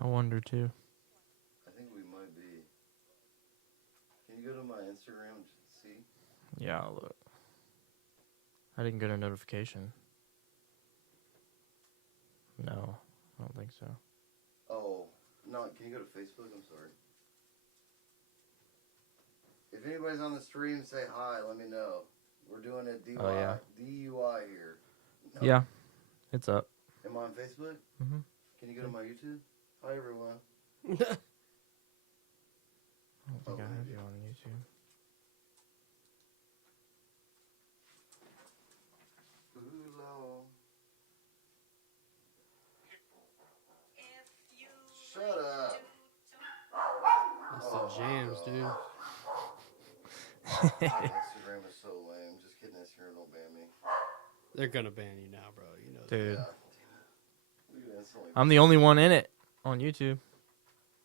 I wonder too. I think we might be. Can you go to my Instagram and see? Yeah, I'll look. I didn't get a notification. No, I don't think so. Oh, no, can you go to Facebook? I'm sorry. If anybody's on the stream, say hi. Let me know. We're doing a DUI, Oh, yeah. DUI here. No. Yeah, it's up. Am I on Facebook? Mm-hmm. Can you go to my YouTube? Hi, everyone. I don't think Oh, I have maybe. you on YouTube. Hello. Shut up. That's the jams, dude. Instagram is so lame. Just kidding. Instagram don't ban me. They're gonna ban you now, bro. You know that. Dude, Yeah. We instantly. I'm the only one in it on YouTube.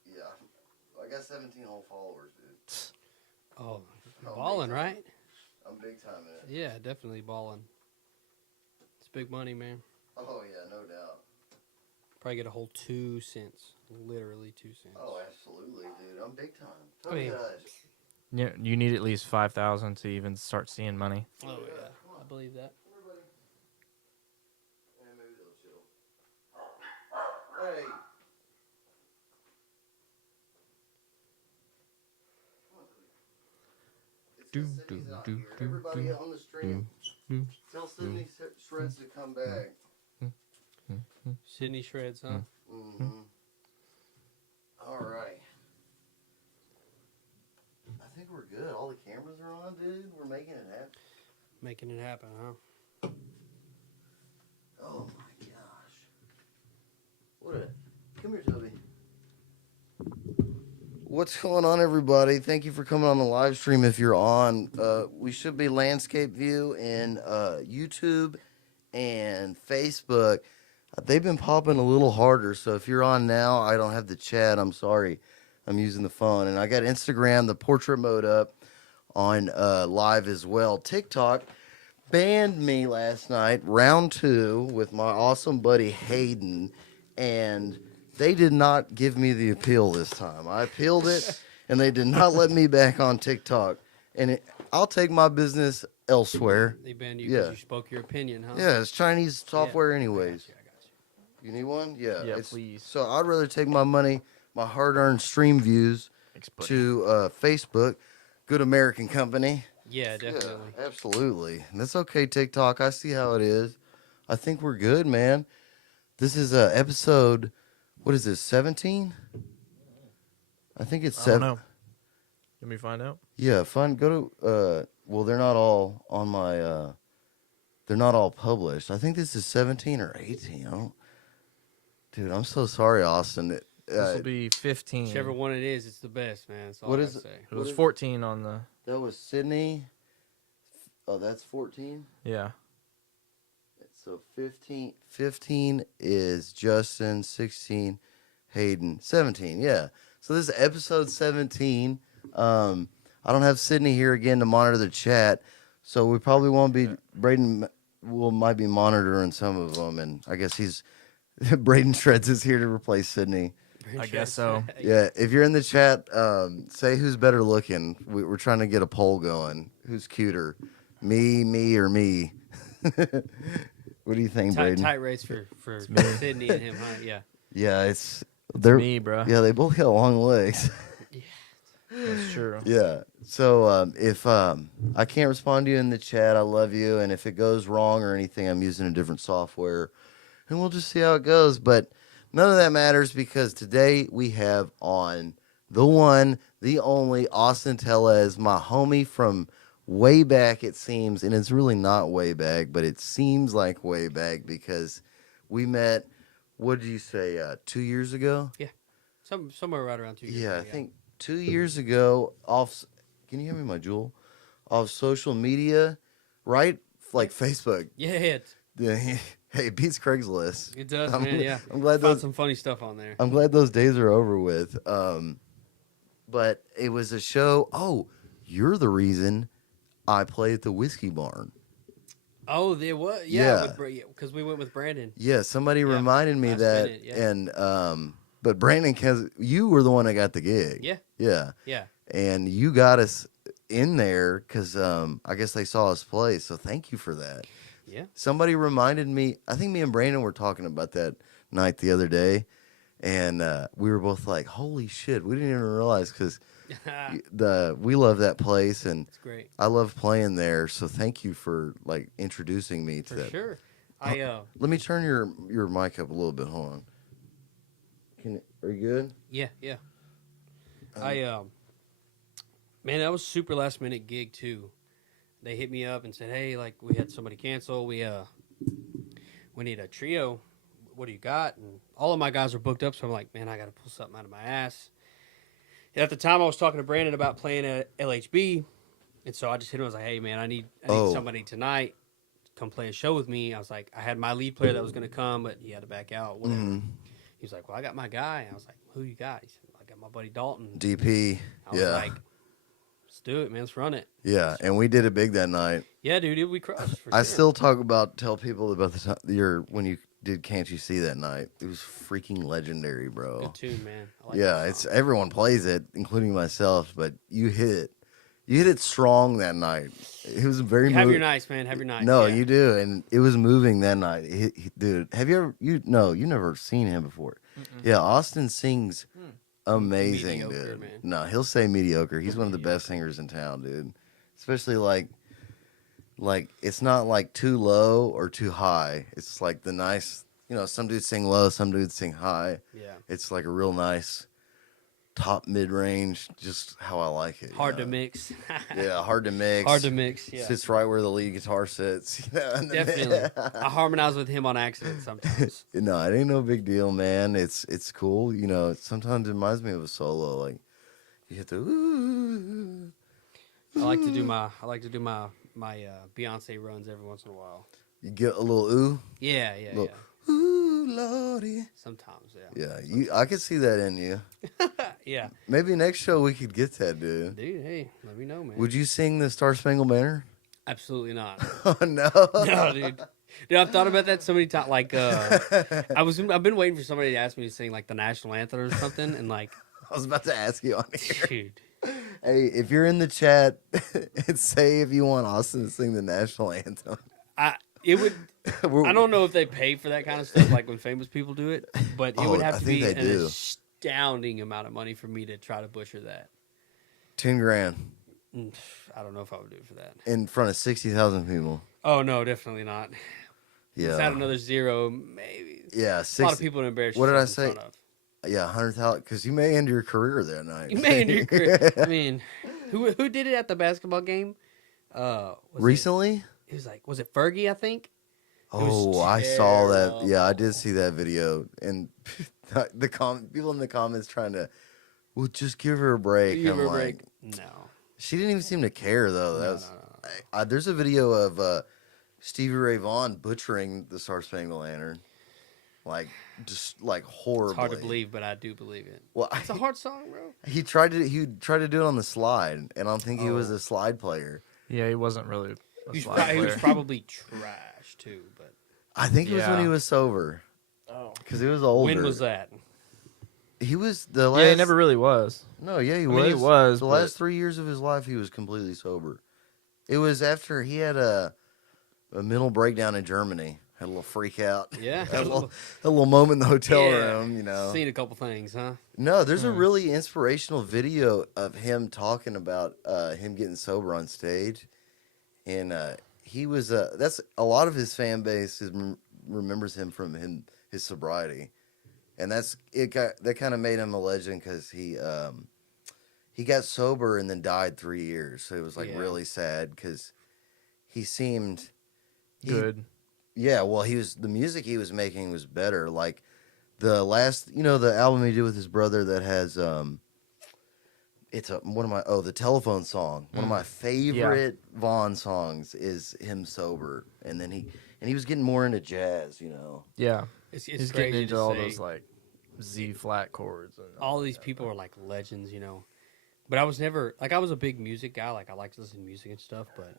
Yeah. I got 17 whole followers, dude. Oh, Oh, balling, big time. right? I'm big time in it. Yeah, definitely balling. It's big money, man. Oh, yeah, no doubt. Probably get a whole 2 cents. Literally 2 cents. Oh, absolutely, dude. I'm big time. I mean- Yeah, you need at least 5,000 to even start seeing money. Oh, yeah. I believe that. Everybody. Yeah, maybe they'll chill. Hey. It Do, says do, Sydney's not do, here. do, Everybody do, on the stream, do, tell Sydney Shreds to come back. Sydney Shreds, huh? Mm-hmm. All right. I think we're good. All the cameras are on, dude. We're making it happen. Making it happen, huh? Oh my gosh. What a... Come here, Toby. What's going on, everybody? Thank you for coming on the live stream. If you're on, we should be landscape view in YouTube and Facebook. They've been popping a little harder, so if you're on now, I don't have the chat. I'm sorry. I'm using the phone. And I got Instagram, the portrait mode up on live as well. TikTok banned me last night, round 2, with my awesome buddy Hayden, and they did not give me the appeal this time. I appealed it, and they did not let me back on TikTok. And I'll take my business elsewhere. They banned you because Yeah. you spoke your opinion, huh? Yeah, it's Chinese software I got anyways. you, I got you. You need one? Yeah. Yeah, it's- please. So I'd rather take my money, my hard-earned stream views, to Facebook. Good American company. Yeah, definitely. Yeah, absolutely. And that's okay, TikTok. I see how it is. I think we're good, man. This is episode, what is this, 17? I think it's I don't 7. know. Let me find out. Yeah, fun. Go to, well, they're not all on my, they're not all published. I think this is 17 or 18. I don't, dude, I'm so sorry, Austin. This will be 15. Whichever one it is, it's the best, man. That's all What I is it? say. It was What is- 14 on the... That was Sydney. Oh, that's 14. Yeah. So 15 is Justin, 16 Hayden, 17. Yeah. So this is episode 17. I don't have Sydney here again to monitor the chat, so we probably won't be. Braden might be monitoring some of them, and I guess he's Braden Shreds is here to replace Sydney. I guess so. Yeah. If you're in the chat, say who's better looking. We're trying to get a poll going. Who's cuter, me, or me? What do you think, Braden? Tight race for Sydney and him, huh? Yeah. Yeah, They're me, bro. Yeah, they both got long legs. That's true. Yeah. So if I can't respond to you in the chat, I love you. And if it goes wrong or anything, I'm using a different software, and we'll just see how it goes. But none of that matters because today we have on the one, the only Austin Tellez, my homie from way back, it seems, and it's really not way back, but it seems like way back because we met. What did you say? 2 years ago? Somewhere right around 2 years Yeah, ago, I think 2 years ago off. Can you hear me, my jewel? Off social media, right? Like Facebook. Yeah, Yeah, hey, it beats Craigslist. it does, I'm- man. Yeah. I'm glad Found those. some funny stuff on there. I'm glad those days are over with. But it was a show. Oh, you're the reason I play at the Whiskey Barn. Oh, there was. Yeah. Yeah, because we went with Brandon. Yeah, somebody Yeah, reminded me last that, minute, yeah. and but Brandon, cause you were the one that got the gig. Yeah. Yeah. Yeah. And you got us in there because I guess they saw us play. So thank you for that. Yeah. Somebody reminded me. I think me and Brandon were talking about that night the other day, and we were both like, "Holy shit!" We didn't even realize because we love that place, and It's great. I love playing there. So thank you for like introducing me to For that. sure. Let me turn your mic up a little bit. Hold on. Are you good? Yeah, yeah. Man, that was super last minute gig too. They hit me up and said, "Hey, like we had somebody cancel. We need a trio. What do you got?" And all of my guys were booked up, so I'm like, "Man, I got to pull something out of my ass." And at the time, I was talking to Brandon about playing at LHB, and so I just hit him. I was like, "Hey, man, I need somebody tonight to come play a show with me." I was like, I had my lead player that was going to come, but he had to back out. Whatever. He was like, "Well, I got my guy." I was like, "Who you got?" He said, "I got my buddy Dalton." DP. I was like, "Let's do it, man. Let's run it." Yeah, and we did it big that night. Yeah, dude, we crushed. For I sure. still tell people about the time when you did Can't You See that night. It was freaking legendary, bro. Good tune, man. I like Yeah, that it's song. everyone plays it, including myself. But you hit it strong that night. It was very. Have your nights, man. Have your nights. No, yeah. you do, and it was moving that night. Dude, have you ever? You never seen him before. Yeah, Austin sings amazing, Mediocre, dude. man. No, he'll say mediocre. He's one of the best singers in town, dude. Especially like it's not like too low or too high. It's like the nice, some dudes sing low, some dudes sing high. Yeah. It's like a real nice top mid range, just how I like it. Hard to mix. Yeah, hard to mix. Hard to mix. Yeah. Sits right where the lead guitar sits. In the Definitely. mid. I harmonize with him on accident sometimes. No, it ain't no big deal, man. It's cool. Sometimes it reminds me of a solo. Like you hit the ooh. I like to do my Beyonce runs every once in a while. You get a little ooh. Yeah. Look. Ooh, lordy. Sometimes, yeah. Yeah, I could see that in you. Yeah. Maybe next show we could get that, dude. Dude, hey, let me know, man. Would you sing the Star Spangled Banner? Absolutely not. Oh no. No, dude. Dude, I've thought about that so many times. Like, I've been waiting for somebody to ask me to sing like the national anthem or something, and like, I was about to ask you on here. dude. Hey, if you're in the chat, say if you want Austin to sing the national anthem. It would. I don't know if they pay for that kind of stuff, like when famous people do it, but it would have I to think be they an do. astounding amount of money for me to try to butcher that. 10 grand I don't know if I would do it for that. in front of 60,000 people. Oh no, definitely not. Yeah. Let's add another zero, maybe. Yeah, A lot of people to embarrass What did I yourself in say? front of. Yeah, 100,000. Because you may end your career that night. You may end your career. I mean, who did it at the basketball game? Recently? It was like, was it Fergie? I think. Oh, I saw that. terrible. Yeah, I did see that video, and people in the comments trying to, well, just give her a break. Give I'm her a like, break. No. she didn't even seem to care though. That No, was. no. There's a video of Stevie Ray Vaughan butchering the Star Spangled Banner, like just like horribly. It's hard to believe, but I do believe it. Well, It's a hard song, bro. he tried to do it on the slide, and I don't think he was Oh. a slide player. Yeah, he wasn't really a He slide was player. probably trash too. But I think it was when Yeah. he was sober, oh, because he was older. when was that? He was the last. Yeah, he never really was. No, yeah, he I was. mean, he was, The but- last 3 years of his life, he was completely sober. It was after he had a mental breakdown in Germany. Had a little freak out. Yeah. had a little moment in the hotel Yeah. room. Seen a couple things, huh? No, there's a really inspirational video of him talking about him getting sober on stage, and he was. That's a lot of his fan base remembers him from his sobriety, and that kind of made him a legend because he got sober and then died 3 years, so it was like Yeah. really sad because he seemed Good. Yeah, well, the music he was making was better. Like the last, the album he did with his brother that has the telephone song. One of my favorite Vaughn songs is him sober, and then he was getting more into jazz. Yeah. It's He's crazy getting into to all say. those like Z flat chords. And All these people are like legends, But I was never I was a big music guy. Like I like to listen to music and stuff, but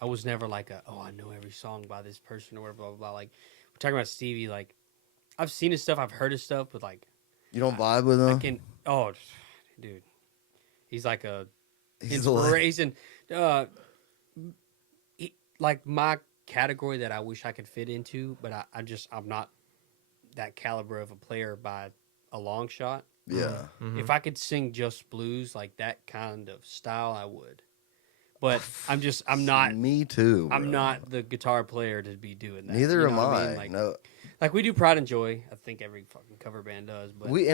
I was never like I know every song by this person or whatever, blah blah blah. Like we're talking about Stevie, like I've seen his stuff, I've heard his stuff, but like You don't vibe with I him? can. Oh, dude, he's like a He's a le- inspiration. Like my category that I wish I could fit into, but I'm not that caliber of a player by a long shot. Yeah. Mhm. If I could sing just blues like that kind of style, I would. But I'm not. Me too. I'm bro. not the guitar player to be doing that. Neither you am know what I. mean? Like, No. like we do Pride and Joy. I think every fucking cover band does. But We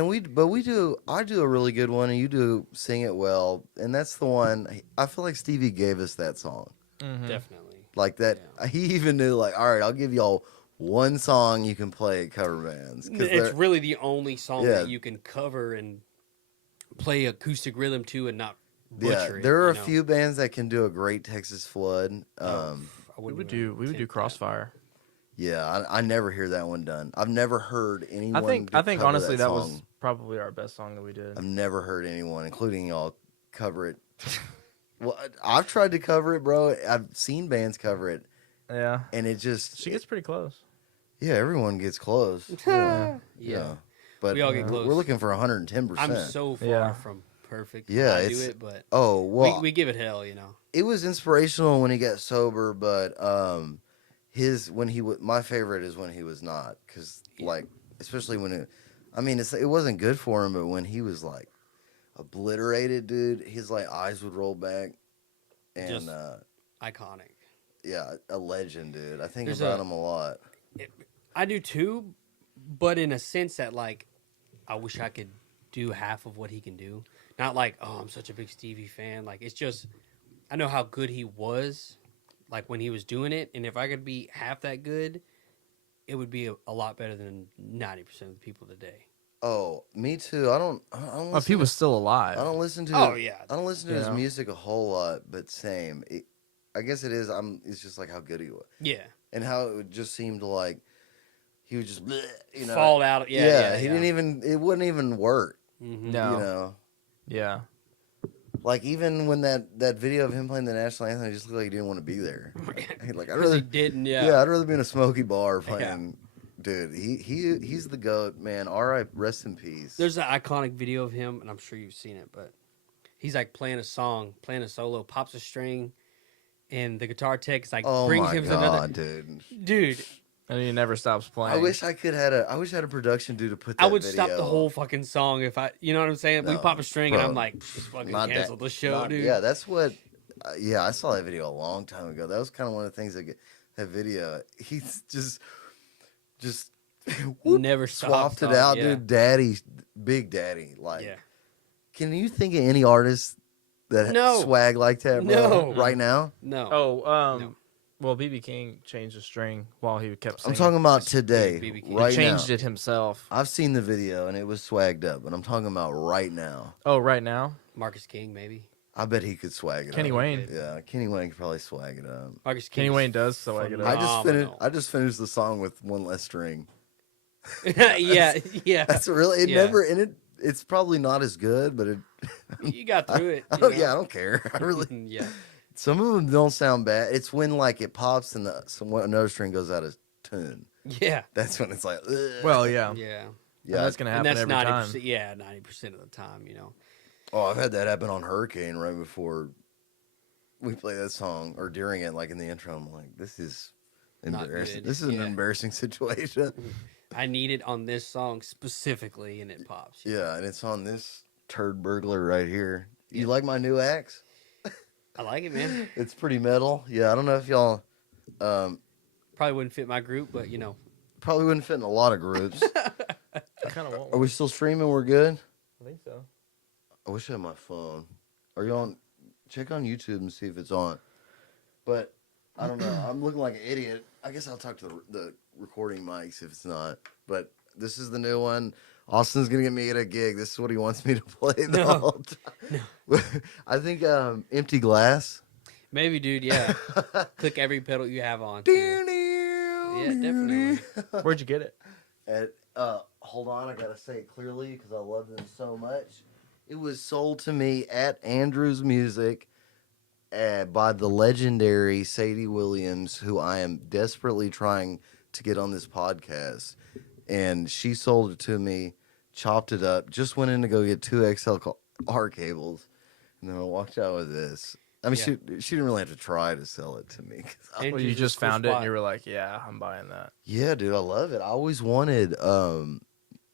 do. I do a really good one, and you do sing it well, and that's the one. I feel like Stevie gave us that song, Mhm. definitely. like that. Yeah. He even knew, like, all right, I'll give y'all one song you can play at cover bands. 'Cause It's they're- really the only song Yeah. that you can cover and play acoustic rhythm to and not yeah, butcher it. there are you a know? few bands that can do a great Texas Flood. I We wouldn't would even do attempt that. Crossfire. Yeah, I never hear that one done. I've never heard anyone. I think cover honestly that song. was probably our best song that we did. I've never heard anyone, including y'all, cover it. Well, I've tried to cover it, bro. I've seen bands cover it, Yeah, and it just she gets pretty close. yeah, everyone gets close. Yeah. But We all get we're- close. We're looking for 110%. I'm so far Yeah. from perfect. Yeah, when I do it's- it, but Oh well, we give it hell, you know. it was inspirational when he got sober, but my favorite is when he was not, because Yeah. like especially when it wasn't good for him, but when he was like obliterated, dude, his like eyes would roll back, and Just- Iconic. yeah, a legend, dude. I think There's about a- him a lot. I do too, but in a sense that like I wish I could do half of what he can do. Not like, oh, I'm such a big Stevie fan. Like it's just I know how good he was, like when he was doing it, and if I could be half that good, it would be a lot better than 90% of the people today. Oh, me too. I don't Well, if listen he to- was still alive, I don't listen to. Oh yeah, I don't listen to his Yeah. music a whole lot, but same. I guess it is. It's just like how good he was, yeah. and how it would just seem to like he would just bleh, Fall out. Yeah, he didn't even. It wouldn't even work. Mhm. No. You know, yeah, like even when that video of him playing the national anthem, it just looked like he didn't want to be there. Like I'd Because he rather, didn't. yeah, I'd rather be in a smoky bar Yeah. playing. Dude, he's the goat, man. All right, rest in peace. There's an iconic video of him, and I'm sure you've seen it, but he's like playing a song, playing a solo, pops a string, and the guitar tech is like oh brings my him to god, another. dude. Dude, and he never stops playing. I wish I had a production dude to put that I would video stop the whole fucking song if you know what I'm saying? We No, pop a string, and bro, I'm like, "Pfft, fucking not cancel that- the show, not- dude. Yeah, that's what. Yeah, I saw that video a long time ago. That was kind of one of the things that video. He's just whoop, Never swapped stopped it out, yeah. dude. Daddy, Big Daddy. Like, Yeah. can you think of any artist that No. swag like that, bro? No. Right now, No. Oh, No. well, BB King changed the string while he kept I'm singing. talking about Just today, BB King. He right changed now. it himself. I've seen the video and it was swagged up, but I'm talking about right now. Oh, right now, Marcus King, maybe. I bet he could swag it Kenny up. Wayne. Yeah, Kenny Wayne could probably swag it up. Marcus King. Kenny is Wayne does swag it up. phenomenal. I just finished the song with one less string. yeah, yeah. That's really Yeah. It's probably not as good, but it. You got through it. I you don't, know? yeah, I don't care. I really. yeah. Some of them don't sound bad. It's when like it pops and another string goes out of tune. Yeah. That's when it's like. Ugh. Well, yeah, Yeah. yeah. that's gonna And happen that's every 90%. time. Yeah, 90% of the time, you know. Oh, I've had that happen on Hurricane right before we play that song or during it, like in the intro. I'm like, this is Not embarrassing. good. This is an Yeah. embarrassing situation. I need it on this song specifically, and it pops. Yeah, and it's on this turd burglar right here. You Yeah. like my new axe? I like it, man. It's pretty metal. Yeah, I don't know if y'all Probably wouldn't fit my group, but you know. probably wouldn't fit in a lot of groups. I kind of want Are one. we still streaming? We're good. I think so. I wish I had my phone. Are you on? Check on YouTube and see if it's on. But I don't know. I'm looking like an idiot. I guess I'll talk to the recording mics if it's not. But this is the new one. Austin's gonna get me at a gig. This is what he wants me to play the No. whole time. I think Empty Glass. Maybe, dude, yeah. Click every pedal you have on. Yeah, definitely. Where'd you get it? And hold on, I gotta say it clearly because I love them so much. It was sold to me at Andrews Music by the legendary Sadie Williams, who I am desperately trying to get on this podcast. And she sold it to me chopped it up. Just went in to go get 2 XLR cables, and then I walked out with this. I mean, Yeah. she didn't really have to try to sell it to me. 'Cause And Well, you just cool found it and spot. you were like, yeah, I'm buying that. yeah, dude, I love it. I always wanted.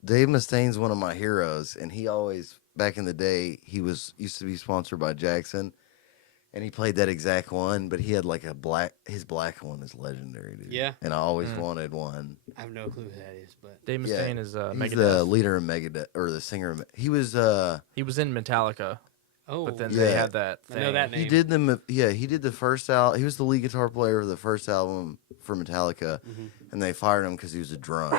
Dave Mustaine's one of my heroes, and he always back in the day used to be sponsored by Jackson, and he played that exact one. But he had like his black one is legendary, dude. Yeah. and I always Mm. wanted one. I have no clue who that is, but Dave Yeah, Mustaine is He's the Megadeth. leader of Megadeth, or the singer. He was He was in Metallica, but then they Yeah. had that I thing. know that He name. did he did the first album. He was the lead guitar player of the first album for Metallica, Mhm. and they fired him because he was a drunk.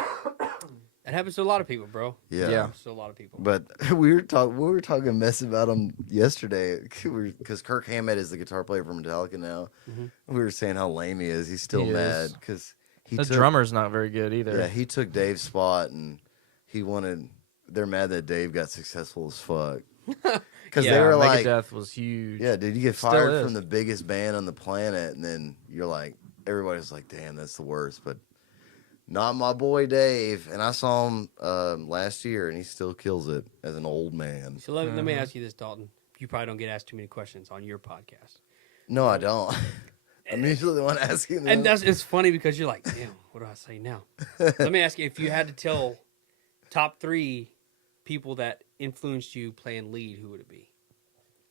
That happens to a lot of people, bro. Yeah. Yeah. Happens to a lot of people. But we were talking mess about him yesterday because Kirk Hammett is the guitar player for Metallica now. Mhm. We were saying how lame he is. He's still He mad is. because The drummer's not very good either. Yeah, he took Dave's spot, and he wanted. They're mad that Dave got successful as fuck because Yeah, they were like, Megadeth was huge. "Yeah, dude, you get Still fired is. from the biggest band on the planet, and then you're like, everybody's like, damn, that's the worst." But not my boy Dave, and I saw him last year, and he still kills it as an old man. So let me Mhm. ask you this, Dalton. You probably don't get asked too many questions on your podcast. No, I don't. I'm usually the one asking them. And it's funny because you're like, damn, what do I say now? Let me ask you, if you had to tell top 3 people that influenced you playing lead, who would it be?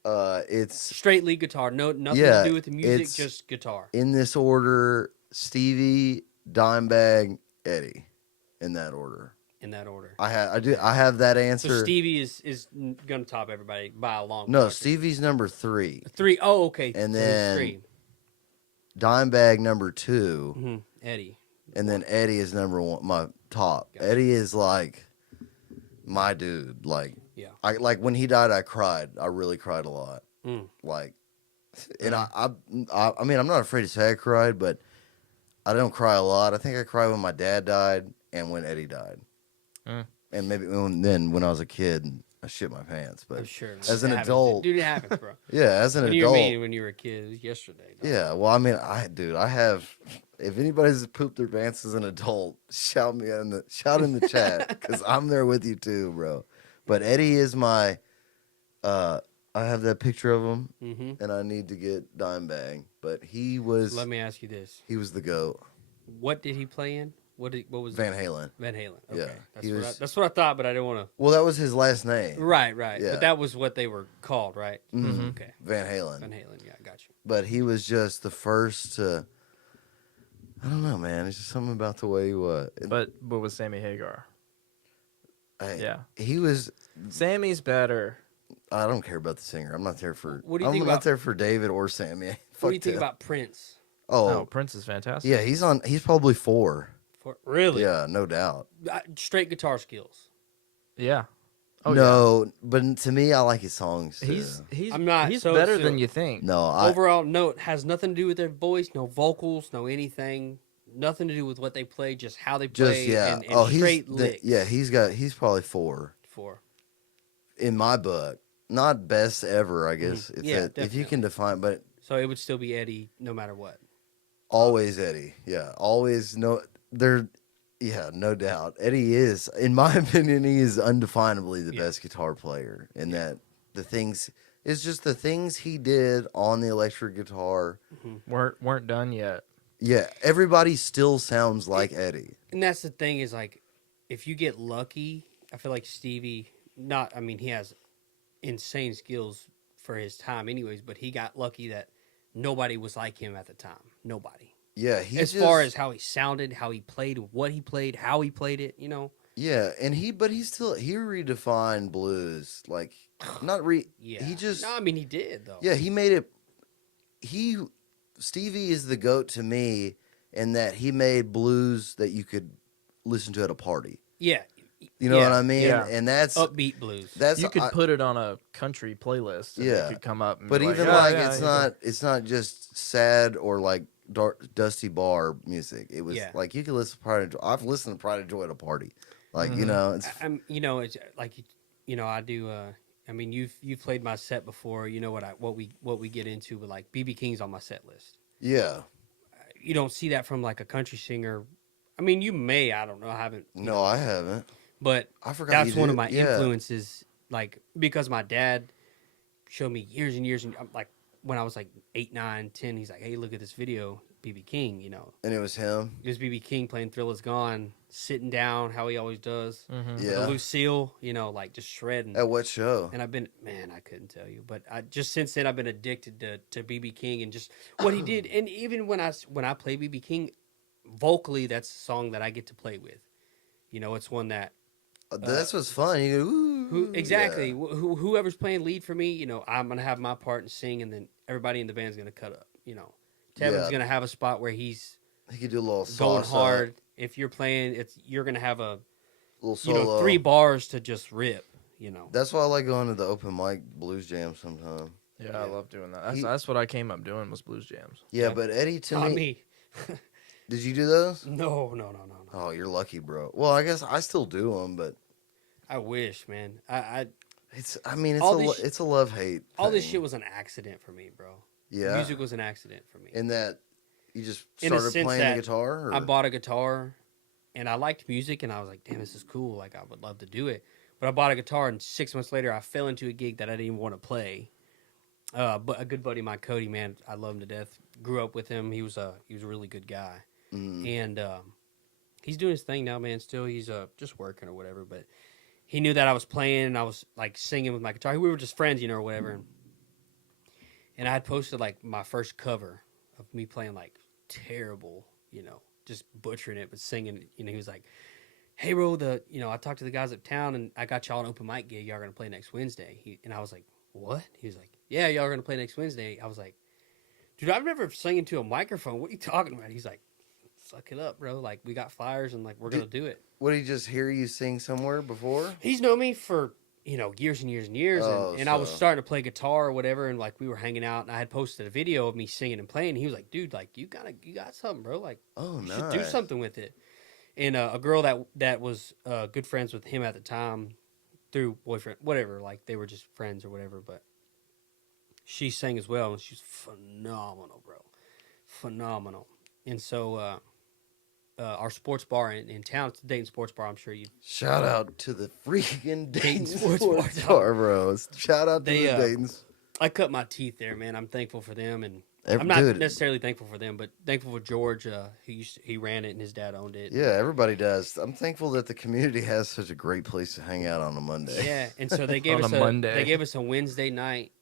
It's Straight lead guitar, nothing Yeah, to do with the music, it's- just guitar. in this order: Stevie, Dimebag, Eddie, in that order. In that order. I have that So answer. Stevie is gonna top everybody by a long No, margin. Stevie's number 3, 3. Oh, okay. And So it's then 3. Dimebag number 2, Mhm. Eddie. and then Eddie is number 1. My top. Gotcha. Eddie is like my dude. Like Yeah. I like when he died, I cried. I really cried a lot. Mm. Like, and I mean, I'm not afraid to say I cried, but I don't cry a lot. I think I cried when my dad died and when Eddie died, Mm. and maybe when I was a kid, I shit my pants. But I'm sure. man. as It an happens. adult- Dude, it happens, bro. yeah, as an When you were adult, mean when you were a kid, it was yesterday. dog. yeah. Well, I mean, I have. If anybody's pooped their pants as an adult, shout in the chat because I'm there with you too, bro. But Eddie is my. I have that picture of him, Mhm. and I need to get Dimebag. But he was Let me ask you this: he was the goat. what did he play in? What was Van Halen. Van Halen? Okay. Yeah, that's he what was- that's what I thought, but I didn't want Well, that was his last name. to. Right. Yeah. But that was what they were called, right? Mhm. Okay. Van Halen. Van Halen. Yeah, got you. But he was just the first to. I don't know, man. It's just something about the way he was. But with Sammy Hagar. Hey, Yeah. he was. Sammy's better. I don't care about the singer. I'm not there for. What do you I'm think not about- there for David or Sammy. What Fuck do you think them. about Prince? Oh, Oh, Prince is fantastic. yeah. He's probably 4. Really? Yeah, no doubt. Straight guitar skills. Yeah. Oh, no, but to me, I like his songs. yeah. Too. He's I'm not- he's so- better so- than you think. no. I Overall note has nothing to do with their voice, no vocals, no anything. Nothing to do with what they play, just how they just play. yeah. And Oh, straight licks. He's probably 4 For in my book. Not best ever, I guess. Mm-hmm. Yeah, If you can define, but so it would still be Eddie, no matter what. always Eddie. Yeah, always no. There, yeah, no doubt. Eddie is, in my opinion, he is undefinably the Yeah. best guitar player. In that the things it's just the things he did on the electric guitar. Weren't done yet. Yeah, everybody still sounds like Eddie. And that's the thing is like, if you get lucky, I feel like Stevie. He has insane skills for his time, anyways. But he got lucky that nobody was like him at the time. Nobody. Yeah, he As far as how he sounded, how he played, what he played, how he played it, you know. yeah, and he redefined blues like Yeah. he just No, I mean he did though. yeah he made it. Stevie is the goat to me in that he made blues that you could listen to at a party. Yeah. You know Yeah. what I mean? Yeah. And that's Upbeat blues. that's You could I- put it on a country playlist. And Yeah. It could come up. And but be even "Oh, like yeah, yeah." it's not just sad or like dusty bar music. It was Yeah. like you could listen to Pride and Joy. I've listened to Pride and Joy at a party. Like you Mhm. know, it's I'm, it's like, I do. I mean, you've played my set before. You know what we get into with like BB King's on my set list. yeah. You don't see that from like a country singer. I mean, you may. I don't know. I haven't. No, I haven't. But I forgot that's you one did. of my Yeah. influences, like because my dad showed me years and years, and like when I was like 8, 9, 10, he's like, "Hey, look at this video, BB King." You know, And it was him. it was BB King playing "Thrill Is Gone," sitting down how he always does Mm-hmm. with a Yeah. Lucille, you know, like just shredding. At what show? And I've been, man, I couldn't tell you, but I just since then I've been addicted to BB King and just what he did. And even when I play BB King, vocally, that's a song that I get to play with. You know, it's one that That's what's fun. You go, ooh. who exactly Yeah. whoever's playing lead for me, you know, I'm gonna have my part and sing, and then everybody in the band's gonna cut up. You know, Tevin's Yeah. gonna have a spot where he's He could do a little going salsa, hard. If you're playing, you're gonna have a little you solo. know 3 bars to just rip. You know, That's why I like going to the open mic blues jam sometime. Yeah, I love doing that. That's, He- that's what I came up doing was blues jams. Yeah, Yeah. but Eddie, to not me, me. did you do those? No. Oh, you're lucky, bro. Well, I guess I still do them, but I wish, man. I it's. I mean, it's All a this- it's a love hate. all this shit was an accident for me, bro. Yeah. Music was an accident for me. In that you just In a started sense playing that the guitar. Or? I bought a guitar, and I liked music, and I was like, "Damn, this is cool! Like, I would love to do it." But I bought a guitar, and 6 months later, I fell into a gig that I didn't even want to play. But a good buddy of mine, Cody, man, I love him to death. Grew up with him. He was a really good guy, Mm. and he's doing his thing now, man. Still, he's just working or whatever. But he knew that I was playing, and I was like singing with my guitar. We were just friends, you know, or whatever. And I had posted like my first cover of me playing like terrible, you know, just butchering it, but singing. You know, he was like, "Hey, bro, I talked to the guys uptown, and I got y'all an open mic gig. Y'all are gonna play next Wednesday." And I was like, "What?" He was like, "Yeah, y'all are gonna play next Wednesday." I was like, "Dude, I've never sung into a microphone. What are you talking about?" He's like, "Suck it up, bro. Like, we got flyers, and like we're gonna do it." What did he just hear you sing somewhere before? He's known me for years and years and years, Oh, and I was so- starting to play guitar or whatever, and like we were hanging out, and I had posted a video of me singing and playing. And he was like, "Dude, like you got something, bro. Like Oh, you nice. should do something with it." And a girl that was good friends with him at the time through boyfriend, whatever, like they were just friends or whatever, but she sang as well, and she's phenomenal, bro, phenomenal. And so our sports bar in town, it's the Dayton Sports Bar. I'm sure you. Shout out to the freaking Dayton Dayton Sports Sports Bar. Bar, bros. Shout out to They, the uh, Dayton's. I cut my teeth there, man. I'm thankful for them, and Every- I'm not dude. necessarily thankful for them, but thankful for George. He ran it, and his dad owned it. Yeah, everybody does. I'm thankful that the community has such a great place to hang out on a Monday. Yeah, and so they gave On us a Monday. They gave us a Wednesday night,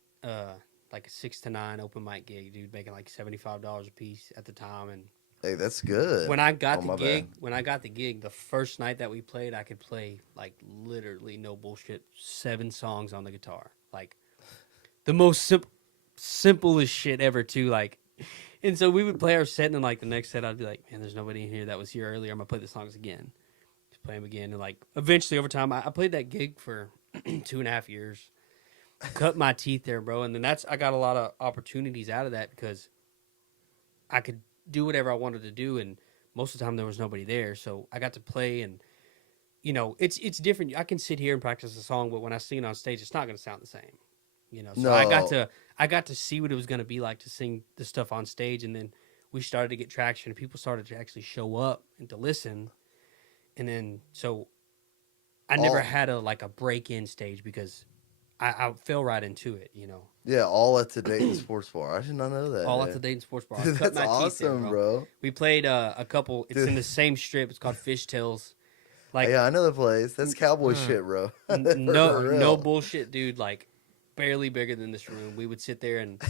like a 6 to 9 open mic gig, dude, making like $75 a piece at the time. And Hey, that's good. when I got Oh, the my gig, bad. the first night that we played, I could play like literally no bullshit 7 songs on the guitar, like the most simplest shit ever, too. Like, and so we would play our set, and then like the next set, I'd be like, "Man, there's nobody in here that was here earlier. I'm gonna play the songs again." Just play them again, and like eventually over time, I played that gig for 2.5 years. Cut my teeth there, bro, and then I got a lot of opportunities out of that because I could do whatever I wanted to do, and most of the time there was nobody there, so I got to play, and it's different. I can sit here and practice a song, but when I sing it on stage, it's not going to sound the same. So I got to see what it was going to be like to sing the stuff on stage, and then we started to get traction, and people started to actually show up and to listen, and then so I never had a break-in stage because I fell right into it, Yeah, all at the Dayton Sports Bar. I did not know that. all man. at the Dayton Sports Bar. I Dude, cut that's my teeth there, awesome, bro. bro. We played a couple. It's Dude. in the same strip. It's called Fishtails. Like Yeah, I know the place. That's cowboy Mm. shit, bro. no For real. no bullshit, dude. Like barely bigger than this room. We would sit there and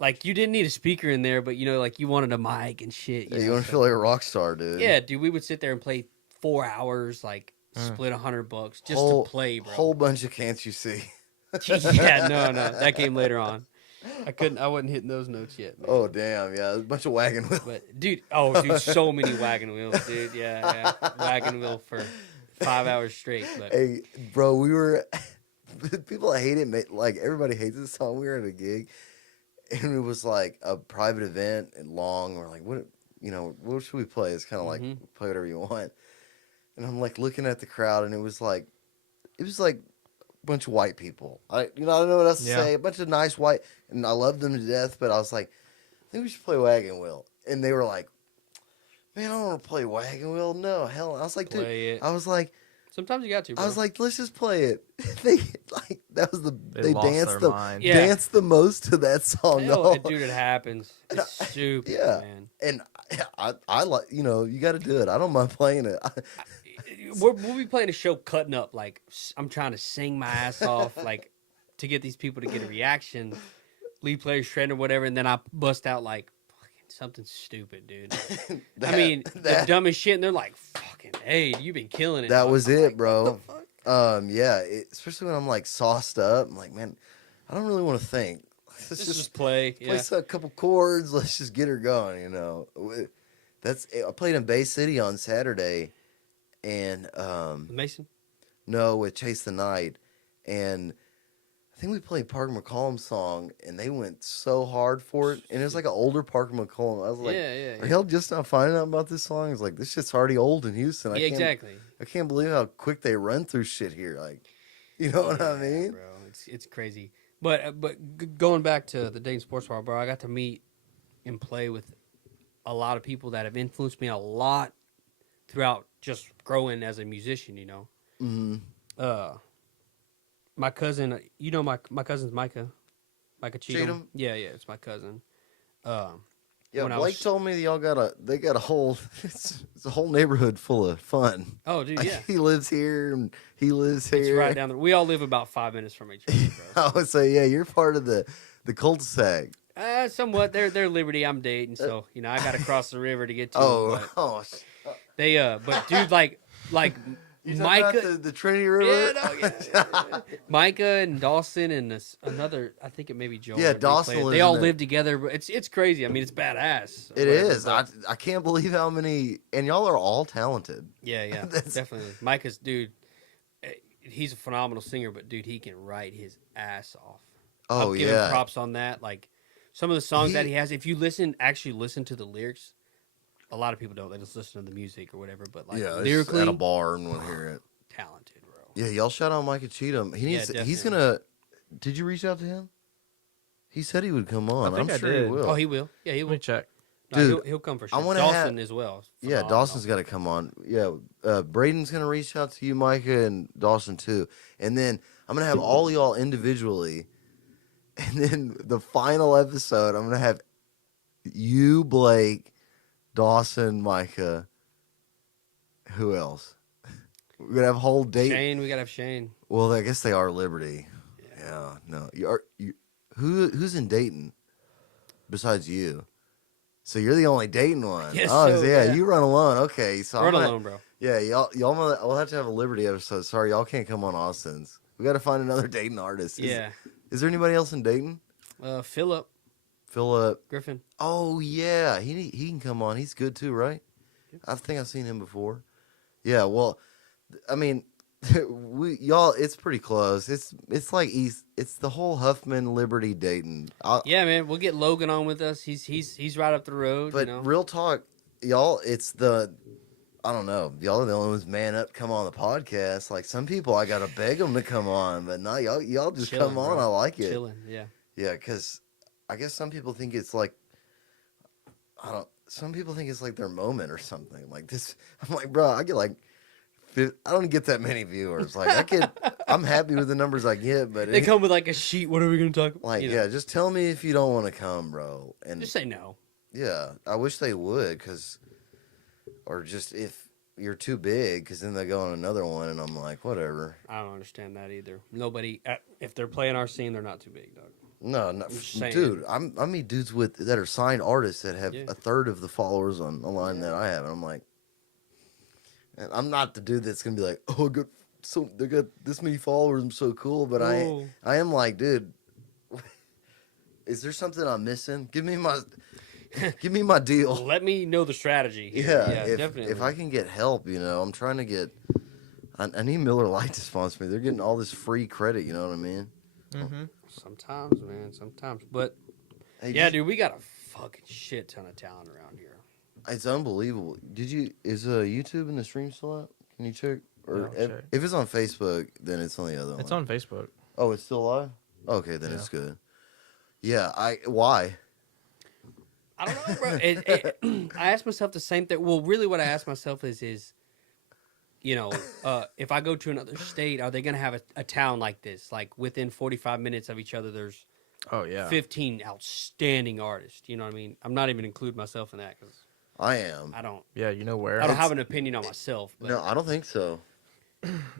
like you didn't need a speaker in there, but like you wanted a mic and shit. Yeah, you know, want to so- feel like a rock star, dude. Yeah, dude. We would sit there and play 4 hours, like split $100 just to play, bro. Whole bunch of can't you see? Yeah, no, that came later on. I wasn't hitting those notes yet. Man. Oh damn, yeah, a bunch of wagon wheels. But dude, so many wagon wheels, dude. Yeah, wagon wheel for 5 hours straight. But Hey, bro, we were people hate it. Like everybody hates this song. We were at a gig, and it was like a private event and long. We're like, what should we play? It's kind of like Mhm. play whatever you want. And I'm like looking at the crowd, and it was like a bunch of white people. I don't know what else to Yeah. say. A bunch of nice white, and I love them to death. But I was like, I think we should play Wagon Wheel. And they were like, man, I don't want to play Wagon Wheel. No, hell. I was like, dude. play it. I was like, Sometimes you got to, bro. I was like, let's just play it. They like that was They lost danced their the mind. Yeah. danced the most to that song. Dude, it happens. It's stupid, Yeah. man. And I like you got to do it. I don't mind playing it. We'll be playing a show cutting up. Like, I'm trying to sing my ass off, like, to get these people to get a reaction. Lead player shred or whatever, and then I bust out, like, fucking something stupid, dude. I mean, the dumbest shit, and they're like, fucking, hey, you've been killing it. that dog. was I'm it, like, bro. what the fuck? Yeah, especially when I'm like sauced up. I'm like, man, I don't really want to think. Let's Just play. play Yeah. a couple chords. Let's just get her going. I played in Bay City on Saturday, and Mason? no, with Chase the Night, and I think we played Parker McCollum's song, and they went so hard for it, and it was like an older Parker McCollum. I was like, Yeah. are y'all just not finding out about this song? It's like this shit's already old in Houston. Yeah, exactly. I can't believe how quick they run through shit here. Like, you know what I Yeah, mean? bro? It's crazy. But going back to the Dayton Sports Bar, bro, I got to meet and play with a lot of people that have influenced me a lot throughout just growing as a musician. You know, Mm-hmm. my cousin, my cousin's Micah Cheatham. Cheatham? Yeah, it's my cousin. Yeah, When I Blake was- told me they got a whole it's a whole neighborhood full of fun. Oh, dude, Like, yeah, he lives here and he lives it's here. right down there. We all live about 5 minutes from each other, bro. I would say, yeah, you're part of the cul-de-sac. Somewhat. They're Liberty. I'm Dayton, so I got to cross the river to get to Oh, them. But they but dude, like you talking Micah. about the Trinity River? Yeah. Micah and Dawson and another, I think it may be Joel. Yeah, that Dawson replayed it. lives They all in there. live together. But it's crazy. I mean, it's badass. It Whatever, is. but- I can't believe how many, and y'all are all talented. yeah, That's- definitely. Micah's dude. He's a phenomenal singer, but dude, he can write his ass off. Oh I'll give him yeah, props on that. Like some of the songs that He- he has. If you actually listen to the lyrics, a lot of people don't. They just listen to the music or whatever. But like yeah. it's lyrically, at a bar and we'll hear it. talented, bro. Yeah, y'all shout out Micah Cheatham. He Yeah, needs. He's definitely. gonna. Did you reach out to him? He said he would come on. I think I'm I sure he did. will. Oh, he will. Yeah, he Let will. me check. No, Dude, he'll come for I sure. wanna Dawson as well. Yeah, Phenomenal. Dawson's got to come on. Yeah, Braden's gonna reach out to you, Micah, and Dawson too. And then I'm gonna have all y'all individually, and then the final episode, I'm gonna have you, Blake, Dawson, Micah. Who else? We're gonna have a whole date. Shane, we gotta have Shane. Well, I guess they are Liberty. Yeah, no, who's in Dayton besides you? So you're the only Dayton one. Yes, oh, so, yeah, yeah. you run alone. Okay, so Run I'm gonna- alone, bro. Yeah, y'all. We'll have to have a Liberty episode. Sorry, y'all can't come on Austin's. We got to find another Dayton artist. Yeah. Is there anybody else in Dayton? Philip Philip. Griffin. Oh yeah, he can come on. He's good too, right? I think I've seen him before. Yeah. Well, I mean, y'all. It's pretty close. It's like East. It's the whole Huffman, Liberty, Dayton. Yeah, man, we'll get Logan on with us. He's right up the road. But you know? real talk, y'all. It's the. I don't know. Y'all are the only ones man up, come on the podcast. Like some people, I gotta beg them to come on, but not y'all. Y'all just Chilling, come on. bro. I like it. Chilling, yeah. Yeah, because I guess some people think it's like, some people think it's like their moment or something. Like this, I'm like, bro, I get like, I don't get that many viewers. Like I'm happy with the numbers I get, but They come with like a sheet. What are we gonna talk about? like, You know, yeah, just tell me if you don't want to come, bro. And just say no. yeah, I wish they would, or just if you're too big, because then they go on another one, and I'm like, whatever. I don't understand that either. Nobody, if they're playing our scene, they're not too big, dog. No, just saying. dude. I meet dudes that are signed artists that have Yeah. a third of the followers on the line that I have, and I'm like, and I'm not the dude that's gonna be like, oh, good, so they got this many followers, I'm so cool, but Whoa. I am like, dude, is there something I'm missing? Give me my deal. Let me know the strategy. Here. Yeah, Definitely. if I can get help, I'm trying to get. I need Miller Lite to sponsor me. They're getting all this free credit. You know what I mean? Mm-hmm. Sometimes, man. Sometimes, but Hey, yeah, dude, we got a fucking shit ton of talent around here. It's unbelievable. Is YouTube and the stream still out? Can you check? Or Yeah, I'll check. if it's on Facebook, then it's on the other one. It's on Facebook. Oh, it's still live. Okay, then Yeah. it's good. Yeah, why? I don't know, bro. I asked myself the same thing. Well, really, what I asked myself is, you know, if I go to another state, are they going to have a town like this? Like within 45 minutes of each other, there's Oh yeah. 15 outstanding artists. You know what I mean? I'm not even including myself in that because I am. I don't. Yeah, you know where? I don't have an opinion on myself. But No, I don't think so.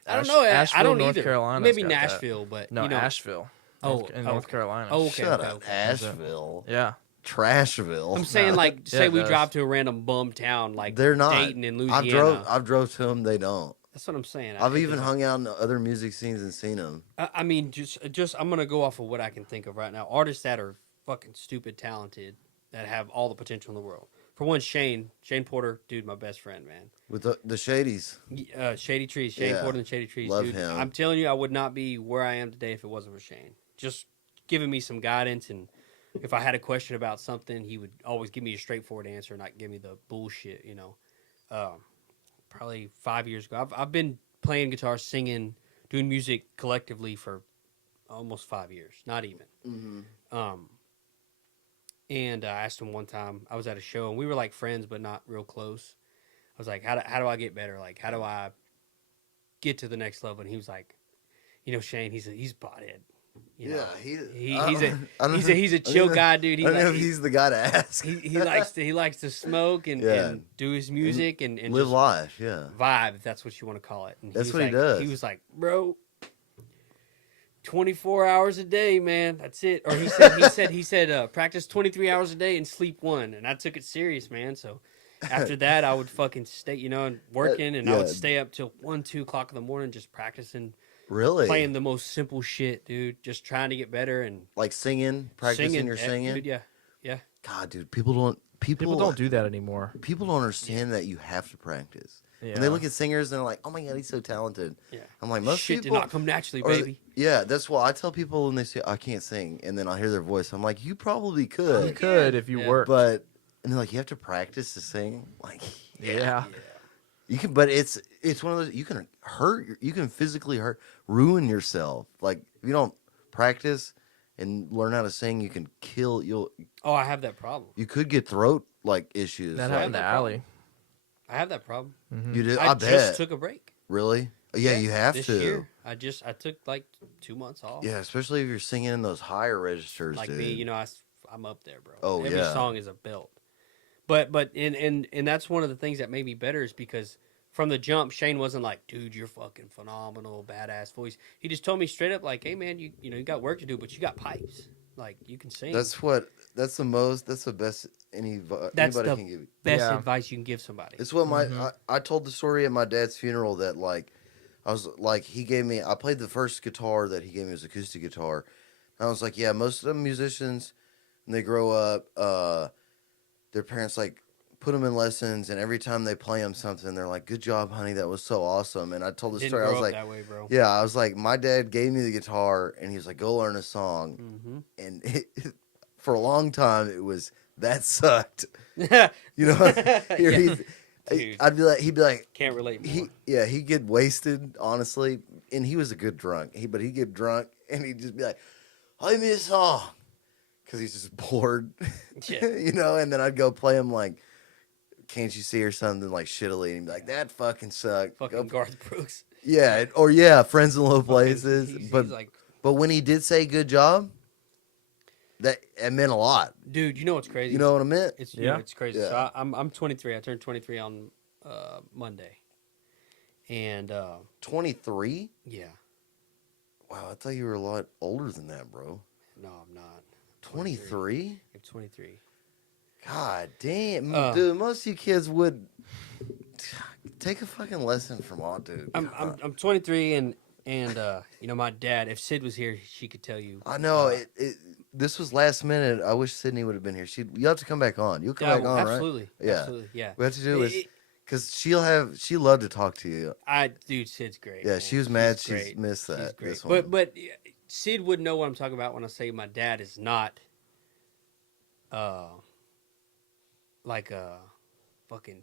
I don't know. I Asheville, don't North either. Carolina's Maybe got that. Nashville, but No, you know, Asheville. Oh, In North okay. Carolina. Oh, okay, Shut okay, up, okay. Asheville, Yeah. Trashville. I'm saying No. like Yeah, say it we does. drive to a random bum town like They're not. Dayton in Louisiana. I've drove to them. They don't. That's what I'm saying. I've even hung out in other music scenes and seen them. I mean, just I'm gonna go off of what I can think of right now. Artists that are fucking stupid talented that have all the potential in the world. For one, Shane Porter, dude, my best friend, man. With the Shadies. Shady Trees, Shane Yeah. Porter and Shady Trees, Love dude. him. I'm telling you, I would not be where I am today if it wasn't for Shane. Just giving me some guidance, and if I had a question about something, he would always give me a straightforward answer, not give me the bullshit. You know, probably 5 years ago, I've been playing guitar, singing, doing music collectively for almost 5 years, not even. Mm-hmm. And I asked him one time, I was at a show, and we were like friends, but not real close. I was like, how do I get better? Like, how do I get to the next level? And he was like, you know, Shane, he's pothead. You know, he's a chill guy, dude. I don't know if he's the guy to ask. he likes to smoke and do his music and live just life. Yeah, vibe, if that's what you want to call it. And That's was what he like, does. He was like, bro, 24 hours a day, man. That's it. Or he said practice 23 hours a day and sleep 1. And I took it serious, man. So after that, I would fucking stay, you know, and working, and I would stay up till 1, 2 o'clock in the morning just practicing, really playing the most simple shit, dude. Just trying to get better and like singing, practicing your singing. Dude, yeah. God, dude, people People don't do that anymore. People don't understand that you have to practice. Yeah. And they look at singers and they're like, "Oh my god, he's so talented." Yeah. I'm like, most Shit people did not come naturally, or baby. yeah, that's why I tell people when they say I can't sing, and then I hear their voice. I'm like, you probably You could, could if you Yeah. worked. but and they're like, you have to practice to sing. Like, yeah. you can, but it's one of those you can physically ruin yourself. Like if you don't practice and learn how to sing, you can kill. Oh, I have that problem. You could get throat like issues. That like, happened to that problem. Allie. I have that problem. You did. I I just bet. took a break. Really? Yeah, you have this to. year. I took like 2 months off. Yeah, especially if you're singing in those higher registers, Like dude. me, you know, I'm up there, bro. Oh, Every yeah. song is a belt. But and that's one of the things that made me better is because from the jump, Shane wasn't like, dude, you're fucking phenomenal, badass voice. He just told me straight up, like, hey man, you got work to do, but you got pipes. Like you can sing. That's the best That's anybody the can give you. best Yeah. advice you can give somebody. It's what I told the story at my dad's funeral that like I was like I played the first guitar that he gave me was acoustic guitar. And I was like, yeah, most of the musicians when they grow up, their parents like put them in lessons, and every time they play them something, they're like, "Good job, honey, that was so awesome." And I told the Didn't story. I grow was up like, that way, bro. yeah, I was like, my dad gave me the guitar, and he was like, "Go learn a song." Mm-hmm. And for a long time, it was that sucked. Yeah. You know, Here Yeah. he'd Dude. be like, he'd be like, Can't relate more. he'd get wasted, honestly, and he was a good drunk. But he'd get drunk, and he'd just be like, "Play me a song," because he's just bored, Yeah. you know. And then I'd go play him like, "Can't you see?" or something like shittily, and he'd be like, "That fucking sucked." Fucking Garth Brooks. Yeah, Friends in Low Places. He's But like, but when he did say good job, it meant a lot. dude, you know what's crazy? You know what I meant? It's Yeah. it's crazy. Yeah. So I'm 23. I turned 23 on Monday, and 23? yeah, Wow, I thought you were a lot older than that, bro. no, I'm not. 23? I'm 23. God damn, Uh. dude! Most of you kids would take a fucking lesson from all, dude. I'm 23, and you know, my dad. If Sid was here, she could tell you. I know this was last minute. I wish Sydney would have been here. You have to come back on. You'll come Yeah, back on, absolutely, right? Yeah. absolutely, yeah. We have to do is It- because she loved to talk to you. Dude, Sid's great. Yeah, man. she was mad she's great. missed She's that. great. This one. But Sid would know what I'm talking about when I say my dad is not, like a fucking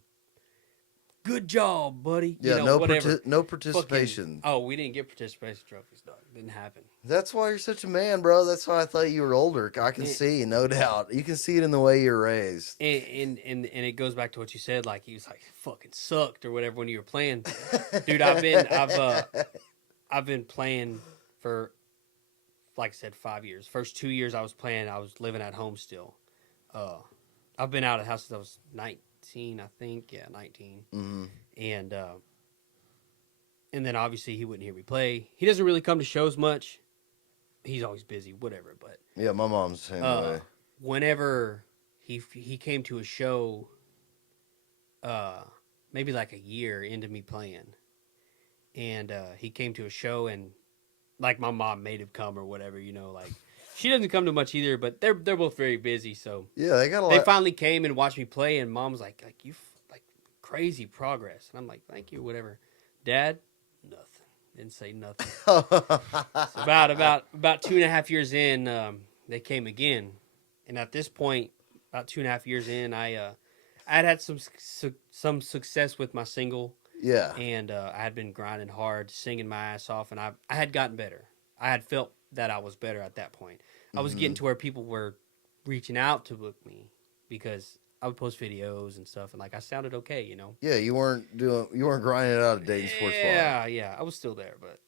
good job, buddy. Yeah, You know, no whatever. no Fucking- participation. oh, we didn't get participation trophies, dog. Didn't happen. That's why you're such a man, bro. That's why I thought you were older. I can Yeah. see, no doubt. You can see it in the way you're raised. And it goes back to what you said, like he was like fucking sucked or whatever when you were playing. Dude, I've been playing for, like I said, 5 years. First 2 years I was playing, I was living at home still. I've been out of the house since I was 19, I think. Yeah, 19. Mhm. And then obviously he wouldn't hear me play. He doesn't really come to shows much. He's always busy, whatever. But Yeah, my mom's the same way. whenever he came to a show, maybe like a year into me playing, and he came to a show and like my mom made him come or whatever, you know, like she doesn't come to much either, but they're both very busy, so Yeah, they got a they lot. finally came and watched me play, and mom was like you like crazy progress, and I'm like thank you, whatever. Dad, nothing. Didn't say nothing. So about 2.5 years in, they came again, and at this point, about 2.5 years in, I'd had some success with my single, Yeah. and I had been grinding hard, singing my ass off, and I had gotten better. I had felt that I was better at that point. I was getting to where people were reaching out to book me because I would post videos and stuff, and like I sounded okay, you know. Yeah, you weren't grinding it out of Dayton Sports Bar. Yeah, I was still there, but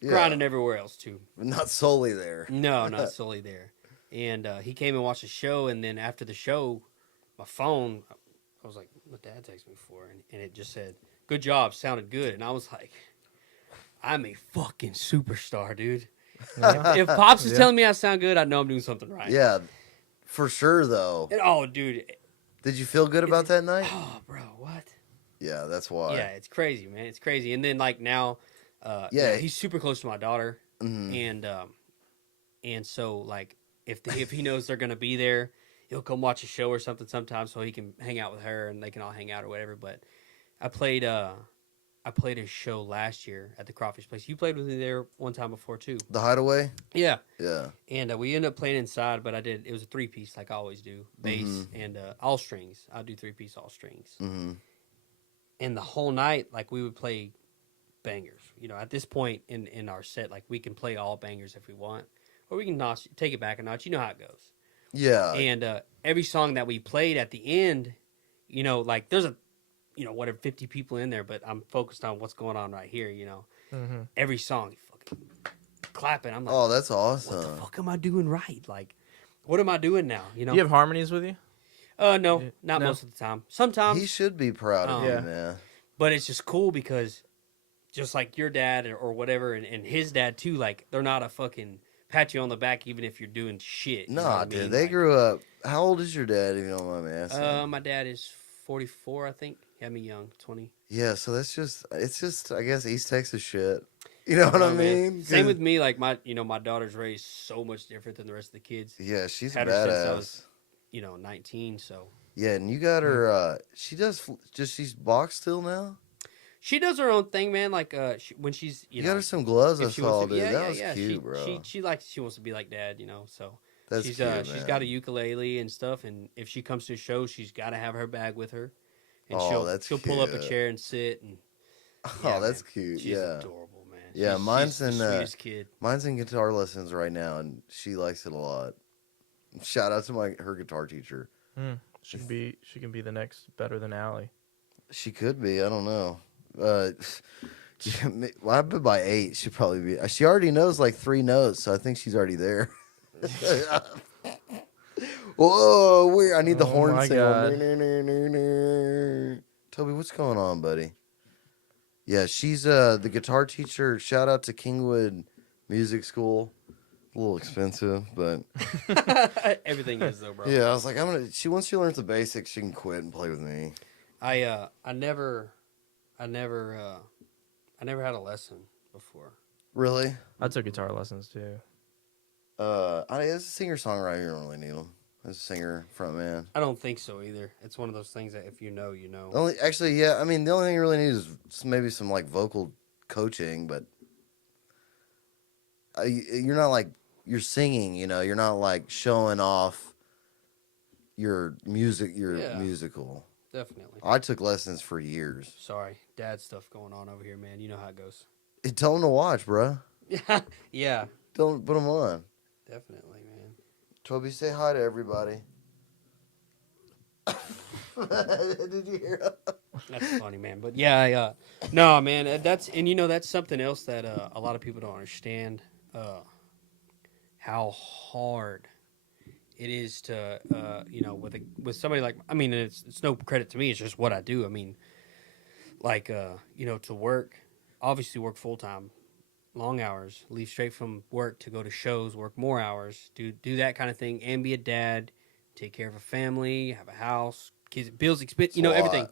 Yeah. grinding everywhere else too. Not solely there. No, not solely there. And he came and watched the show, and then after the show, my phone, I was like, what dad texted me for? And it just said, good job, sounded good. And I was like, I'm a fucking superstar, dude. If Pops is telling me I sound good, I know I'm doing something right. Yeah, for sure though. And, oh, dude. Did you feel good about that night? Oh, bro, what? Yeah, that's why. Yeah, it's crazy, man. It's crazy. And then, like, now, Yeah. you know, he's super close to my daughter. Mhm. And so, like, if he knows they're going to be there, he'll come watch a show or something sometimes so he can hang out with her and they can all hang out or whatever. But I played a show last year at the Crawfish Place. You played with me there one time before too. The Hideaway? Yeah. Yeah. And we ended up playing inside, but it was a 3-piece like I always do. Bass and all strings. I do 3-piece all strings. Mm-hmm. And the whole night, like we would play bangers. You know, at this point in our set, like we can play all bangers if we want. Or we can take it back a notch. You know how it goes. Yeah. And every song that we played at the end, you know, like there's whatever 50 people in there, but I'm focused on what's going on right here, you know. Mm-hmm. Every song, you fucking clapping. I'm like, Oh, that's what awesome. the fuck am I doing right? Like, what am I doing now? You know? Do you have harmonies with you? No, Yeah. not No? most of the time. Sometimes, He should be proud of Yeah. you, man. but it's just cool because just like your dad or whatever, and his dad too, like they're not a fucking pat you on the back even if you're doing shit. You know Nah, what I dude. mean? They Like, grew up. How old is your dad, if you don't mind me asking? my dad is 44, I think. He had me young, 20. Yeah, so it's just, I guess, East Texas shit. You know what I know, man. mean? Same 'Cause- with me. Like my daughter's raised so much different than the rest of the kids. Yeah, she's a Had her since I badass. was- 19. So Yeah, and you got her, she does, she's boxed still now? she does her own thing, man. Like when she's You got her some gloves I if she saw, wants to, dude. yeah, That yeah, was yeah. cute, she, bro. she wants to be like dad, you know. So That's she's cute, she's man. got a ukulele and stuff, and if she comes to a show, she's got to have her bag with her, and Oh, that's she'll pull up a cute. chair and sit. And Oh, yeah, that's man. cute. She's Yeah. adorable, man. Yeah, she's mine's the in, sweetest kid. Mine's in guitar lessons right now, and she likes it a lot. Shout out to her guitar teacher. She can be the next better than Allie. She could be. I don't know. Well, I bet by 8 she'd probably be. She already knows like 3 notes, so I think she's already there. Whoa! I need the Oh horn my sound. God. Toby, what's going on, buddy? Yeah, she's the guitar teacher. Shout out to Kingwood Music School. A little expensive, but Everything is though, bro. yeah, I was like, once she learns the basics, she can quit and play with me. I never had a lesson before. Really? I took guitar lessons too. As a singer songwriter, you don't really need them. As a singer frontman. I don't think so either. It's one of those things that if you know, you know. Yeah. I mean, the only thing you really need is maybe some like vocal coaching, but you're not like you're singing. You know, you're not like showing off your music. Your Yeah. musical. Definitely. I took lessons for years. Sorry, dad stuff going on over here, man. You know how it goes. Tell them to watch, bro. Yeah, yeah, Don't put them on. definitely, man. Toby, say hi to everybody. Did you hear that? That's funny, man. But yeah, no, man. That's that's something else that a lot of people don't understand. How hard it is to with somebody like I mean, it's no credit to me. It's just what I do. I mean, like to work, obviously work full time, long hours, leave straight from work to go to shows, work more hours, do that kind of thing, and be a dad, take care of a family, have a house, kids, bills, expense, It's a lot. everything.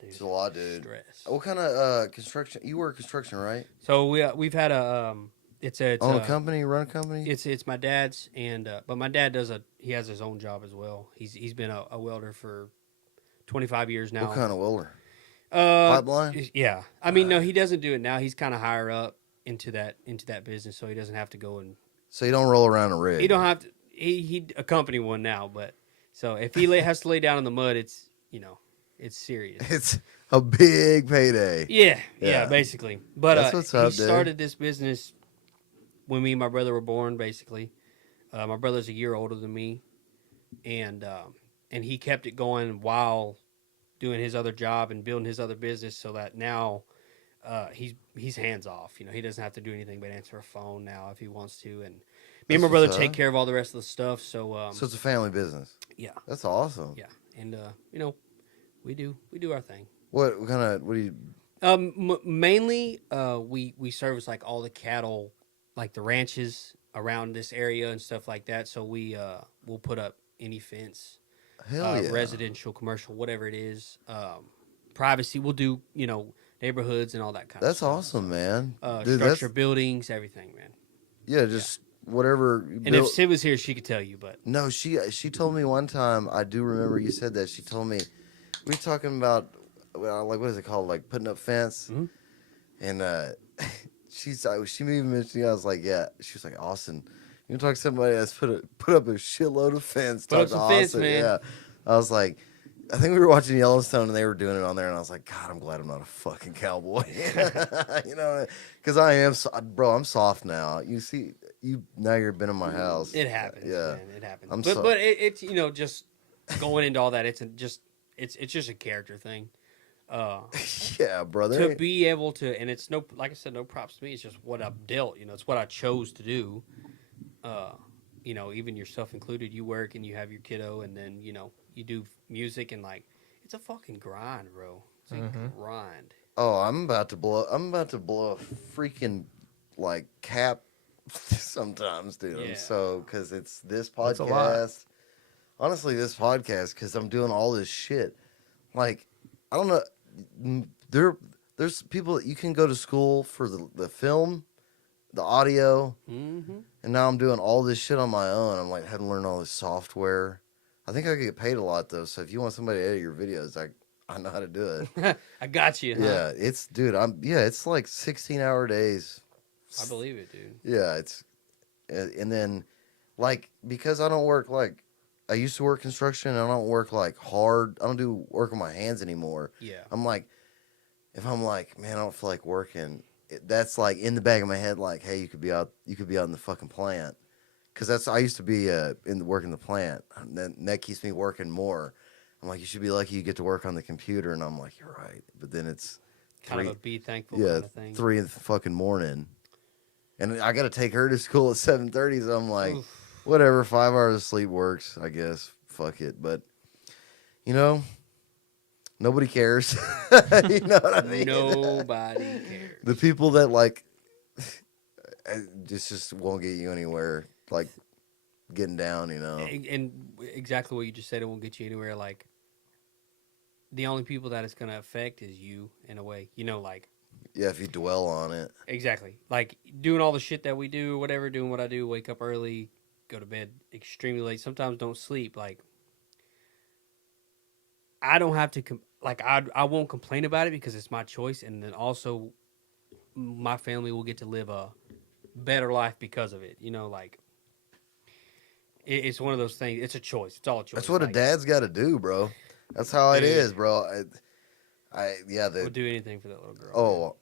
Dude, It's a lot, dude. stress. What kind of construction? You work construction, right? So we've had a it's Own a company, run a company. it's my dad's and but my dad he has his own job as well. He's been a welder for 25 years now. What kind of welder? Uh, Pipeline? yeah. I mean, no, he doesn't do it now. He's kind of higher up into that business, so he doesn't have to go and So you don't roll around a rig. he don't have to. He accompany one now, but so if he has to lay down in the mud, it's it's serious. It's a big payday. Yeah, Yeah. basically. But That's what's up, he dude. started this business when me and my brother were born. Basically, my brother's a year older than me, and he kept it going while doing his other job and building his other business. So that now he's hands off. He doesn't have to do anything but answer a phone now if he wants to. And me and my That's brother what's take up. care of all the rest of the stuff. So So it's a family business. yeah, That's awesome. yeah, and we do our thing. What kind of? What do you? Mainly, we service like all the cattle, like the ranches around this area and stuff like that. So we'll put up any fence, Hell yeah. residential, commercial, whatever it is. Privacy, we'll do neighborhoods and all that kind That's of stuff. awesome, man. Structure That's buildings, everything, man. yeah. Just whatever. you And built- if Sid was here, she could tell you. But No, she told me one time. I do remember you said that. She told me we were talking about like what is it called, like putting up fence, Mhm. and she even mentioned. I was like, yeah. She was like, Austin, you talk to somebody that's put up a shitload of fence. Put Talk up to some fence, Austin. man. Yeah, I was like. I think we were watching Yellowstone and they were doing it on there, and I was like, God, I'm glad I'm not a fucking cowboy. Because I am, bro. I'm soft now. You see, now you've been in my house. it happens, Yeah. man. It happens. I'm But it's just going into all that. It's just a character thing. Yeah, brother. To be able to, and it's like I said, no props to me. It's just what I've dealt. It's what I chose to do. Even yourself included. You work and you have your kiddo, and then you do music, and like it's a fucking grind, bro. It's a grind. Oh, I'm about to blow a freaking like cap sometimes, dude. Yeah. So because it's this That's a lot. podcast. Honestly, this podcast because I'm doing all this shit. Like I don't know. There's people that you can go to school for the film, the audio, Mm-hmm. and now I'm doing all this shit on my own. I'm like having to learn all this software. I think I could get paid a lot though. So if you want somebody to edit your videos, I know how to do it. I got you. Huh? Yeah, it's like 16-hour days. I believe it, dude. Yeah, and then like because I don't work like I used to work construction, and I don't work like hard. I don't do work with my hands anymore. Yeah. I'm like, if I'm like, man, I don't feel like working. That's like in the back of my head, like, hey, you could be out in the fucking plant, because I used to be working the plant, and that keeps me working more. I'm like, you should be lucky you get to work on the computer, and I'm like, you're right, but then it's Kind of a be thankful yeah, kind of thing. 3 in the fucking morning, and I got to take her to school at 7:30. So I'm like, Oof. whatever, 5 hours of sleep works, I guess. Fuck it, but nobody cares. You know what I mean? Nobody cares. The people that like just won't get you anywhere, like getting down, And exactly what you just said, it won't get you anywhere. Like, the only people that it's going to affect is you, in a way. Like, Yeah, if you dwell on it. exactly. Like, doing all the shit that we do, whatever, doing what I do, wake up early, go to bed extremely late, sometimes don't sleep. Like, I don't have to, I won't complain about it because it's my choice. And then also, my family will get to live a better life because of it. Like, it's one of those things. It's a choice. It's all a choice. That's what a Like, dad's got to do, bro. That's how it Dude. is, bro. Yeah. We'll do anything for that little girl.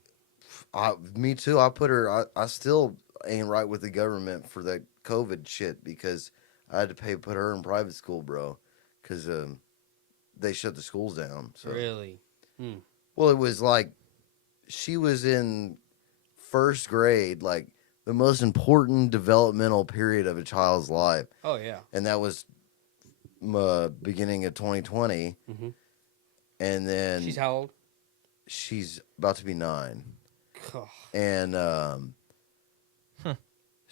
Oh, me too. I put her. I still ain't right with the government for that COVID shit because I had to put her in private school, bro, because they shut the schools down. So Really? well, it was like she was in first grade, like the most important developmental period of a child's life, Oh yeah. and that was beginning of 2020, Mhm. and then She's how old? she's about to be 9. Oh, And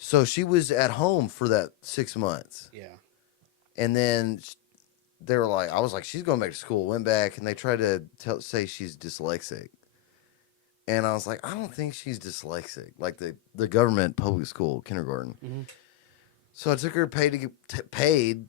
so she was at home for that 6 months. yeah. And then they were like, I was like, she's going back to school. Went back and they tried to say she's dyslexic. And I was like, I don't think she's dyslexic, like the government public school kindergarten. Mhm. So I took her paid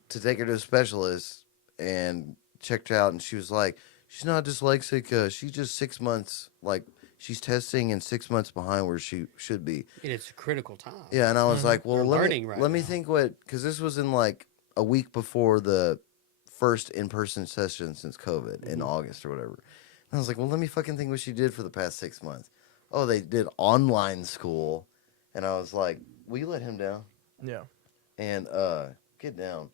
to take her to a specialist and checked her out. And she was like, she's not dyslexic. She's just 6 months, like she's testing and 6 months behind where she should be. And it's a critical time. Yeah, and I was like, well, They're let learning me right let me now. think because this was in like a week before the first in-person session since COVID in August or whatever. And I was like, well, let me fucking think what she did for the past 6 months. Oh, they did online school, and I was like, will you let him down? Yeah. And get down,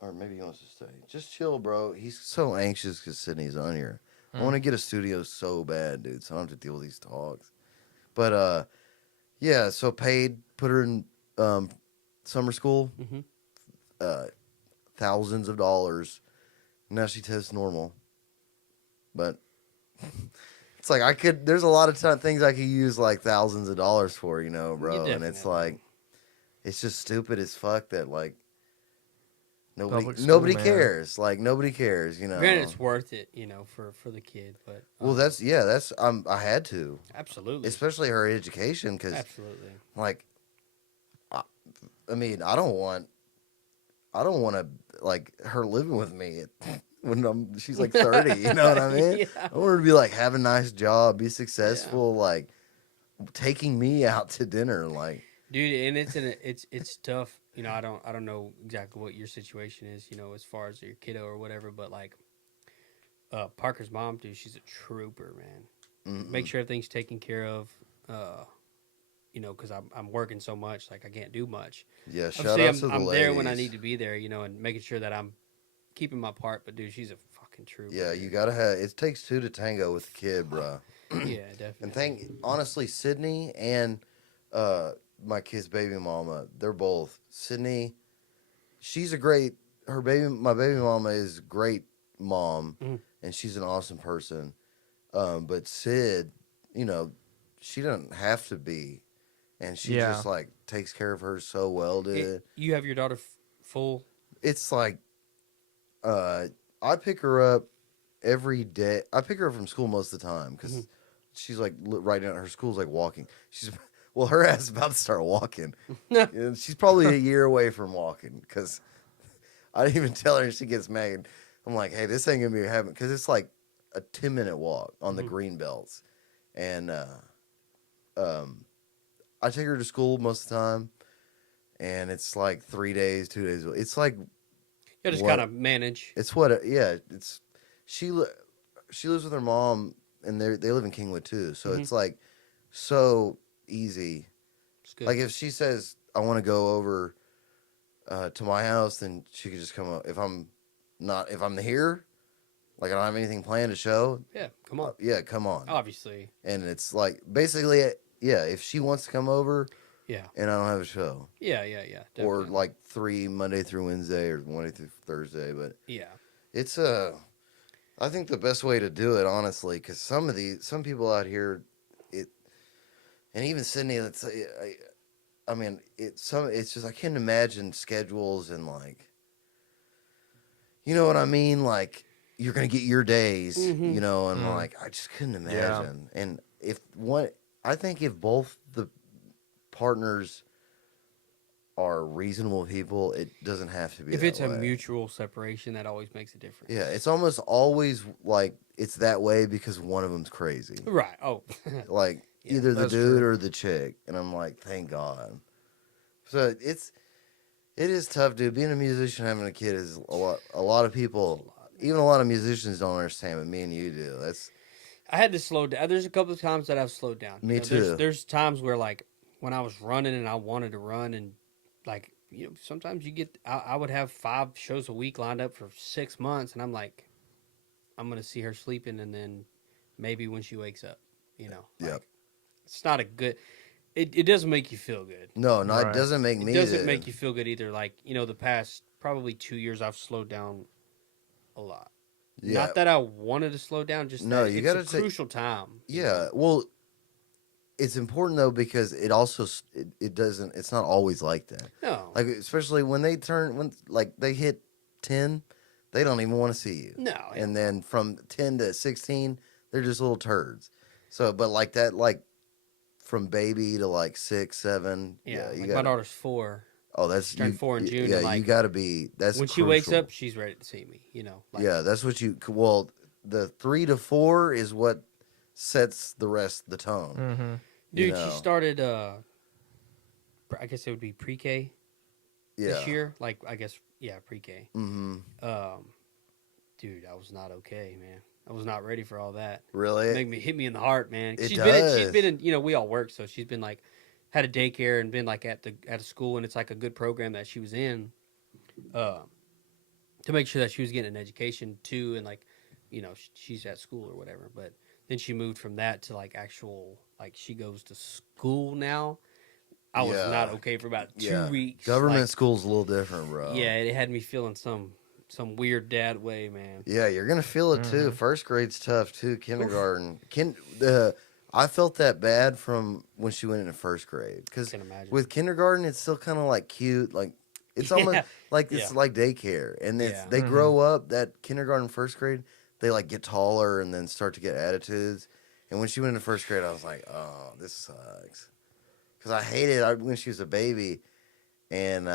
or maybe he wants to stay. Just chill, bro. He's so anxious because Sydney's on here. I want to get a studio so bad, dude, so I don't have to deal with these talks. But yeah, so put her in summer school, thousands of dollars. Now she tests normal, but it's like there's a lot of things I could use like thousands of dollars for, bro. And it's definitely. like, it's just stupid as fuck that like Public school, nobody man. cares. Like nobody cares, Granted, it's worth it, for the kid, but Well, that's I had to, absolutely, especially her education, because absolutely. like, I mean, I don't want to like her living with me when she's like 30. You know what I mean? Yeah. I want her to be like have a nice job, be successful, like taking me out to dinner, like. Dude, and it's tough. I don't know exactly what your situation is, as far as your kiddo or whatever, but like Parker's mom, dude, she's a trooper, man. Make sure everything's taken care of. Because I'm working so much, like I can't do much. Yeah, shout Obviously, out to the I'm ladies. there when I need to be there, and making sure that I'm keeping my part. But dude, she's a fucking trooper. Yeah, dude. you gotta have. It takes two to tango with the kid, bro. Yeah, definitely. And honestly, Sydney and my kid's baby mama, they're both Sydney. She's my baby mama is a great mom, and she's an awesome person. But Sid, she doesn't have to be, and she Yeah. just like takes care of her so well, dude. You have your daughter full. It's like, I pick her up every day. I pick her up from school most of the time because she's like right now. Her school's like walking. Her ass is about to start walking. And she's probably a year away from walking because I didn't even tell her, and she gets mad. I'm like, hey, this ain't gonna be happening because it's like a 10-minute walk on the green belts, and I take her to school most of the time, and it's like 3 days, 2 days. It's like You just What? kind of manage. it's it's she lives with her mom, and they live in Kingwood too, so it's like so easy. It's good. Like if she says I want to go over to my house, then she could just come up. If I'm here, like I don't have anything planned to show, yeah, come on. yeah, come on. Obviously, And it's like basically, yeah, if she wants to come over yeah, and I don't have a show, yeah. or Definitely. like 3 Monday through Wednesday or Monday through Thursday, but yeah, it's I think the best way to do it, honestly, because some people out here, and even Sydney, I mean, it's just I can't imagine schedules and like, you know what I mean, like you're gonna get your days, and like I just couldn't imagine. And I think if both the partners are reasonable people, it doesn't have to be. if that it's a way. mutual separation, that always makes a difference. Yeah, it's almost always like it's that way because one of them's crazy. Right. Oh, Like Yeah, either the that's dude true. or the chick, and I'm like, thank God. So it is tough, dude. Being a musician, having a kid is a lot. A lot of people, even a lot of musicians don't understand, but me and you do. That's I had to slow down. There's a couple of times that I've slowed down. Me There's too. times where like when I was running and I wanted to run and like sometimes you get I would have 5 shows a week lined up for 6 months and I'm like I'm gonna see her sleeping and then maybe when she wakes up, like, Yep. it's not a good. It doesn't make you feel good. no, it Right. doesn't make It me. doesn't make you feel good either. Like the past probably 2 years I've slowed down a lot. Yeah. Not that I wanted to slow down, just No, that you it's gotta a take- crucial time. Yeah. Well, it's important though because it also it doesn't. It's not always like that. No. Like especially when they they hit 10, they don't even want to see you. No. And then from 10 to 16, they're just little turds. So, but like that, like from baby to like 6, 7. Yeah, you like got. my daughter's 4. Oh, that's she turned 4 in June, Yeah, and, like, you got to be. That's When she wakes crucial. up, she's ready to see me. Like, Yeah, that's what you. Well, the 3 to 4 is what sets the rest of the tone. Mm-hmm. dude, you know. she started. I guess it would be pre-K Yeah. this year. Like I guess pre-K. Mm-hmm. Dude, I was not okay, man. I was not ready for all that. Really? Hit me in the heart, man. It She's does. been in, we all work, so she's been like had a daycare and been like at a school, and it's like a good program that she was in, to make sure that she was getting an education too, and like, she's at school or whatever. But then she moved from that to like actual, like she goes to school now. I was Yeah. not okay for about 2 Yeah. weeks. Government Like, school's a little different, bro. yeah, it had me feeling some weird dad way, man. Yeah, you're gonna feel it too. Mhm. First grade's tough too. Kindergarten. I felt that bad from when she went into first grade because Can imagine. with kindergarten it's still kind of like cute, like it's almost Yeah. like it's Yeah. like daycare, and Yeah. they Mhm. grow up. That kindergarten, first grade, they like get taller and then start to get attitudes. And when she went into first grade, I was like, oh, this sucks, because I hated when she was a baby, and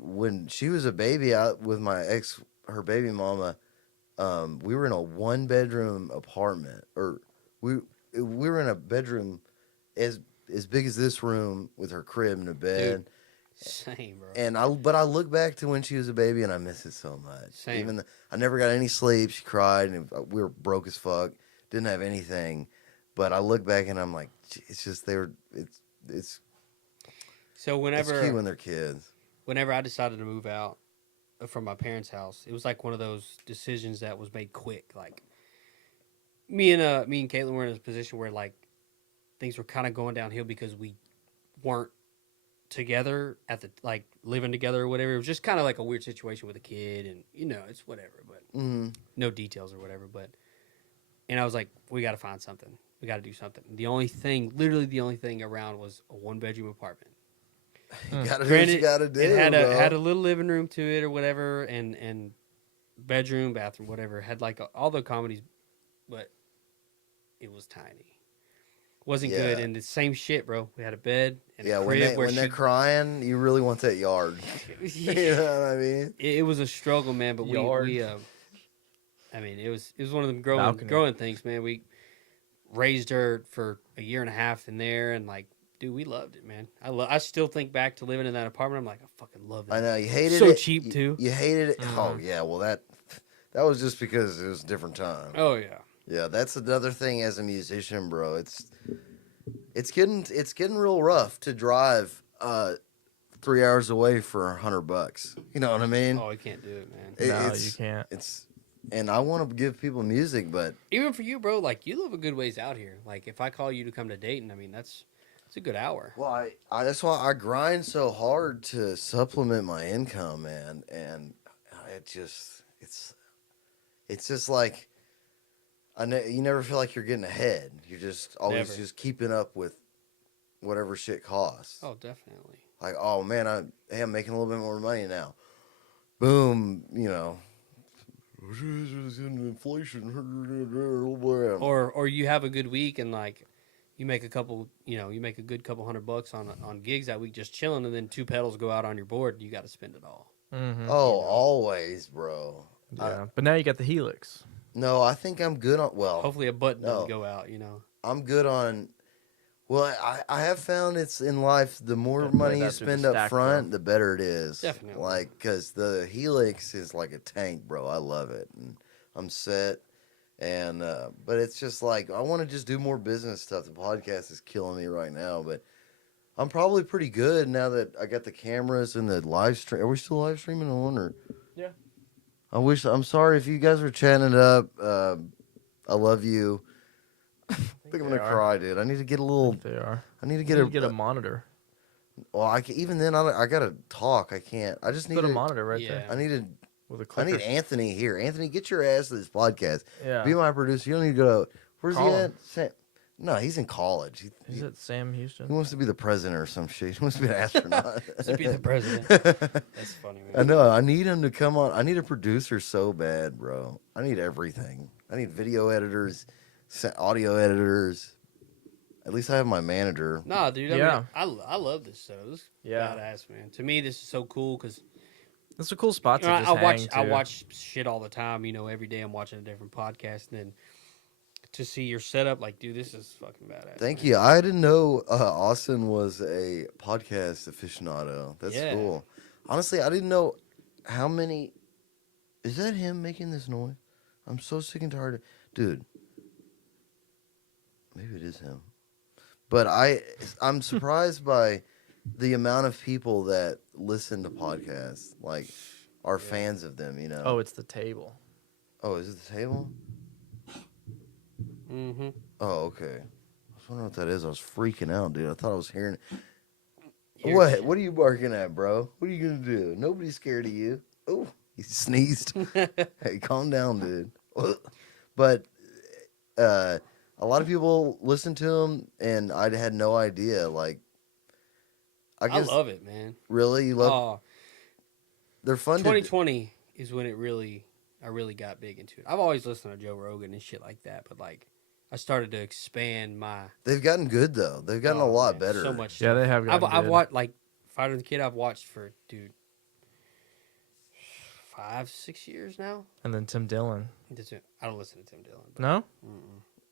when she was a baby out with her baby mama, we were in a 1-bedroom apartment, or we were in a bedroom as big as this room with her crib and a bed. Same, bro. And I look back to when she was a baby and I miss it so much. Same. Even I never got any sleep. She cried and we were broke as fuck. Didn't have anything. But I look back and I'm like, it's just it's So it's cute when they're kids. whenever I decided to move out from my parents' house, it was like one of those decisions that was made quick. Like me and Caitlin were in a position where like things were kind of going downhill because we weren't together at the like living together or whatever. It was just kind of like a weird situation with a kid, and it's whatever, but Mm-hmm. no details or whatever. But and I was like, we got to find something. We got to do something. Literally the only thing around was a 1-bedroom apartment. You gotta do what Granted, you gotta do. It bro. had a little living room to it or whatever, and bedroom, bathroom, whatever. Had like all the accommodations, but it was tiny. Wasn't good. Yeah. And the same shit, bro. We had a bed and Yeah, a when crib where they're crying, you really want that yard. You know what I mean? it was a struggle, man. But Yard. I mean, it was one of them Balcony. growing things, man. We raised her for a year and a half in there, and like, dude, we loved it, man. I still think back to living in that apartment. I'm like, I fucking love it. I know you hated So it. cheap, too. You hated it. Mhm. Oh yeah, well that was just because it was a different time. Oh yeah. Yeah, that's another thing as a musician, bro. It's getting real rough to drive 3 hours away for $100. You know what I mean? Oh, I can't do it, man. It- No, it's- you can't. And I want to give people music, but Even for you, bro, like you live a good ways out here. Like if I call you to come to Dayton, I mean it's a good hour. well, that's why I grind so hard to supplement my income, man. And it's just like you never feel like you're getting ahead. You're just always Never. just keeping up with whatever shit costs. Oh, definitely. Like, oh man, I'm making a little bit more money now. Boom, inflation. Or you have a good week and like you make a couple, you make a good couple $100 on gigs that week just chilling, and then 2 pedals go out on your board. You got to spend it all. Mm-hmm. Oh, always, bro. Yeah. But now you got the Helix. No, I think I'm good on. Well, Hopefully a button no. doesn't go out. I'm good on. Well, I have found it's in life, the more Gotta play money you that through the spend up stack, front, though. the better it is. Definitely. Like, because the Helix is like a tank, bro. I love it. And I'm set. And, but it's just like, I want to just do more business stuff. The podcast is killing me right now, but I'm probably pretty good now that I got the cameras and the live stream. Are we still live streaming on? Or? Yeah. I'm sorry if you guys are chatting it up. I love you. I think I'm they gonna are. cry, dude. I need to get a little. They are. I need to You get need to get a monitor. Well, even then, I gotta talk. I can't. I just need Put a to. monitor right Yeah. there I need to. with a I clicker. need Anthony here. Anthony, get your ass to this podcast. Yeah. Be my producer. You don't need to go. Where's Call he at? him. No, he's in college. Is it Sam He Houston? wants to be the president or some shit. He wants to be an astronaut. To be the president. That's funny, man. I know. I need him to come on. I need a producer so bad, bro. I need everything. I need video editors, audio editors. At least I have my manager. Nah, dude. Yeah. I love this setup. This is Yeah. badass, man. To me, this is so cool because It's a cool spot to just I hang, too. watch shit all the time. You know, every day I'm watching a different podcast, and then to see your setup, like, dude, this is fucking badass. Thank man. you. I didn't know Austin was a podcast aficionado. That's Yeah. cool. Honestly, I didn't know how many. Is that him making this noise? I'm so sick and tired. Dude, maybe it is him. But I'm surprised by the amount of people that listen to podcasts, like are fans of them. You know. Oh, it's the table. Oh, is it the table? Mm-hmm. Oh, okay. I was wondering what that is. I was freaking out, dude. I thought I was hearing. Here- What? What are you barking at, bro? What are you gonna do? Nobody's scared of you. Oh, he sneezed. Hey, calm down, dude. But a lot of people listen to him, and I had no idea. Like, I I guess love it, man. really you love. Oh, They're fun. 2020 is when I really got big into it. I've always listened to Joe Rogan and shit like that, but like I started to expand my. They've gotten good though. They've gotten a Oh, lot man, better. So much. Yeah, stuff. they have gotten I've good. watched like Fighter the Kid. I've watched for 5-6 years now. And then Tim Dillon. I don't listen to Tim Dillon. But No?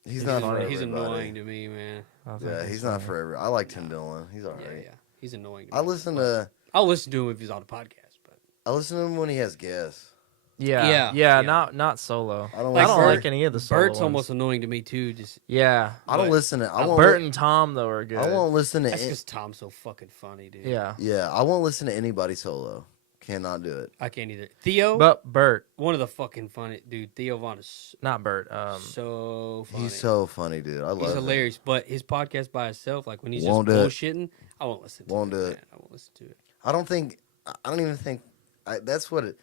He's not for He's everybody. annoying to me, man. I think Yeah, he's not for every. I like Tim Dillon. He's all Yeah, right. yeah. He's annoying to me. I listen to I'll listen to him if he's on the podcast, but him when he has guests. Yeah. Yeah. Not solo. I don't Like I don't Bert- like any of the solo Bert's ones. almost annoying to me too. Just Yeah. I don't But- listen to. I won't. Bert and Tom, though, are good. I won't listen to. that's because Tom's so fucking funny, dude. Yeah. Yeah, I won't listen to anybody solo. Cannot do it. I can't either. Theo, But Bert, one of the fucking funny dude. Theo Vaughn is not Bert. so funny. He's so funny, dude. I love He's him. hilarious. But his podcast by himself, like when he's Won't just do it. bullshitting, I won't listen to Won't it. do it. Man. I won't listen to it. I don't even think. That's what it.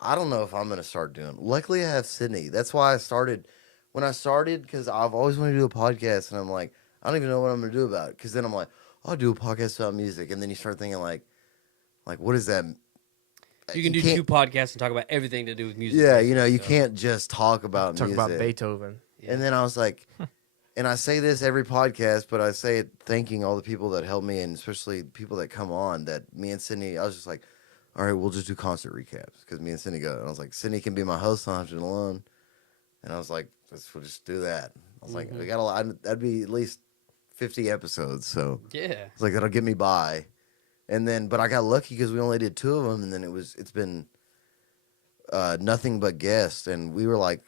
I don't know if I'm gonna start doing. Luckily, I have Sydney. That's why I started. When I started, because I've always wanted to do a podcast, and I'm like, I don't even know what I'm gonna do about it. Because then I'm like, I'll do a podcast about music, and then you start thinking like what is that? You can do can't- 2 podcasts and talk about everything to do with music. Yeah, basically, you so. can't just talk about talk music. about Beethoven. Yeah. And then I was like, and I say this every podcast, but I say it thanking all the people that help me, and especially people that come on. That me and Sydney, I was just like, all right, we'll just do concert recaps because me and Sydney go. And I was like, Sydney can be my host on Hunted Alone, and I was like, we'll just do that. I was like, we got a lot. That'd be at least 50 episodes, so Yeah. it's like that'll get me by. And then, but I got lucky because we only did 2 of them, and then it's been nothing but guests, and we were like,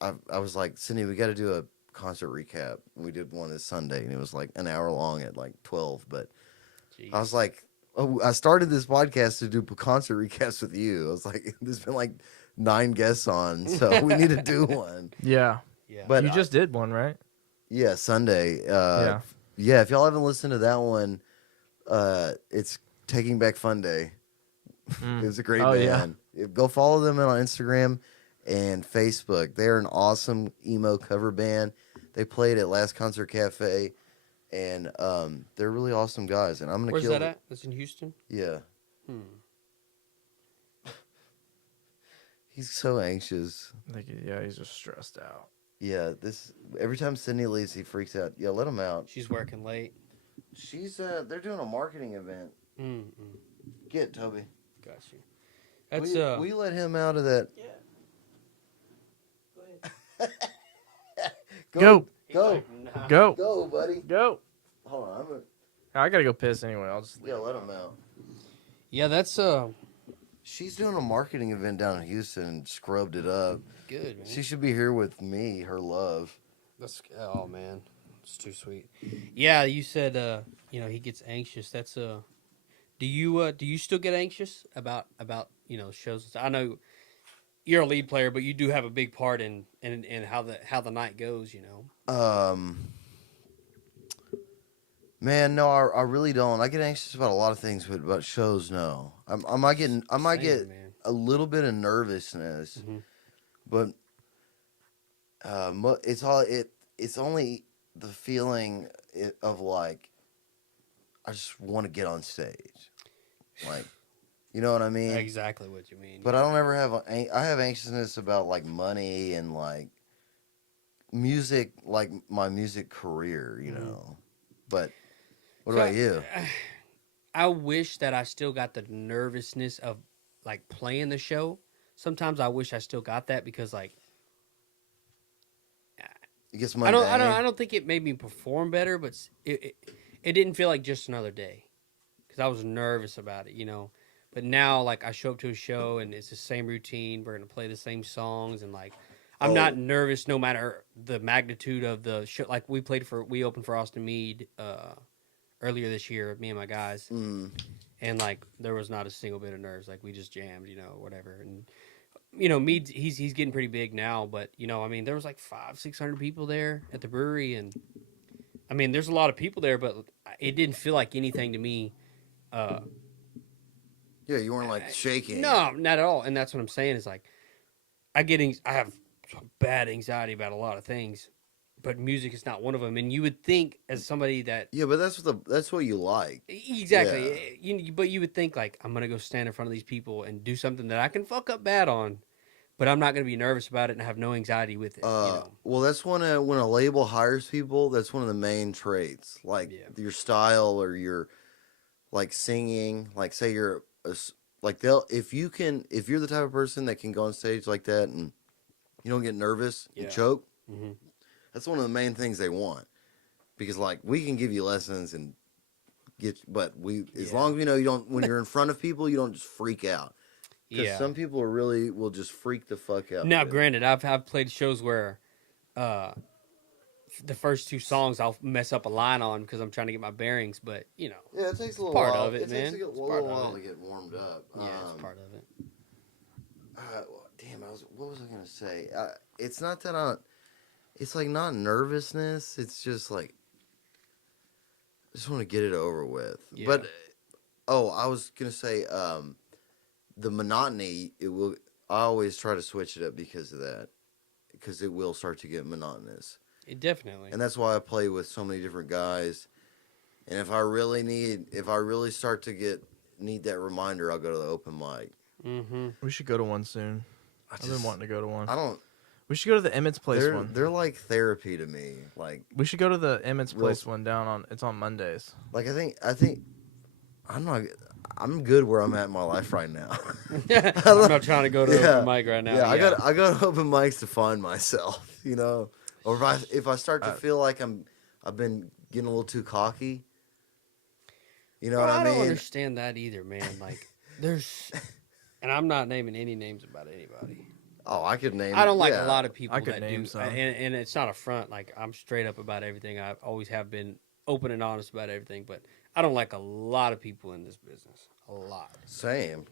I was like, Sydney, we got to do a concert recap. We did one this Sunday, and it was like an hour long at like 12. But Jeez. I was like, oh, I started this podcast to do concert recaps with you. I was like, there's been like 9 guests on, so we need to do one. Yeah. yeah. But You just did one, right? yeah, Sunday. Yeah. Yeah, if y'all haven't listened to that one, it's Taking Back Fun Day. Mm. It was a great Oh, yeah. band. Go follow them on Instagram and Facebook. They're an awesome emo cover band. They played at Last Concert Cafe, and they're really awesome guys. And I'm gonna Where's kill that it. at? That's in Houston. Yeah, Hmm. he's so anxious. Yeah, he's just stressed out. Yeah, every time Sydney leaves, he freaks out. Yeah, let him out. She's working late. They're doing a marketing event. Mm-mm. Get Toby. Got you. That's We let him out of that. Yeah. Go. Go. Go. Go, buddy. Go. Hold on. I gotta go piss anyway. I'll just leave. Yeah, let him out. Yeah, that's She's doing a marketing event down in Houston and scrubbed it up. good, man. She should be here with me, her love. That's oh man, it's too sweet. Yeah, you said he gets anxious. That's do you still get anxious about shows? I know you're a lead player, but you do have a big part in how the night goes. Man, no, I really don't. I get anxious about a lot of things, but about shows, no. I might get Man. a little bit of nervousness, Mhm. but it's only the feeling of like I just want to get on stage, like you know what I mean. Exactly what you mean. But I don't ever have I have anxiousness about like money and like music, like my music career, you know. But what So, about you? I wish that I still got the nervousness of like playing the show. Sometimes I wish I still got that because like It gets I mundane. don't think it made me perform better, but it didn't feel like just another day because I was nervous about it. But now, like, I show up to a show and it's the same routine. We're gonna play the same songs, and like, I'm not Oh. nervous no matter the magnitude of the show. Like, we opened for Austin Meade earlier this year, me and my guys, Mm. and like, there was not a single bit of nerves. Like, we just jammed, whatever. And Meade, he's getting pretty big now, but I mean, there was like 500-600 people there at the brewery, and I mean, there's a lot of people there, but it didn't feel like anything to me. Yeah, you weren't like shaking. No, not at all. And that's what I'm saying is like, I have bad anxiety about a lot of things, but music is not one of them. And you would think, as somebody that Yeah, but that's what you like. exactly, but you would think like, I'm gonna go stand in front of these people and do something that I can fuck up bad on, but I'm not gonna be nervous about it and have no anxiety with it. Well, that's when a label hires people. That's one of the main traits, like Yeah. your style or your like singing. Like, say you're like if you're the type of person that can go on stage like that and you don't get nervous Yeah. and choke. Mm-hmm. That's one of the main things they want, because like we can give you lessons and but as Yeah. long as you know you don't, when you're in front of people, you don't just freak out. Because Yeah. some people will just freak the fuck out. Now, with it. granted, I've played shows where the first two songs I'll mess up a line on because I'm trying to get my bearings, but Yeah, it takes a little part while. of it, man. takes a It's little part of while it. to get warmed up. yeah, it's part of it. Damn, what was I gonna say? It's not that it's like not nervousness. It's just like I just want to get it over with. Yeah. But I was gonna say the monotony. I always try to switch it up because of that, because it will start to get monotonous. It definitely. And that's why I play with so many different guys. And if I really start to need that reminder, I'll go to the open mic. Mm-hmm. We should go to one soon. I've been wanting to go to one. I don't. We should go to the Emmett's Place one. They're like therapy to me. Like We should go to the Emmett's Place one it's on Mondays. I think I'm good where I'm at in my life right now. I'm not trying to go to Yeah. open mic right now. Yeah, I got to open mics to find myself, Or if I start to feel like I've been getting a little too cocky, you know Well, what I I don't mean? understand that either, man. Like, and I'm not naming any names about anybody. Oh, I could name. I don't like yeah. a lot of people I could that name do, some. and it's not a front. Like, I'm straight up about everything. I always have been open and honest about everything, but I don't like a lot of people in this business. A lot. Same.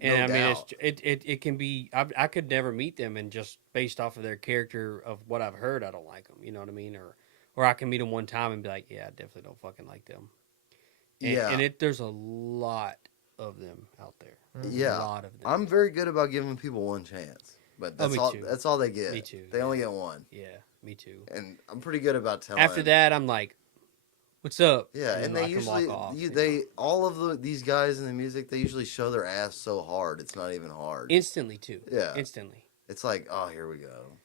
And No I mean, doubt. it can be. I could never meet them, and just based off of their character of what I've heard, I don't like them. You know what I mean? Or I can meet them one time and be like, yeah, I definitely don't fucking like them. And, Yeah. and there's a lot of them out there. Yeah. A lot of them. I'm very good about giving people one chance, but Oh, that's me all. too. That's all they get. Me too, They only get one, Yeah, me too. and I'm pretty good about telling. After that, I'm like, "What's up?" Yeah, and they I can walk usually off, all of these guys in the music, they usually show their ass so hard it's not even hard. instantly too. Yeah. Instantly. It's like, oh, here we go.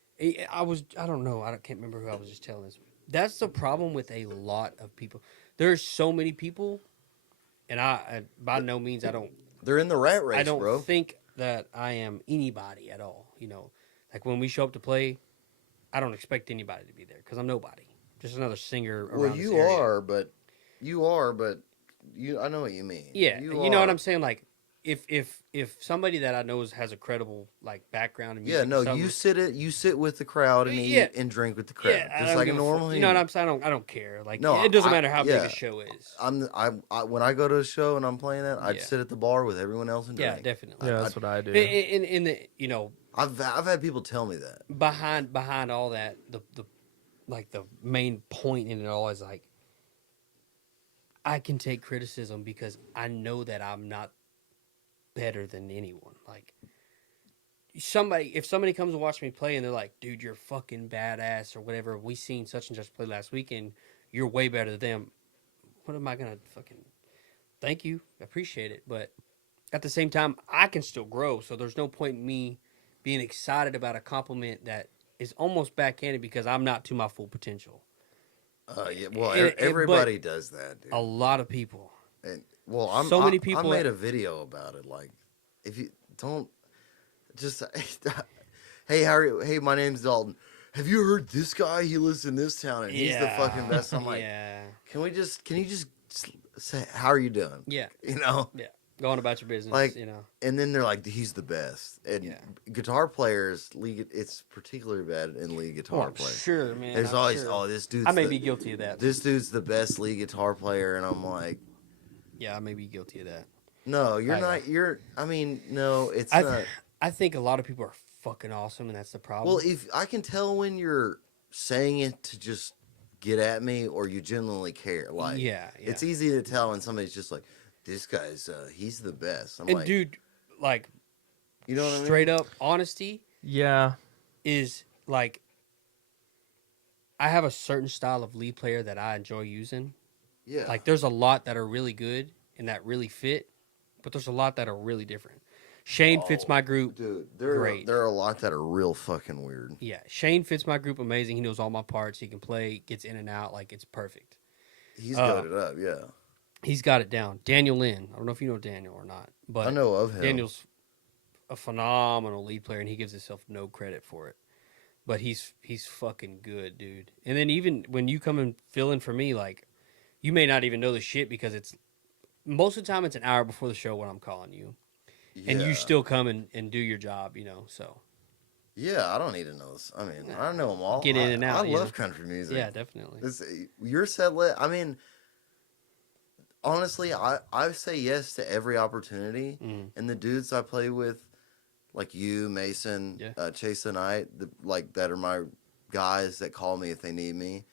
I don't know. Can't remember who I was just telling this. That's the problem with a lot of people. There's so many people, and I by no means I don't They're in the rat race, I don't bro. think that I am anybody at all. Like when we show up to play, I don't expect anybody to be there because I'm nobody. Just another singer around Well, this you area. are, but You are, but I know what you mean. Yeah, you know what I'm saying? Like, if somebody that I know has a credible like background in music, Yeah, no, or something, you sit with the crowd and Yeah. eat and drink with the crowd, yeah, I just don't like a give normal You know what human. I'm saying? I don't care. Like, No, it doesn't I- matter how big yeah. a show is. I when I go to a show and I'm playing that, I'd Yeah. sit at the bar with everyone else and Yeah, drink. definitely. Yeah, that's what I do. In the I've had people tell me that. behind all that, the like the main point in it all is like, I can take criticism because I know that I'm not better than anyone. Like, if somebody comes and watch me play and they're like, dude, you're fucking badass or whatever, we seen such and such play last weekend, you're way better than them. What am I gonna fucking thank you? I appreciate it. But at the same time, I can still grow. So there's no point in me being excited about a compliment that is almost backhanded because I'm not to my full potential. Yeah, well, But everybody does that, dude. A lot of people. And, well, many I people- made a video about it. Like, if you don't just, hey, how are you? Hey, my name's Dalton. Have you heard this guy? He lives in this town, and he's the fucking best. I'm like, yeah. can you just say, how are you doing? Yeah. You know, Yeah. Go on about your business, Like, you know. and then they're like, he's the best. And Yeah. guitar players, it's particularly bad in lead guitar I'm players. sure, man. There's I'm always, sure. oh, this dude's I may the- be guilty of that. This dude's the best lead guitar player, and I'm like, Yeah, I may be guilty of that. no, you're I not. I mean, no, it's I not. I think a lot of people are fucking awesome, and that's the problem. Well, if I can tell when you're saying it to just get at me or you genuinely care, like, yeah. it's easy to tell when somebody's just like, this guy's, he's the best. I'm And like, dude, like, you know what I mean? straight up honesty Yeah. is like, I have a certain style of lead player that I enjoy using. Yeah. Like, there's a lot that are really good and that really fit, but there's a lot that are really different. Shane fits my group. Dude, great. there are a lot that are real fucking weird. Yeah, Shane fits my group amazing. He knows all my parts. He can play, gets in and out. Like, it's perfect. He's got it up, yeah. He's got it down. Daniel Lynn. I don't know if you know Daniel or not, but I know of him. Daniel's a phenomenal lead player, and he gives himself no credit for it. But he's fucking good, dude. And then even when you come and fill in for me, like, you may not even know the shit because it's most of the time it's an hour before the show when I'm calling you, and you Yeah. still come and do your job, you know. So Yeah, I don't need to know this. I mean, I know them all. Get in and out, I you love know? country music. yeah, definitely. Your set list. I mean, honestly, I say yes to every opportunity, Mm. and the dudes I play with, like you, Mason, Yeah. Chase and I, that are my guys that call me if they need me,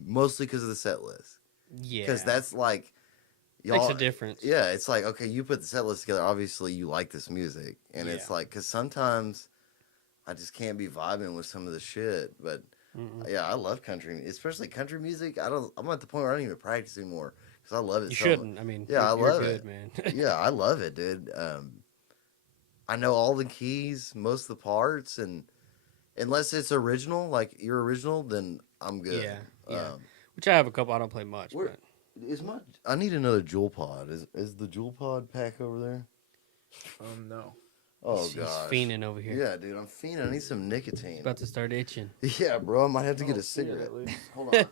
mostly because of the set list. Yeah, Because that's like, makes y'all. a difference. Yeah, it's like, okay, you put the set list together. Obviously, you like this music, and it's Yeah. like, because sometimes I just can't be vibing with some of the shit, but. Mm-mm. Yeah, I love country, especially country music. I'm at the point where I don't even practice anymore because I love it. You so shouldn't. I mean, Yeah, you're I love good, it. man. Yeah, I love it, dude. I know all the keys, most of the parts, and unless it's original, like your original, then I'm good. Yeah, yeah. Which I have a couple. I don't play much. Where- But I need another Jewel Pod. Is the Jewel Pod pack over there? No. Oh he's gosh. fiending over here. Yeah, dude, I'm fiending. I need some nicotine. About to start itching. Yeah, bro, I might have to get don't a see it, cigarette. at least. Hold on.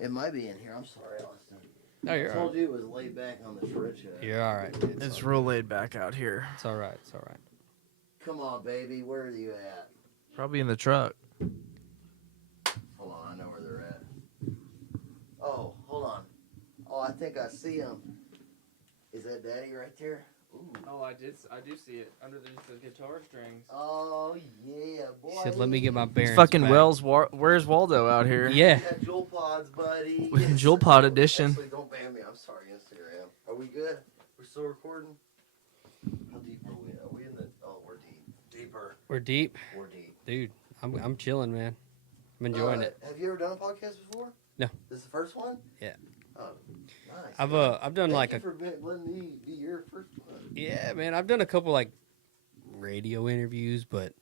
It might be in here. I'm sorry, Austin. No, I you're all told right. you it was laid back on the fridge. You're all right. Man. It's real laid back out here. It's all right. It's all right. Come on, baby. Where are you at? Probably in the truck. Hold on. I know where they're at. Oh, hold on. Oh, I think I see him. Is that Daddy right there? Ooh. Oh, I do see it underneath the guitar strings. Oh, yeah, boy. He said, "Let me get my It's bearings." fucking back. Where's Waldo out here? Yeah. Yeah, Jewel Pods, buddy. Jewel Pod edition. Actually, don't ban me. I'm sorry, Instagram. Are we good? We're still recording? How deep are we? Are we in the... Oh, we're deep. Deeper. We're deep, We're deep. dude. I'm chilling, man. I'm enjoying it. Have you ever done a podcast before? No. This is the first one? Yeah. Oh, nice. I've done Thank like you a for letting me be your first one. yeah, man. I've done a couple like radio interviews, but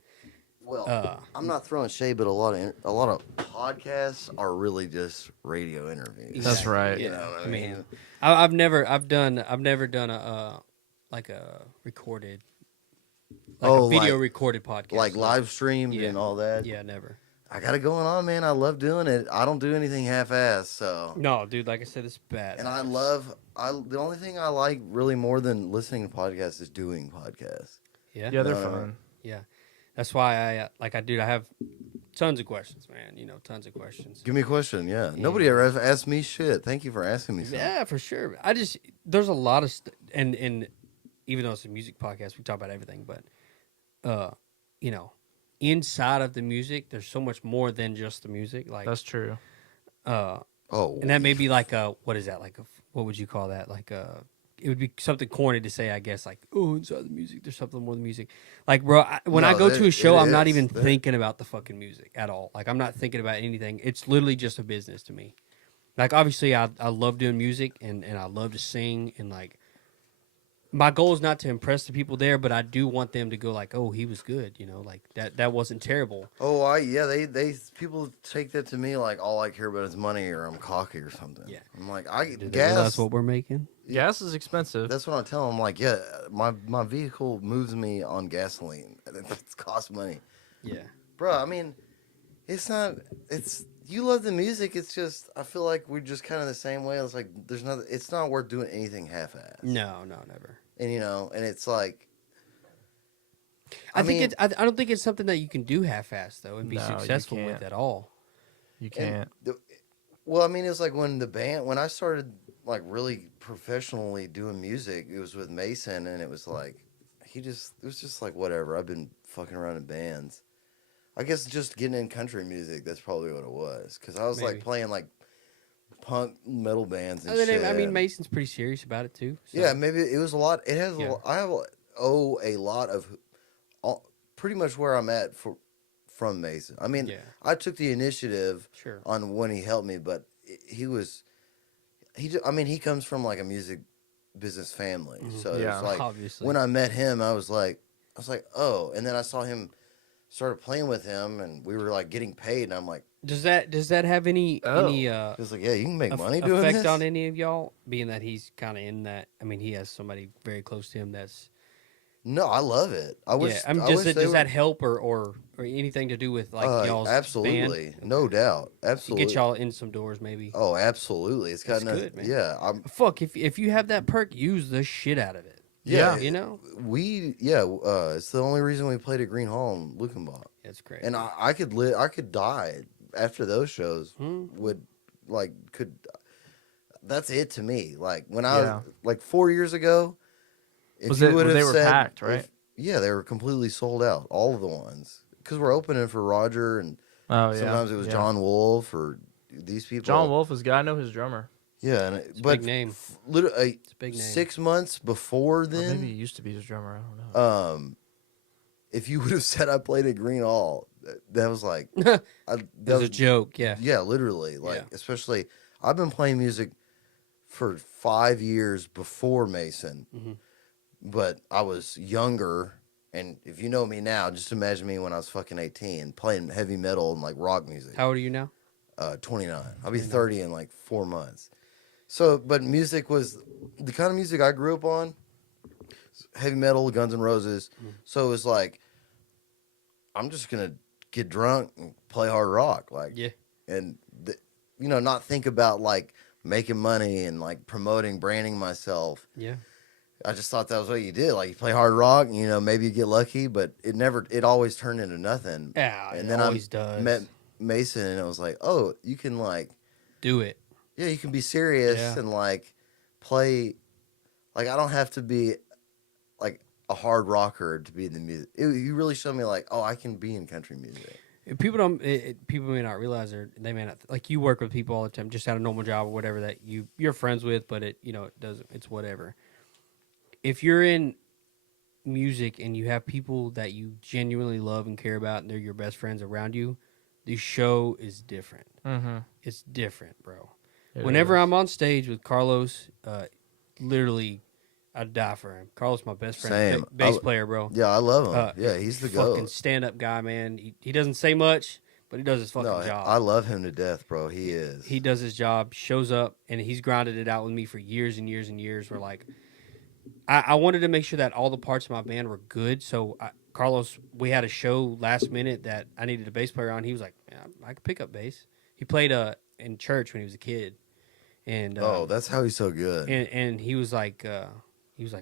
Well, I'm not throwing shade, but a lot of podcasts are really just radio interviews. That's right. You Yeah. know what I mean, I've never done a like a recorded, like Oh, a video like- recorded podcast, like live streamed Yeah. and all that. Yeah, never. I got it going on, man. I love doing it. I don't do anything half-assed, so. No, dude, like I said, it's bad. And the only thing I like really more than listening to podcasts is doing podcasts. Yeah. Yeah, they're No. fun. Yeah. That's why I have tons of questions, man. You know, tons of questions. Give me a question, yeah. Nobody Yeah. ever asked me shit. Thank you for asking me something. Yeah, for sure. There's a lot of and even though it's a music podcast, we talk about everything, but you know, inside of the music, there's so much more than just the music. Like That's true. and that may be like what is that? Like what would you call that? Like it would be something corny to say, I guess, like, oh, inside the music, there's something more than music. Like, bro, when I No, go to a show, it I'm not is. even thinking about the fucking music at all. Like, I'm not thinking about anything. It's literally just a business to me. Like, obviously, I love doing music and I love to sing. And, like, my goal is not to impress the people there, but I do want them to go, like, oh, he was good. You know, like, that wasn't terrible. Oh, they people take that to me like all I care about is money or I'm cocky or something. Yeah. I'm like, Do they realize gas. what we're making? Gas is expensive. That's what I tell them. I'm like, yeah, my vehicle moves me on gasoline. It costs money, Yeah. bro. I mean, it's not. It's you love the music. It's just I feel like we're just kind of the same way. It's like there's nothing. It's not worth doing anything half-assed. No, never. And and it's like. I mean, think I don't think it's something that you can do half-assed though and be No, you successful with can't. at all. You and can't. well, I mean, it was like when I started like really professionally doing music, it was with Mason, and it was like it was just like whatever. I've been fucking around in bands. I guess just getting in country music. That's probably what it was. Because I was like Maybe. playing like punk metal bands and I shit. mean, Mason's pretty serious about it too. So. Yeah, maybe it was a lot. It has. Yeah. I have a lot of, pretty much where I'm at from Mason. I mean, Yeah. I took the initiative Sure. on when he helped me, but he comes from like a music business family, so Yeah. it's like Obviously. when I met him, I was like, oh, and then I saw him, started playing with him, and we were like getting paid, and I'm like, Does that have any he was like, yeah, you can make money doing effect this. on any of y'all? Being that he's kind of in that. I mean, he has somebody very close to him that's. No, I love it. I wish. Yeah. I mean, wish does they that were- help or anything to do with like y'all's absolutely, band? no doubt, To absolutely. get y'all in some doors, maybe. Oh, absolutely. It's got That's good, man. Yeah, I'm. Fuck, if you have that perk, use the shit out of it. Yeah, You know, it's the only reason we played at Green Hall in Luckenbach. that's great. And I could die after those shows. That's it to me. Like when I Yeah. was like 4 years ago, if Was you it- would have they were said, packed, right? yeah, they were completely sold out. All of the ones because we're opening for Roger, and Oh yeah. sometimes it was yeah. John Wolfe or these people. John Wolf is a guy. I know his drummer. Yeah, a but big name. Literally, It's a big name. 6 months before Or maybe he then, used to be his drummer. I don't know. if you would have said I played at Green Hall, that was like That that was a joke. Yeah. Yeah, literally. Like, Yeah. especially, I've been playing music for 5 years before Mason, Mhm. but I was younger. And if you know me now, just imagine me when I was fucking 18 playing heavy metal and like rock music. How old are you now? 29. I'll be 30 in like 4 months. So, but music was the kind of music I grew up on. Heavy metal, Guns N' Roses. So it was like, I'm just gonna get drunk and play hard rock, like, Yeah. and not think about like making money and like promoting, branding myself. Yeah. I just thought that was what you did. Like you play hard rock, and, maybe you get lucky, but it always turned into nothing. Yeah. And it then always I does. met Mason, and it was like, oh, you can like, Do it. yeah, you can be serious Yeah. and like play. Like I don't have to be like a hard rocker to be in the music. You really showed me like, oh, I can be in country music. People don't. People may not realize, or they may not. Like you work with people all the time, just at a normal job or whatever that you're friends with, but it doesn't. It's whatever. If you're in music and you have people that you genuinely love and care about, and they're your best friends around you, the show is different. Mm-hmm. It's different, bro. Whenever I'm on stage with Carlos, literally, I'd die for him. Carlos, my best friend, Same. bass player, bro. Yeah, I love him. Yeah, he's the fucking goat. stand-up guy, man. He doesn't say much, but he does his fucking No, job. I love him to death, bro. He is. He does his job, shows up, and he's grinded it out with me for years and years and years. Where like, I wanted to make sure that all the parts of my band were good, so Carlos, we had a show last minute that I needed a bass player on. He was like, "Yeah, I could pick up bass." He played in church when he was a kid, and Oh, that's how he's so good. and he was like,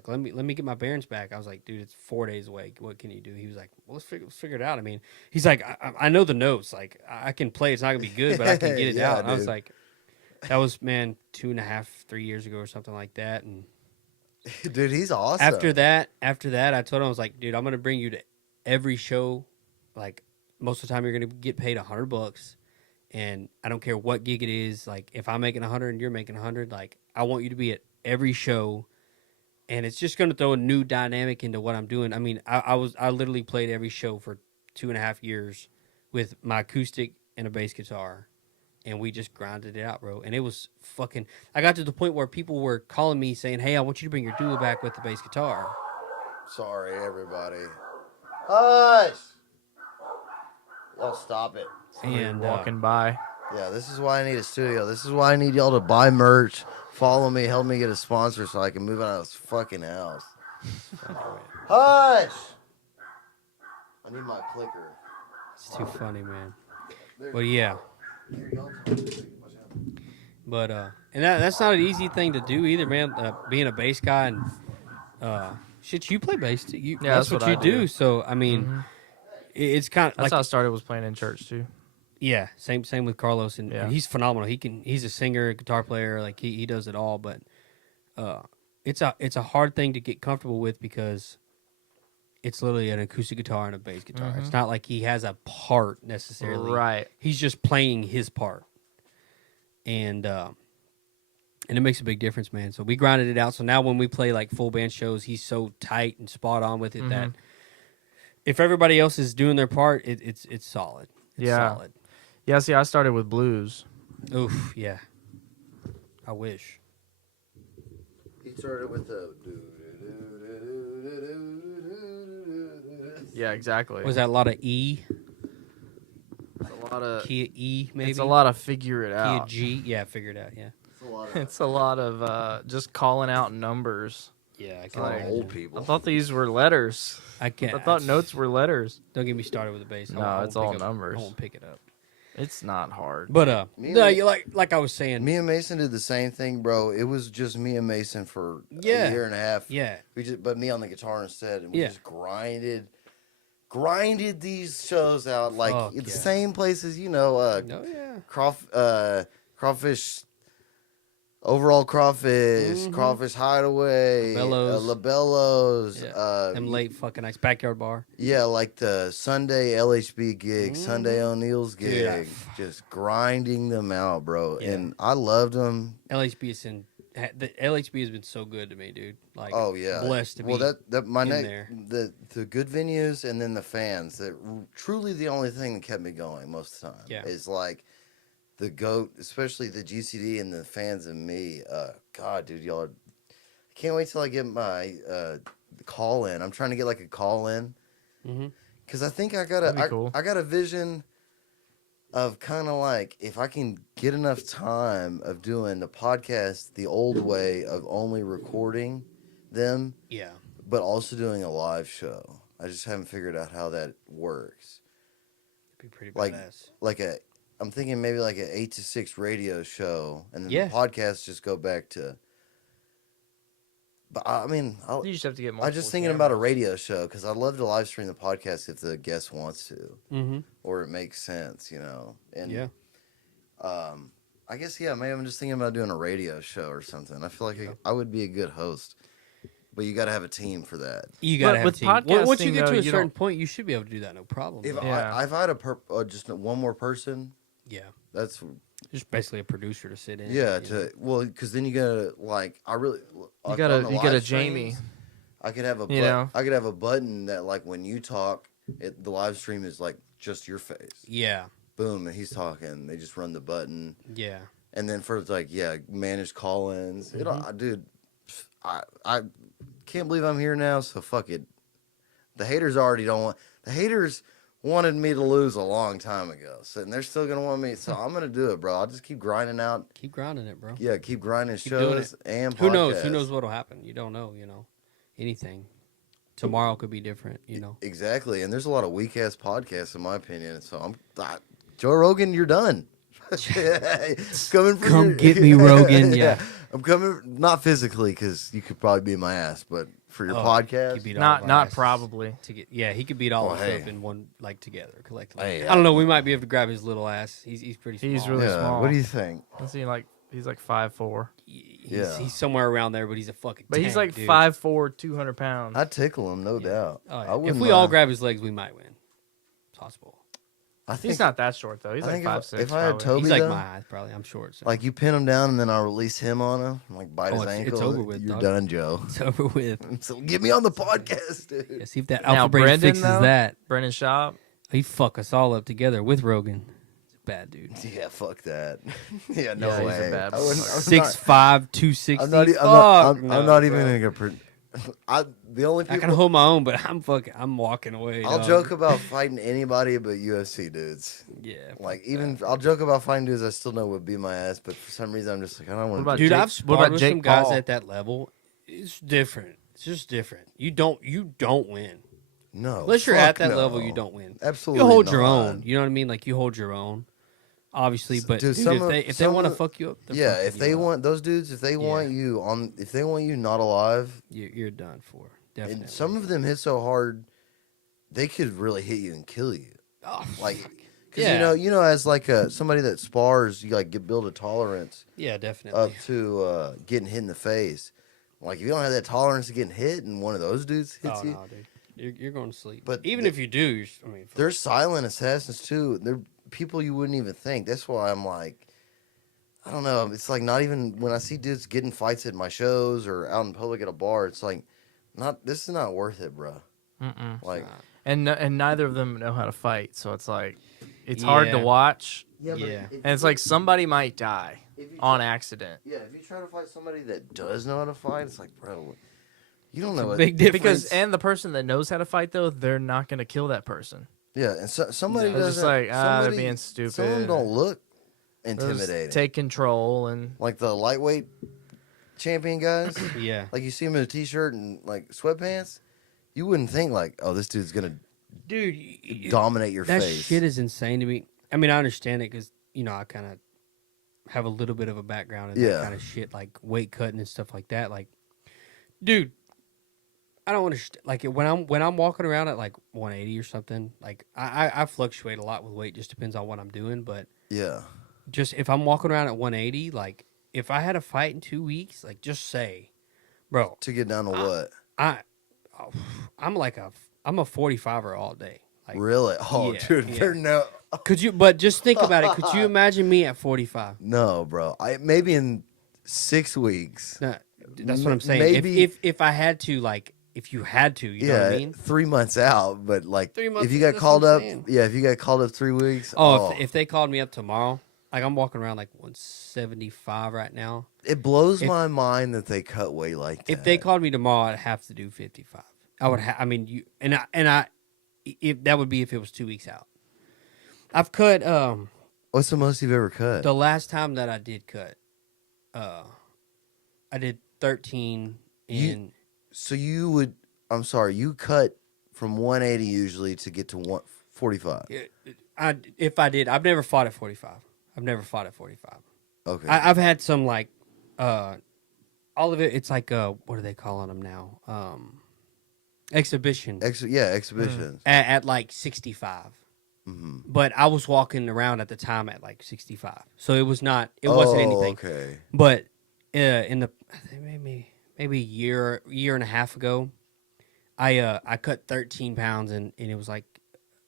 let me get my bearings back. I was like, dude, it's 4 days away. What can you do? He was like, well, let's figure it out. I mean, he's like, I know the notes. Like, I can play. It's not gonna be good, but I can get it Yeah, out. And I was dude. like, that was, man, 2.5, 3 years ago or something like that. And Dude, he's awesome. after that, I told him, I was like, dude, I'm gonna bring you to every show. Like, most of the time, you're gonna get paid $100, and I don't care what gig it is. Like, if I'm making 100 and you're making 100, like, I want you to be at every show, and it's just gonna throw a new dynamic into what I'm doing. I mean, I literally played every show for 2.5 years with my acoustic and a bass guitar. And we just grinded it out, bro. And it was fucking. I got to the point where people were calling me saying, "Hey, I want you to bring your duo back with the bass guitar." Sorry, everybody. Hush! Y'all stop it. Somebody And walking by. Yeah, this is why I need a studio. This is why I need y'all to buy merch, follow me, help me get a sponsor so I can move out of this fucking house. Hush! I need my clicker. it's too funny, man. But yeah, but and that's not an easy thing to do either, man. Being a bass guy and shit, you play bass. That's what what you I do. do. So I mean, Mhm. it's kind of That's like how I started, was playing in church too. yeah, same with Carlos, and, Yeah. and he's phenomenal. He's a singer, guitar player, like he does it all. But it's a hard thing to get comfortable with because it's literally an acoustic guitar and a bass guitar. It's Mhm. not like he has a part necessarily. Right. He's just playing his part, and it makes a big difference, man. So we grinded it out. So now when we play like full band shows, he's so tight and spot on with it that Mhm. if everybody else is doing their part, it's solid. It's Yeah. solid. Yeah, see, I started with blues. Oof, yeah. I wish. He started with the. Yeah, exactly. Was that a lot of E? It's a lot of Key of E, maybe? It's a lot of figure it Key of out. G? Yeah, figured out, yeah. It's a lot of It's a lot of just calling out numbers. Yeah, I it's can a lot of imagine. old I people. thought these were letters. I can't. I thought notes were letters. Don't get me started with the bass. No, I won't it's all pick up- numbers. I won't pick it up. It's not hard. But Me no, and- you like I was saying. Me and Mason did the same thing, bro. It was just me and Mason for Yeah. a year and a half. Yeah, But me on the guitar instead, and we Yeah. just grinded these shows out like Fuck it's the yeah. same places, oh yeah, crawfish, overall crawfish, Mhm. crawfish hideaway, Labellos. labellos, yeah. Them late fucking nights, backyard bar. yeah, like the Sunday LHB gig, Mhm. Sunday O'Neill's Dude, gig, just grinding them out, bro. Yeah. And I loved them. LHB is the LHB has been so good to me, dude. Like, Oh yeah, blessed to well, be. that my in next there. the good venues and then the fans. That truly the only thing that kept me going most of the time. Yeah. Is like the goat, especially the GCD and the fans and me. God, dude, y'all are. I can't wait till I get my call in. I'm trying to get like a call in hmm because I think I That'd be cool. got a vision of kind of like if I can get enough time of doing the podcast the old way of only recording them, Yeah, but also doing a live show. I just haven't figured out how that works. it'd be pretty Like- badass. I'm thinking maybe like an 8 to 6 radio show, and then Yeah. the podcast just go back to. But I mean, You just have to get more. I'm just thinking about a radio show because I'd love to live stream the podcast if the guest wants to, Mm-hmm. or it makes sense, And Yeah. I guess maybe I'm just thinking about doing a radio show or something. I feel like Yeah. I would be a good host, but you got to have a team for that. You gotta But have with a team. Once you podcasting, get though, to a you certain don't- point, you should be able to do that. No problem. If bro. Yeah. I've had just one more person, yeah, that's just basically a producer to sit in. yeah. you know. Because then you gotta like I really You gotta on the you get a live Jamie. streams, I could have I could have a button that like when you talk, the live stream is like just your face. Yeah, Boom, and he's talking. They just run the button, yeah. and then for manage call-ins. Dude, I can't believe I'm here now. So fuck it. The haters already don't want. The haters wanted me to lose a long time ago, so and they're still gonna want me. So I'm gonna do it, bro. I'll just keep grinding out. Keep grinding it, bro. Yeah, keep grinding Keep doing shows and Who knows? Who podcasts. knows what'll happen? You don't know. Anything. tomorrow could be different. Exactly, and there's a lot of weak ass podcasts in my opinion. So Joe Rogan, you're done. Coming for Come get me, Rogan. Yeah. I'm coming, not physically because you could probably beat my ass, but for your He podcast, could beat all of our Not asses probably. he could beat all Oh, of hey. us up in one together collectively. Hey, I don't know. We might be able to grab his little ass. He's pretty small. He's really yeah. small. What do you think? Is he like he's like 5'4", He's somewhere around there, but he's a fucking. but he's tank, like dude. 5'4", 200 pounds. I'd tickle him, no doubt. Oh, yeah. I If wouldn't we all mind. grab his legs, we might win. Possible. I think He's not that short though. He's I like think 5'6". if I had probably. Toby, He's like though, my height, probably. I'm short. So. like you pin him down and then I release him on him, and like bite Oh, his it's ankle. over with, You're dog. done, Joe. it's over with. So get me on the podcast, dude. Yeah, see if that Now, alpha brain Brendan, fixes though? that. Brendan Schaub. He fuck us all up together with Rogan. He's a bad dude. Yeah, fuck that. Yeah, no Yeah, he's a way. bad I wouldn't- boy. I'm 6'5", 260. I'm not, Fuck, I'm not even bro. gonna. The only I can people hold my own, but I'm walking away. I'll dog. joke about fighting anybody but UFC dudes. Yeah. Like I'll joke about fighting dudes I still know would beat my ass, but for some reason I'm just like I don't want about to. Dude, Jake- I've what sparred about with Jake some guys Paul? at that level. It's different. It's just different. You don't win. No, Unless you're fuck at that no. level, you don't win. Absolutely, You hold your not. own. You know what I mean? Like you hold your own. Obviously, but Dude, dude, some if of- they some want to of- fuck you up, they're Yeah, fucking if they you up. want those dudes, if they want you on, if they want you not alive, you're done for. Definitely. and some of them hit so hard, they could really hit you and kill you. oh, Like, fuck. because Yeah. you know, as like somebody that spars, you like build a tolerance Yeah, definitely. up to getting hit in the face. Like if you don't have that tolerance to getting hit, and one of those dudes hits Oh you, no, dude, you're going to sleep. But even the- if you do, I mean, they're silent assassins too. They're people you wouldn't even think. That's why I'm like, I don't know. It's like not even when I see dudes getting fights at my shows or out in public at a bar. It's like, this is not worth it, bro. Mm-mm. Like, And neither of them know how to fight, so it's like it's hard to Yeah. watch, but Yeah. and it's like somebody might die on accident. yeah, if you try to fight somebody that does know how to fight, it's like, bro, you don't know what. big difference. Because and the person that knows how to fight though, they're not gonna kill that person. Yeah, and somebody No. They're doesn't. just like they're somebody- being stupid. Some of them don't look They'll just intimidating. Take control and Like the lightweight champion guys. yeah. Like you see him in a t-shirt and like sweatpants, you wouldn't think like, oh, this dude's gonna Dude, dominate your that face. shit is insane to me. I mean, I understand it because I kind of have a little bit of a background in Yeah. that kind of shit, like weight cutting and stuff like that. Like, dude, I don't understand. Like when I'm walking around at like 180 or something, like I fluctuate a lot with weight. Just depends on what I'm doing. But Yeah. just if I'm walking around at 180, like if I had a fight in 2 weeks, like just say, bro, To get down to what? I'm a 45er all day. Like, Really? Oh, yeah, dude, yeah. they're no. could you? But just think about it. Could you imagine me at 45? No, bro. Maybe in 6 weeks. No, that's what I'm saying. Maybe- If I had to, like, if you had to, you know Yeah, what I mean? 3 months out, but like 3 months, if you got that's called what I'm up, saying. yeah, if you got called up 3 weeks, Oh, if they called me up tomorrow, like I'm walking around like 175 right now. it blows if- my mind that they cut weight like that. If they called me tomorrow, I'd have to do 55. I would. I mean, you and I. If that would be if it was 2 weeks out. I've cut. What's the most you've ever cut? The last time that I did cut, I did 13 in. So you would? I'm sorry, you cut from 180 usually to get to 145. If I did, I've never fought at 45. I've never fought at 45. Okay. I've had some like, all of it. It's like what are they calling them now? Exhibition Exhibitions. at like 65. Mm-hmm. But I was walking around at the time at like 65, so it was not. It wasn't anything. Okay. But in the I think maybe a year and a half ago, I cut 13 pounds and it was like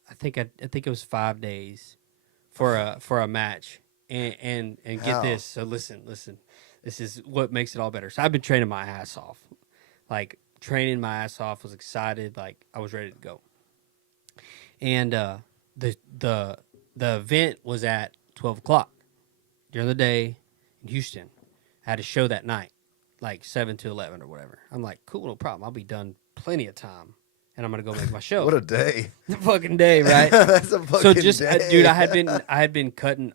I think it was 5 days for a match and get How? this. So listen, this is what makes it all better. So I've been training my ass off, like training my ass off. Was excited, like I was ready to go. And the event was at 12 o'clock during the day in Houston. I had a show that night, like 7 to 11 or whatever. I'm like, cool, no problem. I'll be done plenty of time, and I'm gonna go make my show. What a day. the fucking day, right? That's a fucking So just, day. dude, I had been cutting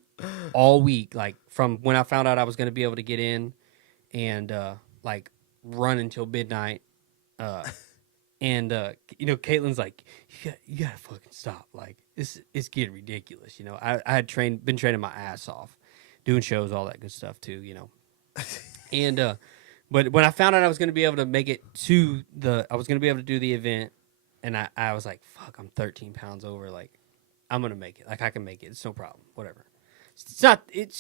all week, like from when I found out I was gonna be able to get in, and like run until midnight, And Caitlin's like, you gotta fucking stop. Like, it's getting ridiculous. I had been training my ass off, doing shows, all that good stuff too. And but when I found out I was gonna be able to make it I was gonna be able to do the event, and I was like, fuck, I'm 13 pounds over. Like, I'm gonna make it. Like, I can make it. It's no problem. Whatever. It's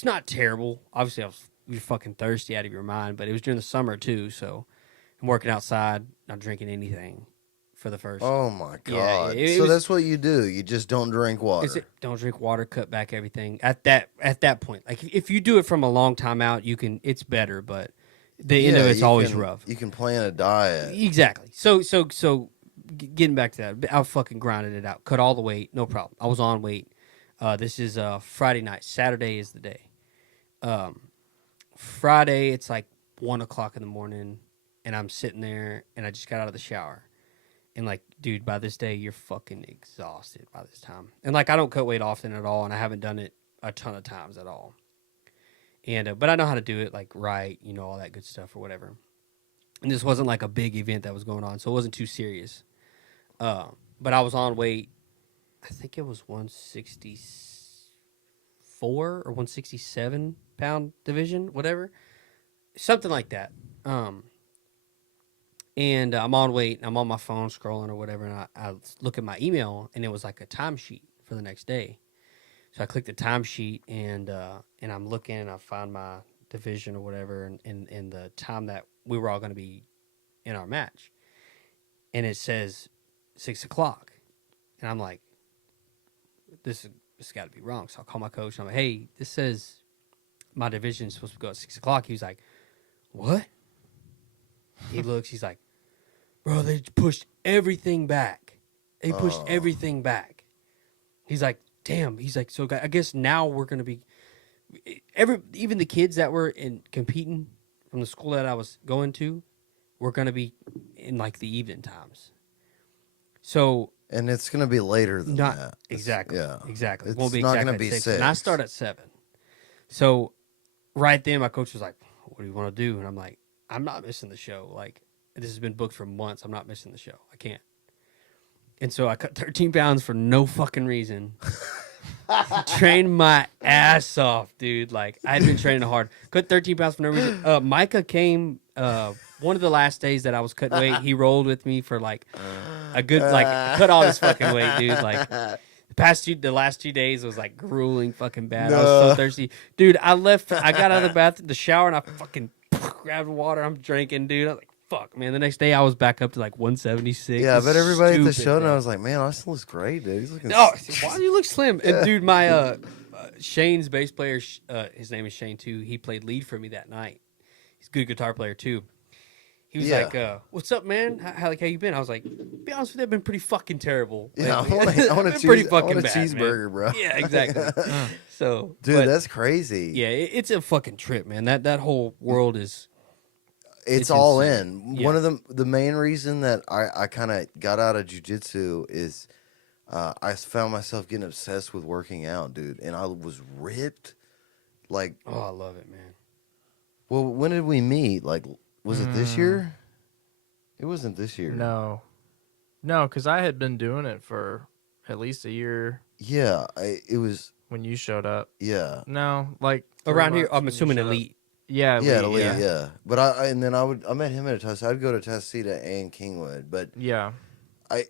not terrible. Obviously, you're fucking thirsty out of your mind, but it was during the summer too, so I'm working outside, not drinking anything for the first. Oh my Yeah, god! it So was- that's what you do. You just don't drink water. Don't drink water, cut back everything at that point. Like, if you do it from a long time out, it's better, but the end of it's you always can- rough. You can plan a diet. Exactly. So getting back to that, I fucking grinded it out, cut all the weight, no problem. I was on weight. This is Friday night. Saturday is the day. Friday, it's like 1:00 in the morning, and I'm sitting there, and I just got out of the shower. And, like, dude, by this day, you're fucking exhausted by this time. And, like, I don't cut weight often at all, and I haven't done it a ton of times at all. And but I know how to do it, like, right, all that good stuff or whatever. And this wasn't, like, a big event that was going on, so it wasn't too serious. But I was on weight. I think it was 164 or 167 pound division, whatever, something like that. And I'm on weight. I'm on my phone scrolling or whatever, and I look at my email, and it was like a timesheet for the next day. So I click the timesheet, and I'm looking, and I find my division or whatever, and the time that we were all going to be in our match, and it says 6 o'clock, and I'm like, this got to be wrong. So I call my coach, and I'm like, hey, this says my division is supposed to go at 6 o'clock. He was like, what? He looks, he's like, bro, they pushed everything back. They pushed everything back. He's like, damn. He's like, so I guess now we're going to be even the kids that were competing from the school that I was going to were going to be in like the evening times. So And it's going to be later than not that. exactly. Yeah. Exactly. It's Won't be not exactly gonna at be 6. And I 6. start at 7. So right then my coach was like, what do you want to do? And I'm like, I'm not missing the show. Like, this has been booked for months. I'm not missing the show. I can't. And so I cut 13 pounds for no fucking reason. Trained my ass off, dude. Like, I had been training hard. Cut 13 pounds for no reason. Micah came one of the last days that I was cutting weight. He rolled with me for like a good, like, cut all this fucking weight, dude. Like, the last 2 days was like grueling fucking bad. I was so thirsty. Dude, I got out of the shower, and I fucking grabbed water. I'm drinking, dude. I was like, fuck, man. The next day I was back up to like 176. Yeah, but everybody at the Stupid, show, and bro. I was like, man, Austin looks great, dude. He's looking. No, why do you look slim? And dude, my Shane's bass player, his name is Shane too. He played lead for me that night. He's a good guitar player too. He was Yeah. like, "What's up, man? How you been?" I was like, "Be honest with you, I've been pretty fucking terrible. Yeah, lately. I want I've been a pretty cheese, fucking bad, cheeseburger, bro. Yeah, exactly. So, Dude, but, that's crazy. yeah, it's a fucking trip, man. That whole world is It's all insane. in. Yeah. One of the main reason that I kind of got out of jujitsu is I found myself getting obsessed with working out, dude, and I was ripped. Like, oh, I love it, man. well, when did we meet? Like, was it this year? It wasn't this year. No, because I had been doing it for at least a year Yeah, it was. when you showed up. Yeah, No, like 3 Around here, months I'm when you assuming showed up. elite. Yeah, yeah, elite, yeah. But I met him at a Tuskegee. I'd go to Tuskegee and Kingwood, but yeah. I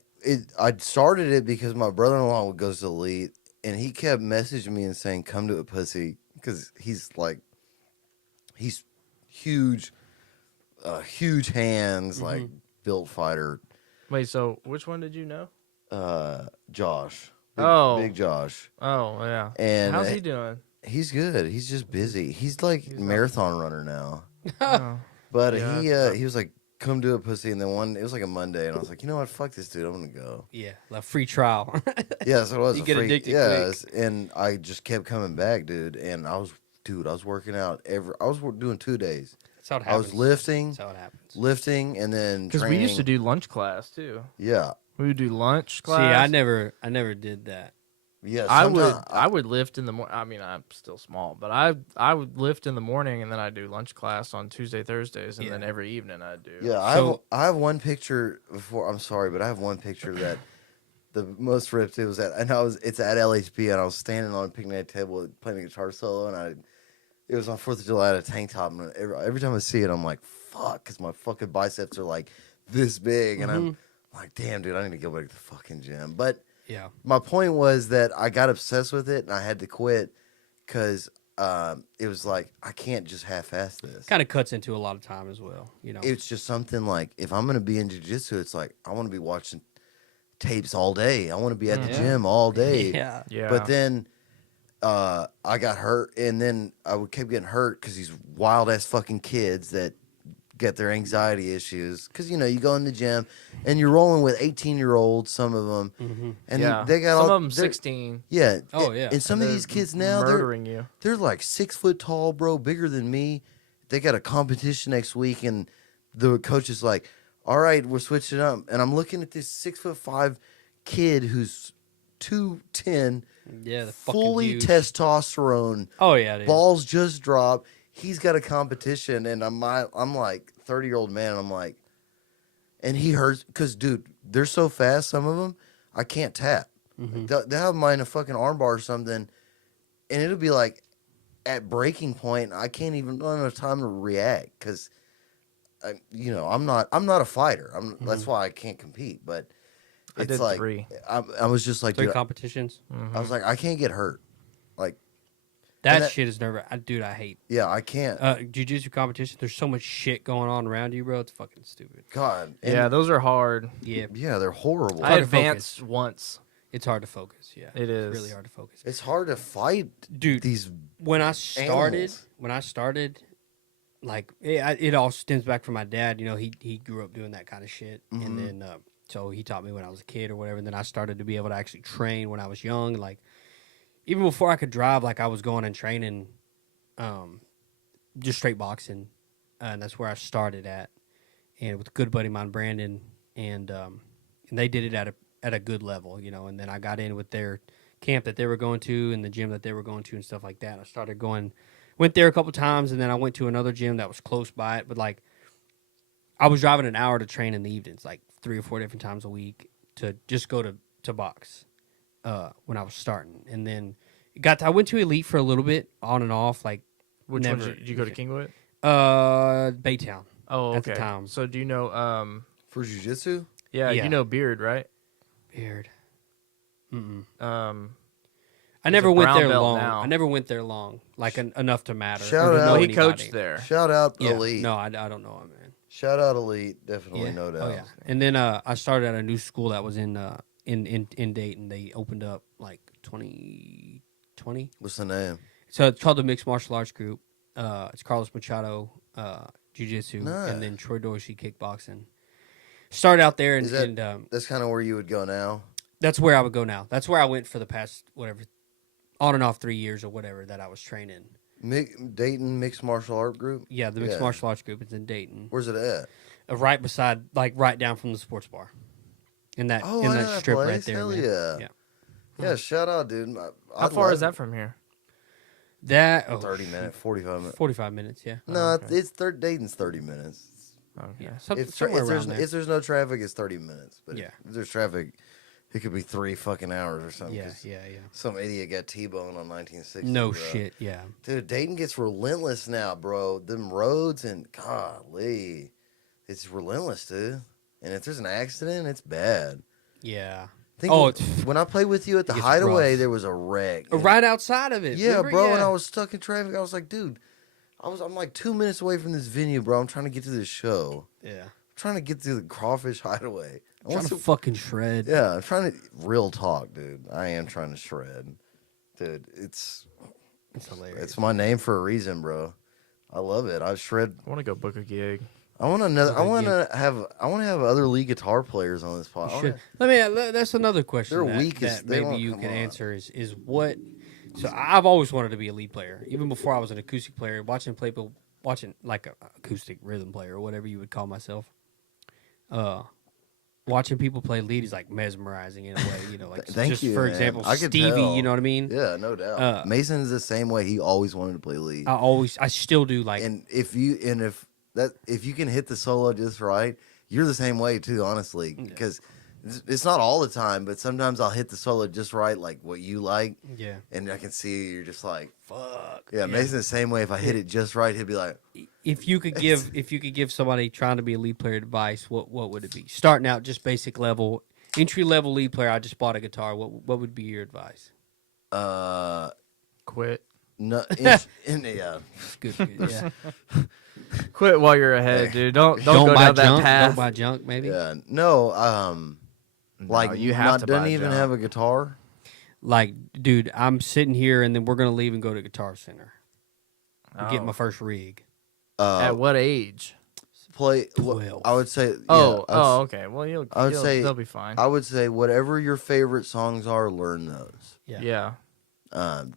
started it because my brother-in-law goes to elite, and he kept messaging me and saying, "Come to a pussy," because he's huge, huge hands, like built fighter. Wait, so which one did you know? Josh, Oh. big Josh, Oh, yeah. and How's he doing? he's good. He's just busy. He's like He's marathon runner now. Oh. But Yeah, he was like, "Come do a pussy," and then it was like a Monday, and I was like, "You know what? Fuck this dude. I'm gonna go." Yeah, like free trial. Yeah, so it was You a get freak. addicted Yes, and I just kept coming back, dude. And I was working out doing 2 days. That's how it I happens. was lifting, That's how it happens. and then Because we training. used to do lunch class, too. Yeah, We would do lunch See, class. I never did that. Yeah, I would sometimes I would lift in the morning. I mean, I'm still small, but I would lift in the morning, and then I do lunch class on Tuesday, Thursdays, and then Yeah. every evening I do. Yeah, So- I have one picture before. I'm sorry, but I have one picture that the most ripped. It was at, and it's at LHB, and I was standing on a picnic table playing a guitar solo, and it was on 4th of July at a tank top, and every time I see it, I'm like, fuck, because my fucking biceps are like this big, and I'm like, damn, dude, I need to go back to the fucking gym. But Yeah. my point was that I got obsessed with it, and I had to quit because it was like I can't just half-ass this. Kind of cuts into a lot of time as well. You know. It's just something like if I'm gonna be in jiu-jitsu, it's like I want to be watching tapes all day. I want to be at the Yeah. gym all day. Yeah. Yeah. But then I got hurt, and then I would keep getting hurt because these wild ass fucking kids that get their anxiety issues. Because you know you go in the gym and you're rolling with 18-year-olds, some of them, and yeah. they got some all of them they're- 16. Yeah. Oh, and, yeah. And some and of they're these kids now murdering you. they're like 6 foot tall, bro, bigger than me. They got a competition next week, and the coach is like, "All right, we're switching up." And I'm looking at this 6'5" kid who's 210, Yeah. The fucking fully huge. testosterone, Oh yeah. Dude. balls just dropped. He's got a competition, and I'm like 30-year-old man. And I'm like, and he hurts because, dude, they're so fast. Some of them, I can't tap. They'll have mine in a fucking armbar or something, and it'll be like at breaking point. I can't even don't have enough time to react because, I'm not a fighter. That's why I can't compete. But I it's did like 3. I was just like, 3 dude, competitions. I was like, I can't get hurt. Like, That, that- shit is dude. I hate yeah, I can't. jiu-jitsu competition. There's so much shit going on around you, bro. It's fucking stupid. God, and Yeah, those are hard. Yeah. yeah, they're horrible. I hard to advanced once. It's hard to focus. Yeah. It It's is. really hard to focus. It's hard to fight Dude, these. when I started, Animals. like it all stems back from my dad. You know, he grew up doing that kind of shit, Mm-hmm. and then so he taught me when I was a kid or whatever. And then I started to be able to actually train when I was young. Like even before I could drive, like I was going and training, just straight boxing, and that's where I started at. And with a good buddy of mine, Brandon, and they did it at a good level, you know. And then I got in with their camp that they were going to and the gym that they were going to and stuff like that. I started went there a couple times, and then I went to another gym that was close by it. But like, I was driving an hour to train in the evenings, like 3 or 4 different times a week to just go to box when I was starting. And then I went to Elite for a little bit, on and off, like Which never. one did you go to Kingwood? Baytown. Oh, okay. At the time. So do you know? For jiu-jitsu? Yeah, Yeah. you know Beard, right? Weird. Mm-mm. I He's never a went brown there belt long. now. I never went there long, like enough to matter. Shout or to out. know No, he anybody. coached there. Shout out Yeah. Elite. No, I don't know him, man. Shout out Elite. Definitely, Yeah. no doubt. Oh yeah. And then I started at a new school that was in Dayton. They opened up like 2020. What's the name? So it's called the Mixed Martial Arts Group. It's Carlos Machado Jiu-Jitsu, Nice. and then Troy Dorsey Kickboxing. Started out there, and, Is that- and That's kind of where you would go now. that's where I would go now. That's where I went for the past whatever, on and off 3 years or whatever that I was training. Dayton Mixed Martial Art Group. Yeah, the Mixed Yeah. Martial Arts Group is in Dayton, Where's it at? right beside, like right down from the sports bar, in that Oh, in I know that that strip right place. there. Hell man. yeah. yeah. Yeah, shout out, dude. How far is that from here? That 30 minutes, 45 minutes. 45 minutes. Yeah, No, okay. Dayton's 30 minutes. Okay. yeah. If Somewhere there's around there. if there's no traffic, it's 30 minutes. But Yeah. if there's traffic, it could be 3 fucking hours or something. Yeah, 'cause yeah. Some idiot got T-boned on 1960. No bro. shit. Yeah. Dude, Dayton gets relentless now, bro. Them roads and golly, it's relentless, dude. And if there's an accident, it's bad. Yeah. Think Oh, when I played with you at the it gets Hideaway, rough. there was a wreck. And- Right outside of it. Yeah, remember? bro. Yeah. And I was stuck in traffic. I was like, dude, I'm like 2 minutes away from this venue, bro. I'm trying to get to this show. Yeah. I'm trying to get to the Crawfish Hideaway. I Trying want to some- fucking shred. yeah, I'm trying to real talk, dude. I am trying to shred, dude. It's hilarious. It's my name for a reason, bro. I love it. I shred. I want to go book a gig. I want another. I Okay, want to have. I want to have other lead guitar players on this pod. I Should. wanna- That's another question. They're that, weak as- that they maybe won't you come can on. answer is what. So I've always wanted to be a lead player, even before I was an acoustic player. Watching like a acoustic rhythm player or whatever you would call myself. watching people play lead is like mesmerizing in a way. You know, like Thank just you, for man. example, I could Stevie. tell. You know what I mean? Yeah, no doubt. Uh, Mason is the same way. He always wanted to play lead. I still do like. And if you can hit the solo just right, you're the same way too, honestly. Because it's not all the time, but sometimes I'll hit the solo just right, like what you like, Yeah. and I can see you're just like, Fuck. yeah. Mason's the same way. If I hit it just right, he'd be like, If you could give somebody trying to be a lead player advice, what would it be? Starting out just basic level, entry level lead player. I just bought a guitar. What would be your advice? Quit. no, yeah. Good. Yeah. Quit while you're ahead, dude. Don't Don't go buy down that junk. path. Don't buy junk. Maybe. Yeah, no, like you have not to doesn't buy even junk. have a guitar. Like, dude, I'm sitting here and then we're gonna leave and go to Guitar Center and get Oh. my first rig. At what age? Play. 12. I would say. Okay. Well, I would say they'll be fine. I would say whatever your favorite songs are, learn those. Yeah.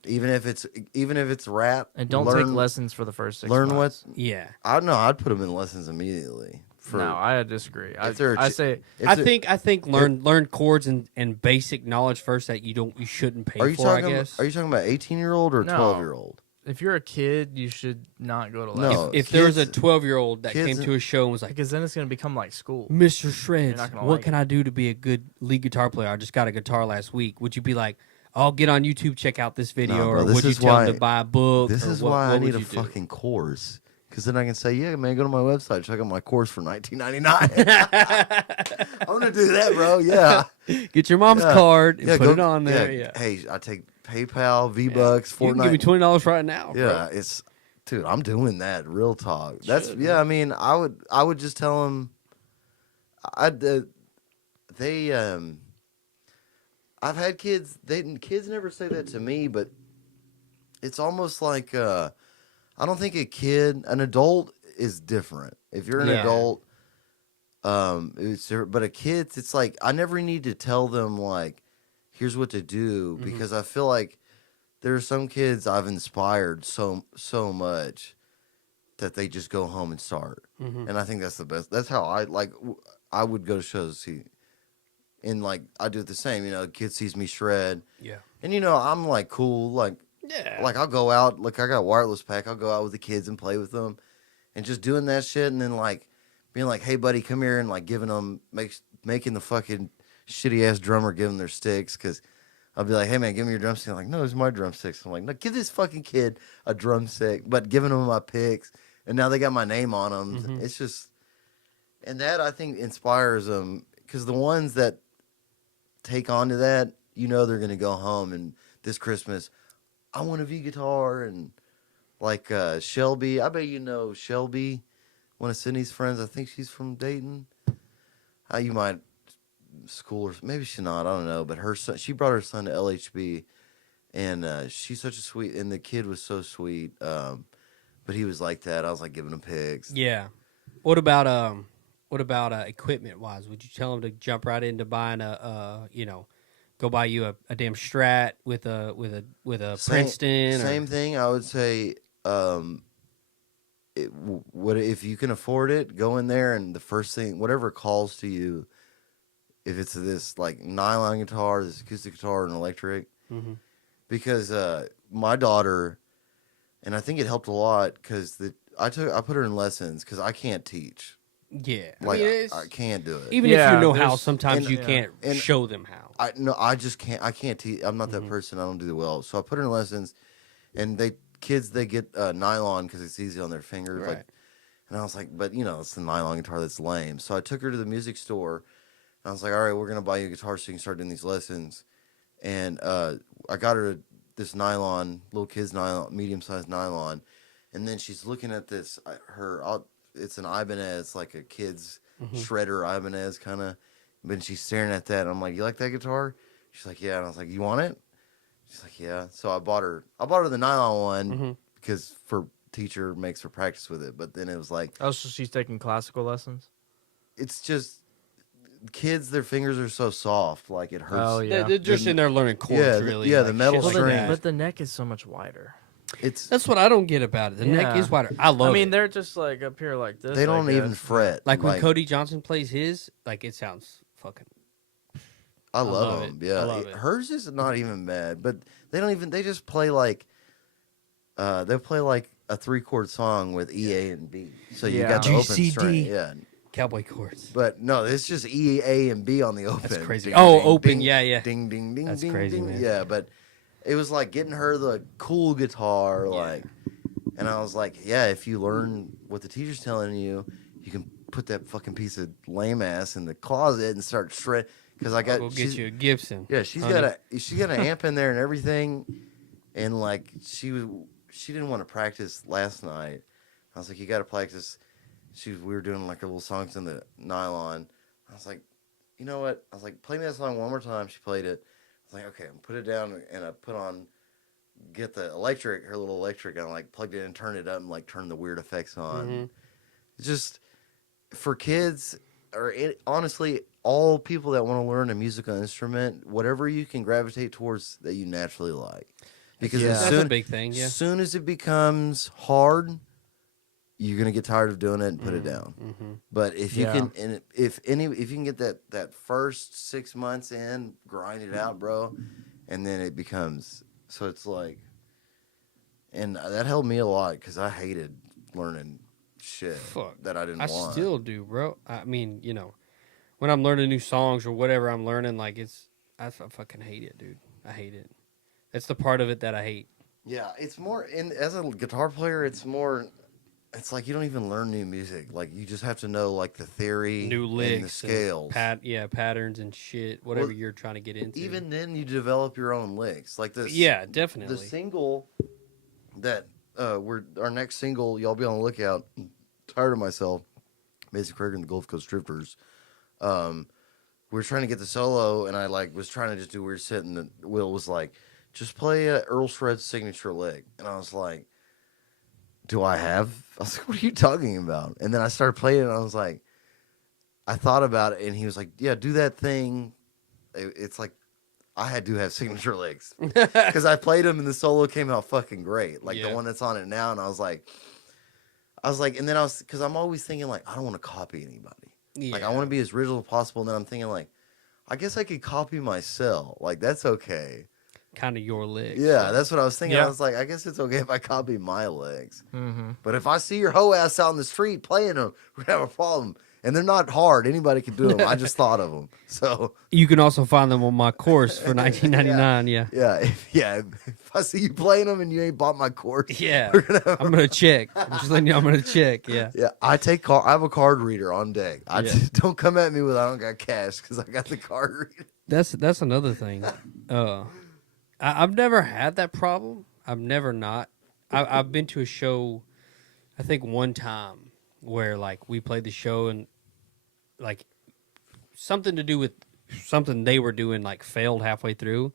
Even if it's rap, And don't take lessons for the first 6 learn months. Yeah. I don't know. I'd put them in lessons immediately. No, I disagree. I they're a say if I they're- think learn chords and basic knowledge first that you shouldn't pay Are you for. talking? I guess. Are you talking about 18-year-old or No. 12-year-old? if you're a kid, you should not go to No. lessons. if there was a kids- 12-year-old that kids- came to a show and was like, Because then it's going to become like school. Mr. Shreds, not gonna what like can I do to be a good lead guitar player? I just got a guitar last week. Would you be like, I'll get on YouTube, check out this video, No, bro, or this would you is tell them why- to buy a book? This or is what, why I what need would a you do? fucking course. Because then I can say, yeah, man, go to my website, check out my course for $19.99. I'm gonna do that, bro. Yeah, Get your mom's Yeah. card and yeah. put it on there. Yeah. Hey, I take PayPal, V-Bucks, You can give me Fortnite. $20 right now. bro. Yeah, dude, I'm doing that. Real talk. That's Should, yeah. I mean, I would just tell them. I've had kids. Kids never say that to me, but it's almost like I don't think an adult is different. If you're an Yeah. adult, but a kid, it's like I never need to tell them like, here's what to do because I feel like there are some kids I've inspired so much that they just go home and start, and I think that's the best. That's how I would go to shows to see, and like I do it the same. You know, kid sees me shred, Yeah. and you know I'm like cool, like I'll go out, like I got a wireless pack. I'll go out with the kids and play with them, and just doing that shit, and then like being like, hey buddy, come here, and like giving them making the fucking shitty ass drummer give them their sticks because. I'll be like, hey, man, give me your drumstick. I'm like, no, those are my drumsticks. I'm like, no, give this fucking kid a drumstick, but giving them my picks. And now they got my name on them. It's just, and that I think inspires them because the ones that take on to that, you know, they're going to go home and this Christmas, I want a V guitar. And like Shelby, I bet you know Shelby, one of Sydney's friends. I think she's from Dayton. You might. School or maybe she's not, I don't know, but her son, she brought her son to LHB and she's such a sweet, and the kid was so sweet, but he was like that. I was like giving him pigs. Yeah. What about equipment wise? Would you tell them to jump right into buying go buy you a damn Strat with a Princeton? Same thing. I would say, if you can afford it, go in there and the first thing, whatever calls to you. If it's this like nylon guitar, this acoustic guitar, and electric, because my daughter, and I think it helped a lot because I put her in lessons because I can't teach. Yeah, Like I mean, I can't do it. even Yeah, if you know how, there's- sometimes and- you can't and- show them how. I just can't. I can't teach. I'm not that person. I don't do well. So I put her in lessons, and they get nylon because it's easy on their fingers. Right. Like, and I was like, but you know, it's the nylon guitar that's lame. So I took her to the music store. I was like, all right, we're going to buy you a guitar so you can start doing these lessons. And I got her this nylon, little kid's nylon, medium-sized nylon. And then she's looking at this, it's an Ibanez, like a kid's shredder Ibanez kind of. But she's staring at that. And I'm like, you like that guitar? She's like, yeah. And I was like, you want it? She's like, yeah. So I bought her the nylon one because teacher makes her practice with it. But then it was like. Oh, so she's taking classical lessons? It's just. Kids, their fingers are so soft, like it hurts. Oh, yeah. They're just in there learning chords, Yeah, really. yeah, like the metal shit like strings. that. But the neck is so much wider. It's That's what I don't get about it. The neck Yeah. is wider. I love I mean, it. they're just like up here like this. they I don't even guess. fret. Like when Cody Johnson plays his, like it sounds fucking. I love love it. them. Yeah, I love it. hers is not even bad, but they don't even. They just play like, they play like a 3-chord song with E, A, and B. So you Yeah. got the G, open C, string. D. Yeah, Cowboy chords. but no, it's just E, A, and B on the open. That's crazy. Ding, Oh, ding, open. ding, Yeah, yeah. Ding, ding, ding, That's ding, crazy, ding. man. Yeah, but it was like getting her the cool guitar, like, and I was like, yeah, if you learn what the teacher's telling you, you can put that fucking piece of lame ass in the closet and start shred. Because I I'll got go get you a Gibson. yeah, she's honey. got an amp in there and everything, and like she didn't want to practice last night. I was like, you got to practice. We were doing like a little songs in the nylon. I was like, you know what? I was like, play me that song one more time. She played it. I was like, okay, put it down, and I put on, get the electric, her little electric, and I like plugged it in, turned it up, and like turned the weird effects on. Mhm. It's just for kids, or honestly, all people that want to learn a musical instrument, whatever you can gravitate towards that you naturally like. Because Yeah. as That's soon, a big thing. Yeah. soon as it becomes hard, you're gonna get tired of doing it and put it down. Mm-hmm. But if you Yeah. can, and if you can get that first 6 months in, grind it out, bro, and then it becomes so it's like, and that helped me a lot because I hated learning shit Fuck. that I didn't I want. still do, bro. I mean, you know, when I'm learning new songs or whatever I'm learning, like I fucking hate it, dude. I hate it. That's the part of it that I hate. Yeah, it's more as a guitar player, it's more. It's like you don't even learn new music. Like you just have to know like the theory, New and the licks, scales. patterns and shit, whatever Well, you're trying to get into. Even then, you develop your own licks. Like this. yeah, The definitely. single that our next single, y'all be on the lookout. Tired of myself, Mason Krieger and the Gulf Coast Drifters. We were trying to get the solo, and I like was trying to just do weird shit, and then Will was like, "Just play Earl Shred's signature lick," and I was like, "Do I have?" I was like, "What are you talking about?" And then I started playing it, and I was like, I thought about it, and he was like, "Yeah, do that thing." It's like I do have signature licks because I played them, and the solo came out fucking great, like the Yeah. one that's on it now. And I was like, and then because I'm always thinking like I don't want to copy anybody. Like I want to be as original as possible. And then I'm thinking like, I guess I could copy myself. Like that's okay. kind of your licks. Yeah, that's what I was thinking. I Yeah. was like, I guess it's okay if I copy my licks. Mm-hmm. But if I see your hoe ass out in the street playing them, we're gonna have a problem. And they're not hard. Anybody can do them. I just thought of them. So You can also find them on my course for $19.99. Yeah. if I see you playing them and you ain't bought my course, Yeah. we're gonna have I'm gonna check. I'm just letting you. I'm gonna check. Yeah. Yeah, I have a card reader on deck. I Yeah. just don't come at me with I don't got cash because I got the card reader. That's another thing. I've never had that problem. I've never not. I've been to a show, I think one time where like we played the show and like something to do with something they were doing like failed halfway through,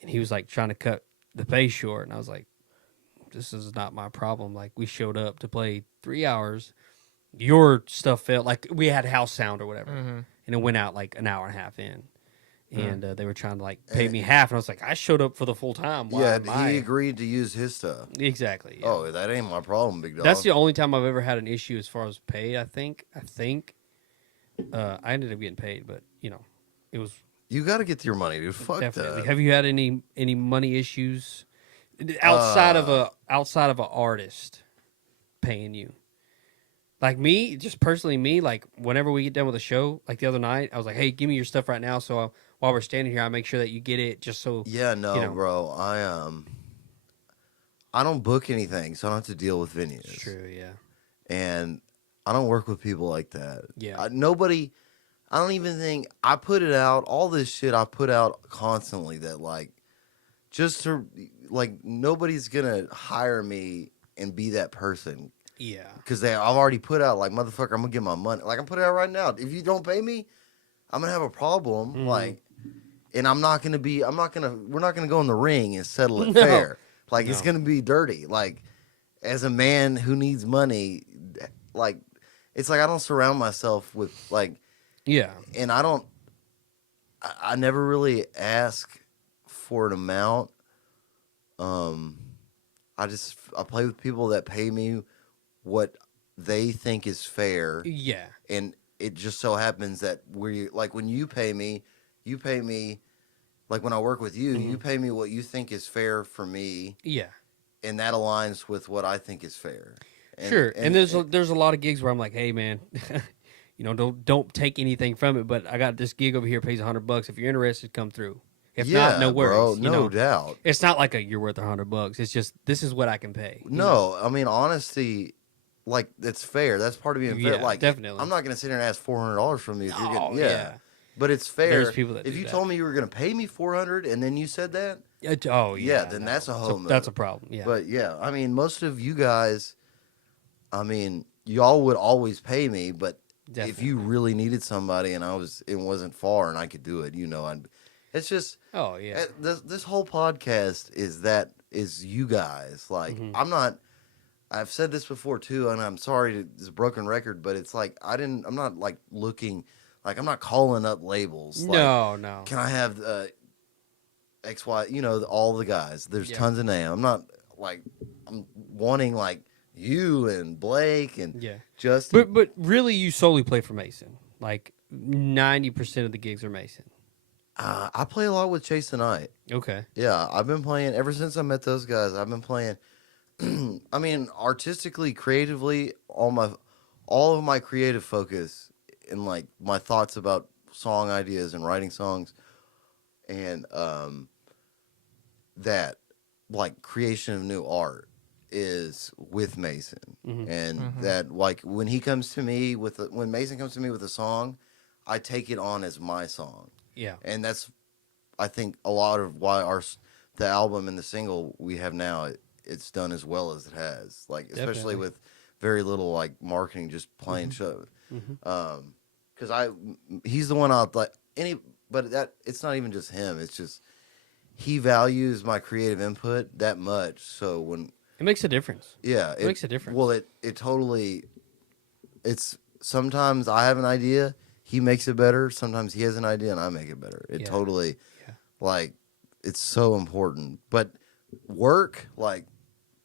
and he was like trying to cut the pace short, and I was like, this is not my problem. Like we showed up to play 3 hours, your stuff failed. Like we had house sound or whatever, Mm-hmm. and it went out like an hour and a half in. And they were trying to like pay me half, and I was like, I showed up for the full time. Why am He I? agreed to use his stuff. Exactly. Yeah. Oh, that ain't my problem, big dog. That's the only time I've ever had an issue as far as pay. I think. I ended up getting paid, but you know, it was You got to get your money, dude. Fuck definitely. that. Have you had any money issues outside of a artist paying you? Like me, just personally, me, like whenever we get done with a show, like the other night, I was like, "Hey, give me your stuff right now." So while we're standing here, I make sure that you get it, just so. Yeah, no, you know. bro. I don't book anything, so I don't have to deal with venues. It's true. Yeah. And I don't work with people like that. Yeah. Nobody. I don't even think I put it out. All this shit I put out constantly. That like, just to like, nobody's gonna hire me and be that person. Yeah. Because I've already put out like, motherfucker, I'm gonna get my money. Like I'm putting it out right now. If you don't pay me, I'm gonna have a problem. Mhm. Like, and we're not gonna go in the ring and settle it No. fair. Like it's No. gonna be dirty. Like as a man who needs money, like it's like I don't surround myself with like, Yeah. and I never really ask for an amount. I play with people that pay me what they think is fair, Yeah. and it just so happens that we like when you pay me, like when I work with you, you pay me what you think is fair for me, Yeah. and that aligns with what I think is fair. Sure. And there's a lot of gigs where I'm like, hey man, don't take anything from it, but I got this gig over here pays $100. If you're interested, come through. If not, no worries. bro, no doubt. It's not like you're worth $100. It's just this is what I can pay. No, I mean honesty, like it's fair. That's part of being fair. Yeah, Like definitely. I'm not gonna sit here and ask $400 from you if you're No, getting yeah. But it's fair. There's people that if do you that. told me you were gonna pay me $400 and then you said that, then that's a whole. That's a problem. Yeah. But yeah, I mean, most of you guys, I mean, y'all would always pay me, but if Definitely. you really needed somebody and it wasn't far and I could do it, it's just Oh yeah. this whole podcast is you guys. Like Mm-hmm. I've said this before too, and I'm sorry to this broken record, but it's like I'm not like looking, like I'm not calling up labels. Like, No. can I have X, Y, all the guys. There's Yeah. tons of names. I'm not like I'm wanting like you and Blake and Yeah. Justin. But really, you solely play for Mason. Like 90% of the gigs are Mason. I play a lot with Chase the Night. Okay. Yeah, I've been playing ever since I met those guys. I've been playing. I mean, artistically, creatively, all of my creative focus and like my thoughts about song ideas and writing songs, and that like creation of new art is with Mason, and that like when Mason comes to me with a song, I take it on as my song. Yeah. And that's, I think, a lot of why the album and the single we have now, it's done as well as it has. Like, especially Definitely. with very little like marketing, just playing shows. Because he's the one out like but that it's not even just him. It's just he values my creative input that much. So when It makes a difference. it makes a difference. Well, it totally. It's sometimes I have an idea, he makes it better. Sometimes he has an idea and I make it better. It Yeah. totally, Yeah. like, it's so important. But work, like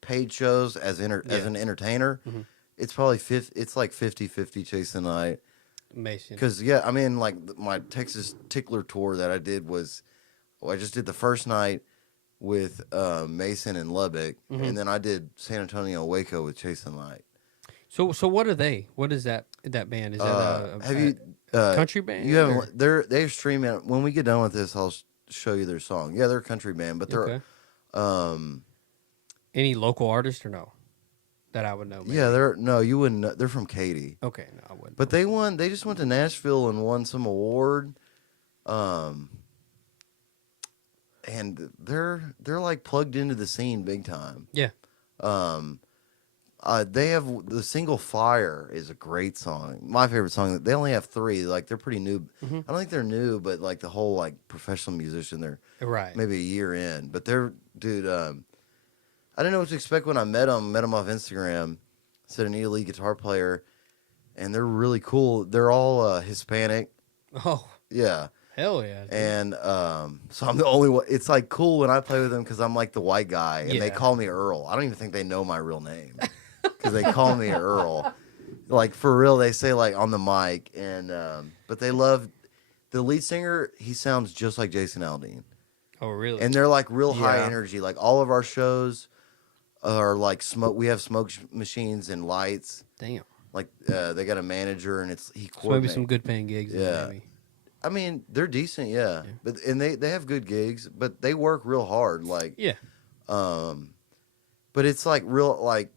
paid shows as an entertainer, it's probably it's like 50-50 Chase the Night. Mason. Because I mean, like my Texas Tickler tour that I did I just did the first night with Mason and Lubbock, and then I did San Antonio Waco with Chase the Night. So what are they? What is that band? Is that Have you country band? You or- haven't. They're streaming. When we get done with this, I'll show you their song. Yeah, they're a country band, but they're Okay. Any local artist or no? That I would know. Maybe. no, you wouldn't know. They're from Katy. Okay, no, I wouldn't. But they just went to Nashville and won some award. And they're like plugged into the scene big time. Yeah. They have the single "Fire" is a great song. My favorite song. They only have 3. Like they're pretty new. I don't think they're new, but like the whole like professional musician, they're Right. maybe a year in. But they're dude. I didn't know what to expect when I met them. Met them off Instagram. Said I need a lead guitar player, and they're really cool. They're all Hispanic. Oh, Yeah. hell yeah. dude. And so I'm the only one. It's like cool when I play with them because I'm like the white guy, and they Yeah. call me Earl. I don't even think they know my real name because they call me Earl. Like for real, they say like on the mic, and but they love the lead singer. He sounds just like Jason Aldean, Oh, really? and they're like real high Yeah. energy. Like all of our shows are like smoke. We have smoke machines and lights. Damn. Like they got a manager, and he So maybe coordinates. some good paying gigs. in Yeah. Miami. I mean, they're decent, yeah. But they have good gigs, but they work real hard. Like, Yeah. but it's like real like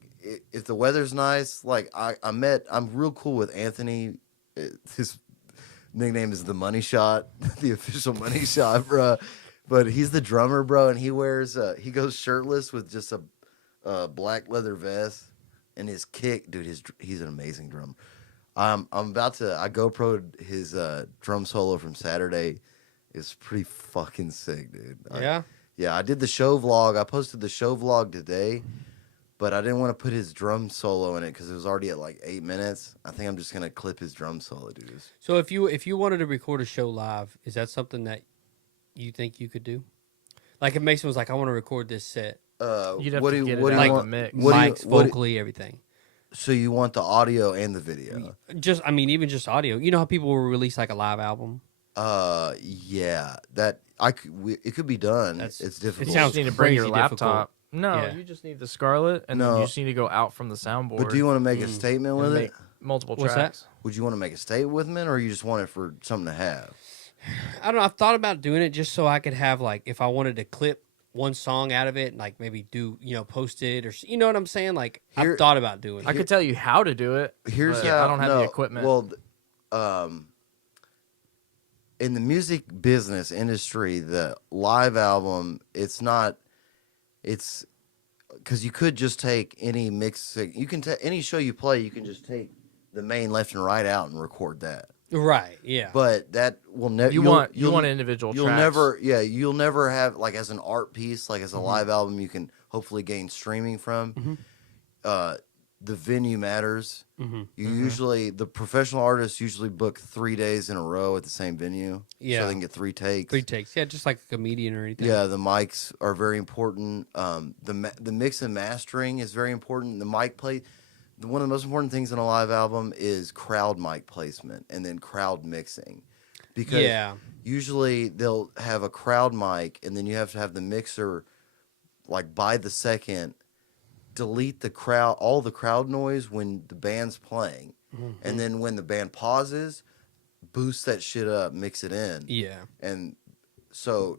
if the weather's nice. Like I'm real cool with Anthony. His nickname is the Money Shot, the official Money Shot, bro. But he's the drummer, bro, and he goes shirtless with just a black leather vest and his kick, dude. He's an amazing drummer. I GoPro'd his drum solo from Saturday. It's pretty fucking sick, dude. Yeah. I did the show vlog. I posted the show vlog today, but I didn't want to put his drum solo in it because it was already at like 8 minutes. I think I'm just gonna clip his drum solo, dude. So if you wanted to record a show live, is that something that you think you could do? Like if Mason was like, I want to record this set, You'd have what to do get you, what it do out you of want? the mix. What do you- mics, what do- vocally, everything. So you want the audio and the video? Just, I mean, even just audio. You know how people will release like a live album? Yeah. It could be done. That's- It's it difficult. You sounds just need to bring your crazy difficult. laptop. No, Yeah. you just need the Scarlett, and then No. you just need to go out from the soundboard. But do you want to make a Mm. statement and with make it? multiple What's that? tracks? Would you want to make a statement with it, or you just want it for something to have? I don't know. I've thought about doing it just so I could have, like, if I wanted to clip one song out of it and, like, maybe do, post it or, you know what I'm saying? Like, Here- I've thought about doing I it. could tell you how to do it. Here's but how I don't have the equipment. Well, in the music business industry, the live album, it's because you could just take any mix. You can take any show you play. You can just take the main left and right out and record that. Right, yeah. But that will never. you want individual You'll tracks. never. Yeah, you'll never have like as an art piece, like Mm-hmm. as a live album. You can hopefully gain streaming from. The venue matters. Mhm. You usually the professional artists usually book 3 days in a row at the same venue. Yeah. So they can get 3 takes. 3 takes. Yeah, just like a comedian or anything. Yeah, the mics are very important. The mix and mastering is very important. The mic play, one of the most important things in a live album is crowd mic placement and then crowd mixing, because Yeah. usually they'll have a crowd mic and then you have to have the mixer, like by the second, delete all the crowd noise when the band's playing, and then when the band pauses, boost that shit up, mix it in. Yeah. And so,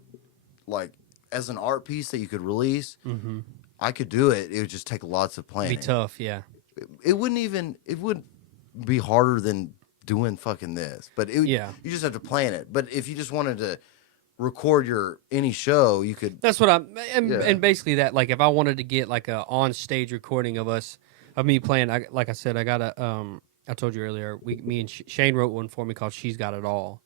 like, as an art piece that you could release, Mm-hmm. I could do it. It would just take lots of Be planning. tough, yeah. It would be harder than doing fucking this. But Yeah. you just have to plan it. But if you just wanted to record any show, you could. That's what I'm, and, Yeah. and basically that, like, if I wanted to get like a on stage recording of me playing, like I said, I got I told you earlier, me and Shane wrote one for me called "She's Got It All."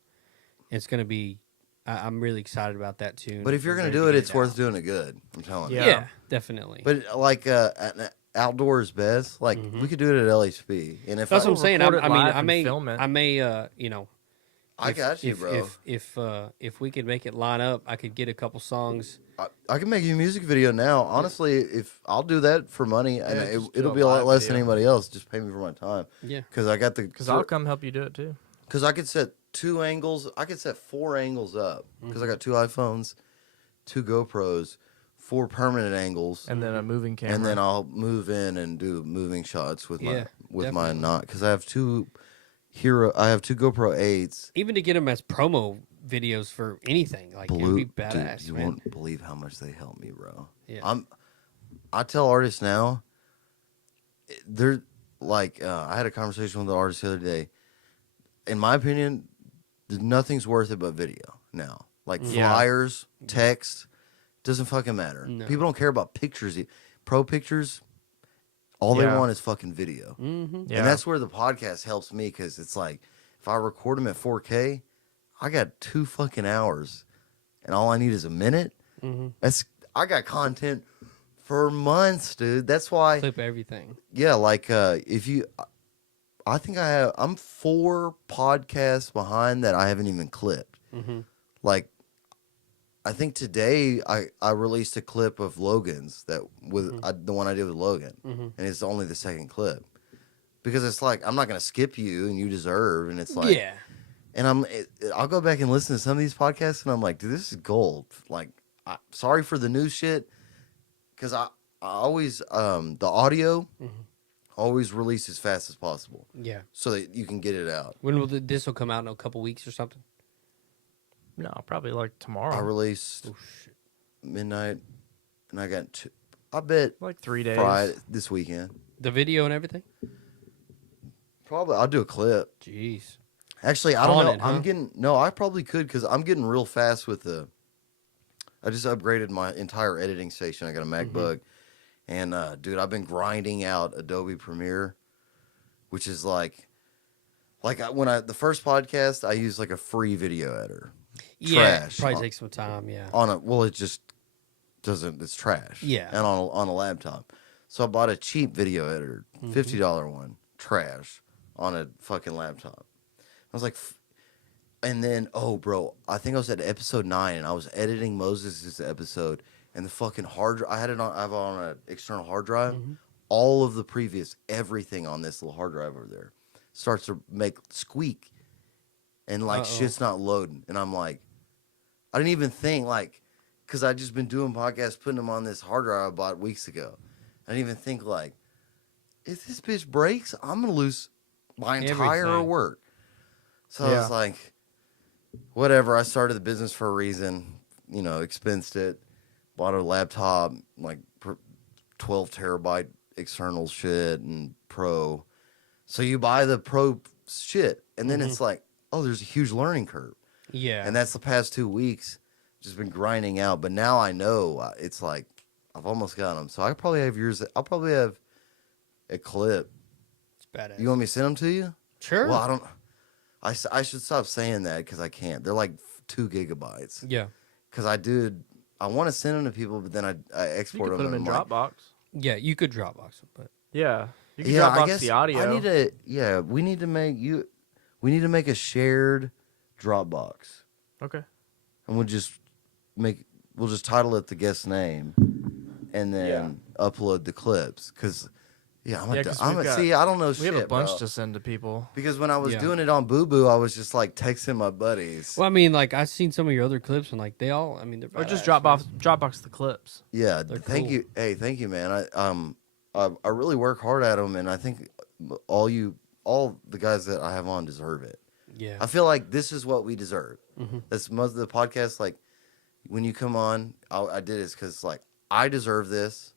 It's gonna be, I'm really excited about that tune. But if you're We're going to ready do it, get it's worth out. doing it good. I'm telling you. Yeah. Yeah, definitely. But like an outdoors best, like we could do it at LHP. And if that's I, what I'm saying. record it I mean, live I and may, film it. I may, I got you, bro. If we could make it line up, I could get a couple songs. I can make you a music video now. Honestly, if I'll do that for money, and Yeah, just do it'll a be a lot live less than video. anybody else. Just pay me for my time. Yeah. Because I got the. Because I'll come help you do it too. Because I could set 2 angles. I could set 4 angles up. Because I got 2 iPhones, 2 GoPros, 4 permanent angles, And then a moving camera. and then I'll move in and do moving shots with Yeah, my definitely. not. Because I have 2 GoPro 8s. Even to get them as promo videos for anything, like it'd be badass, dude, you man. won't believe how much they help me, bro. Yeah. I tell artists now, they're like, I had a conversation with an artist the other day. In my opinion, nothing's worth it but video now. Like Yeah. flyers, text, doesn't fucking matter. No. People don't care about pictures. Pro pictures, all they Yeah. want is fucking video. Mm-hmm. Yeah. And that's where the podcast helps me, because it's like, if I record them at 4K, I got 2 fucking hours, and all I need is a minute. Mm-hmm. I got content for months, dude. That's why, Clip everything. yeah. Like, I think I'm 4 podcasts behind that I haven't even clipped. Mm-hmm. Like, I think today I released a clip of Logan's the one I did with Logan, Mhm. and it's only the 2nd clip, because it's like, I'm not gonna skip you, and you deserve, and it's like, Yeah. and I'll go back and listen to some of these podcasts, and I'm like, dude, this is gold. Like, sorry for the new shit, because I always the audio always release as fast as possible Yeah. so that you can get it out. When will this will come out in a couple weeks or something? No, probably like tomorrow. I released Oh shit. midnight, and I got I bet like 3 days. Friday this weekend. The video and everything. Probably I'll do a clip. Jeez. Actually, I don't On know. it, huh? I probably could, because I'm getting real fast with I just upgraded my entire editing station. I got a MacBook, and dude, I've been grinding out Adobe Premiere, which is like the first podcast I used like a free video editor. Yeah. Trash. Probably take some time. Yeah. It just doesn't. It's trash. Yeah. And on a laptop, so I bought a cheap video editor, $50 one, trash, on a fucking laptop. I was like, and then, oh, bro, I think I was at episode 9, and I was editing Moses' episode, and the fucking I have it on an external hard drive. all of the previous everything on this little hard drive over there starts to make squeak, and like shit's not loading, and I'm like, I didn't even think like, because I just been doing podcasts, putting them on this hard drive I bought weeks ago. I didn't even think like, if this bitch breaks, I'm gonna lose my entire Everything. work. So I was like, whatever. I started the business for a reason, you know, expensed it, bought a laptop, like 12 terabyte external shit and pro. So you buy the pro shit, and then it's like, oh, there's a huge learning curve. Yeah. And that's the past 2 weeks, just been grinding out. But now I know it's like, I've almost got them. So I probably have yours. I'll probably have a clip. It's badass. You want me to send them to you? Sure. Well, I don't. I should stop saying that because I can't. They're like 2 gigabytes. Yeah. Because I want to send them to people, but then I You export can put them in and I'm like, Dropbox. Yeah, you could Dropbox it, but Yeah. You can yeah, I Dropbox guess the audio. I need to. Yeah, we need to make a shared Dropbox, Okay. and we'll just title it the guest name, and then upload the clips. Because yeah, I'm see, I don't know We shit. have a bunch bro. to send to people. Because when I was Yeah. doing it on Boo Boo, I was just like texting my buddies. well, I mean, like I've seen some of your other clips and like they all, I mean, they're Or just badass, man. Dropbox the clips. Yeah, They're thank cool. you. Hey, thank you, man. I really work hard at them, and I think all the guys that I have on deserve it. Yeah. I feel like this is what we deserve. Mhm. That's most of the podcasts. Like when you come on, I did this because like I deserve this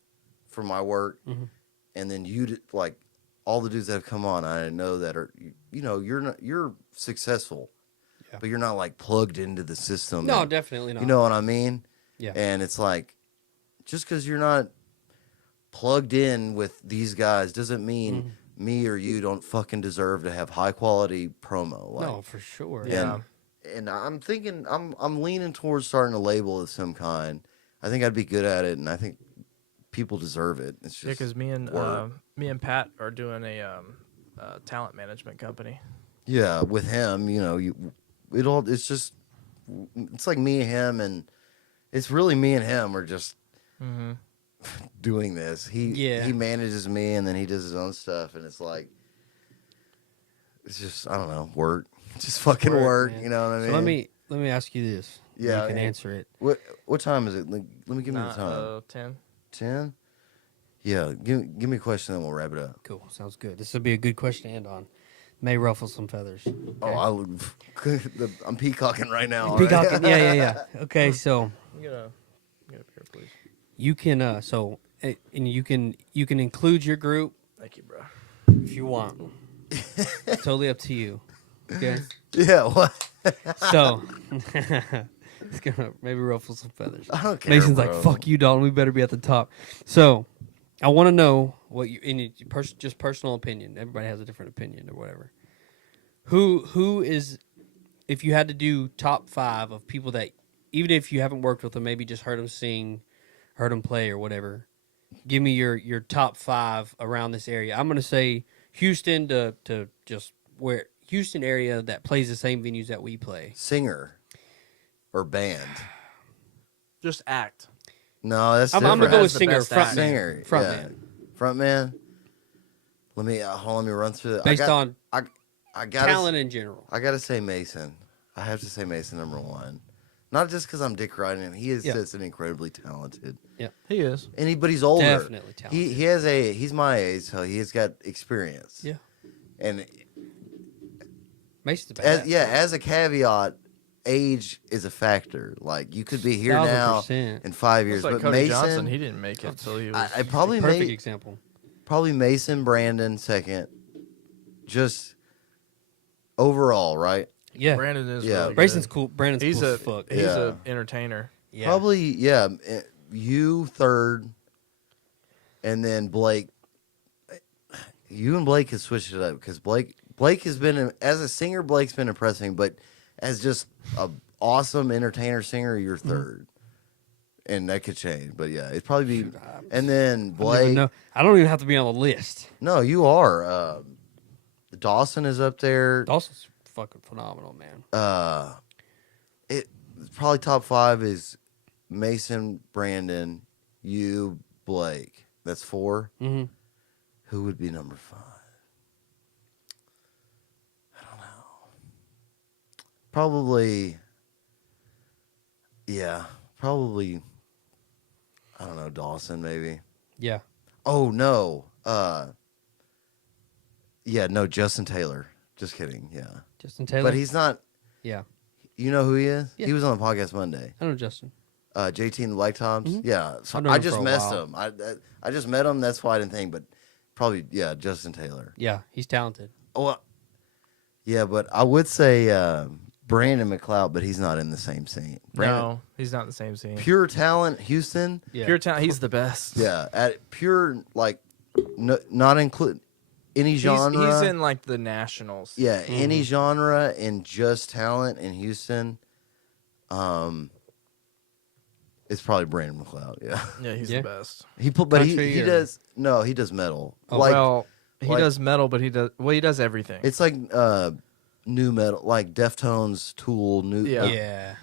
for my work, Mhm. and then like all the dudes that have come on, I know that are you're successful, Yeah. but you're not like plugged into the system. No, and- definitely not. you know what I mean? Yeah. And it's like, just because you're not plugged in with these guys doesn't mean me or you don't fucking deserve to have high quality promo. Like, No, for sure. Yeah. and I'm thinking, I'm leaning towards starting a label of some kind. I think I'd be good at it, and I think people deserve it. It's Yeah, just because me work. and Pat are doing a talent management company. Yeah, with him, it's like me and him, and it's really me and him are just Mm-hmm. doing this. He manages me, and then he does his own stuff, and it's like, it's just, I don't know, work. Just fucking work, man. you know what I mean? So let me ask you this. Yeah, You can and- answer it. What time is it? Like, let me give me the time. 10. 10? Yeah, give me a question, then we'll wrap it up. Cool. Sounds good. This would be a good question to end on. May ruffle some feathers. Oh, I'm peacocking right now. all Peacocking. right? Yeah. Okay, so Get up here, please. you can and you can include your group Thank you, bro. if you want. Totally up to you. Okay. Yeah, what? So it's gonna maybe ruffle some feathers. I don't care. Mason's bro. like, "Fuck you, Dalton. We better be at the top." So I want to know what you in just personal opinion. Everybody has a different opinion or whatever. Who is, if you had to do top 5 of people that, even if you haven't worked with them, maybe just heard them sing, heard them play or whatever. Give me your top 5 around this area. I'm gonna say Houston to just where Houston area that plays the same venues that we play. Singer or band? Just act. No, that's I'm different. gonna go with Has the singer, best front act. Singer, front yeah. man. Front man. Let me let me run through it. Based on I gotta talent in general. I gotta say Mason. I have to say Mason number 1. Not just because I'm dick riding him. He is Yeah. just an incredibly talented. He is. But he's older. Definitely talented. He's my age, so he's got experience. Yeah. And Mason's the best. as a caveat, age is a factor. Like you could be here now 1000%. in 5 years, It's like but Cody Mason, Johnson. He didn't make it until he was. I probably Perfect example. probably Mason, Brandon second. Just overall, right? Yeah. Brandon is. Yeah. Really good. Brandon's cool. Brandon's He's cool a as fuck. he's Yeah. a entertainer. Yeah. Probably, you third, and then Blake. You and Blake has switched it up because Blake has been, as a singer, Blake's been impressing, but as just a awesome entertainer singer, you're third, and that could change. But yeah, it'd probably be, and then Blake. I don't even have to be on the list. No, you are. Dawson is up there. Dawson's fucking phenomenal, man. It probably top 5 is Mason, Brandon, you, Blake. That's 4. Mm-hmm. Who would be number 5? I don't know. Probably. Yeah, probably. I don't know, Dawson maybe. Yeah. Oh no. Yeah, no, Justin Taylor. Just kidding. Yeah. Justin Taylor. But he's not. Yeah. You know who he is? Yeah. He was on the podcast Monday. I know Justin. JT and the Black Tops. Mhm. Yeah. So I've known I him just for a messed while. him. I just met him. That's why I didn't think. But probably Justin Taylor. Yeah, he's talented. Oh, yeah, but I would say Brandon McLeod, but he's not in the same scene. Brandon, No, he's not in the same scene. pure talent, Houston. Yeah. Pure talent. He's the best. Yeah, at pure like, not include any genre. He's in like the Nationals. Yeah, any Mhm. genre and just talent in Houston. It's probably Brandon McLeod. Yeah, Yeah, he's Yeah. the best. but Country he or- does he does metal. Oh, Well, he like- does metal, but he does everything. it's like new metal, like Deftones, Tool, new. Yeah. Yeah.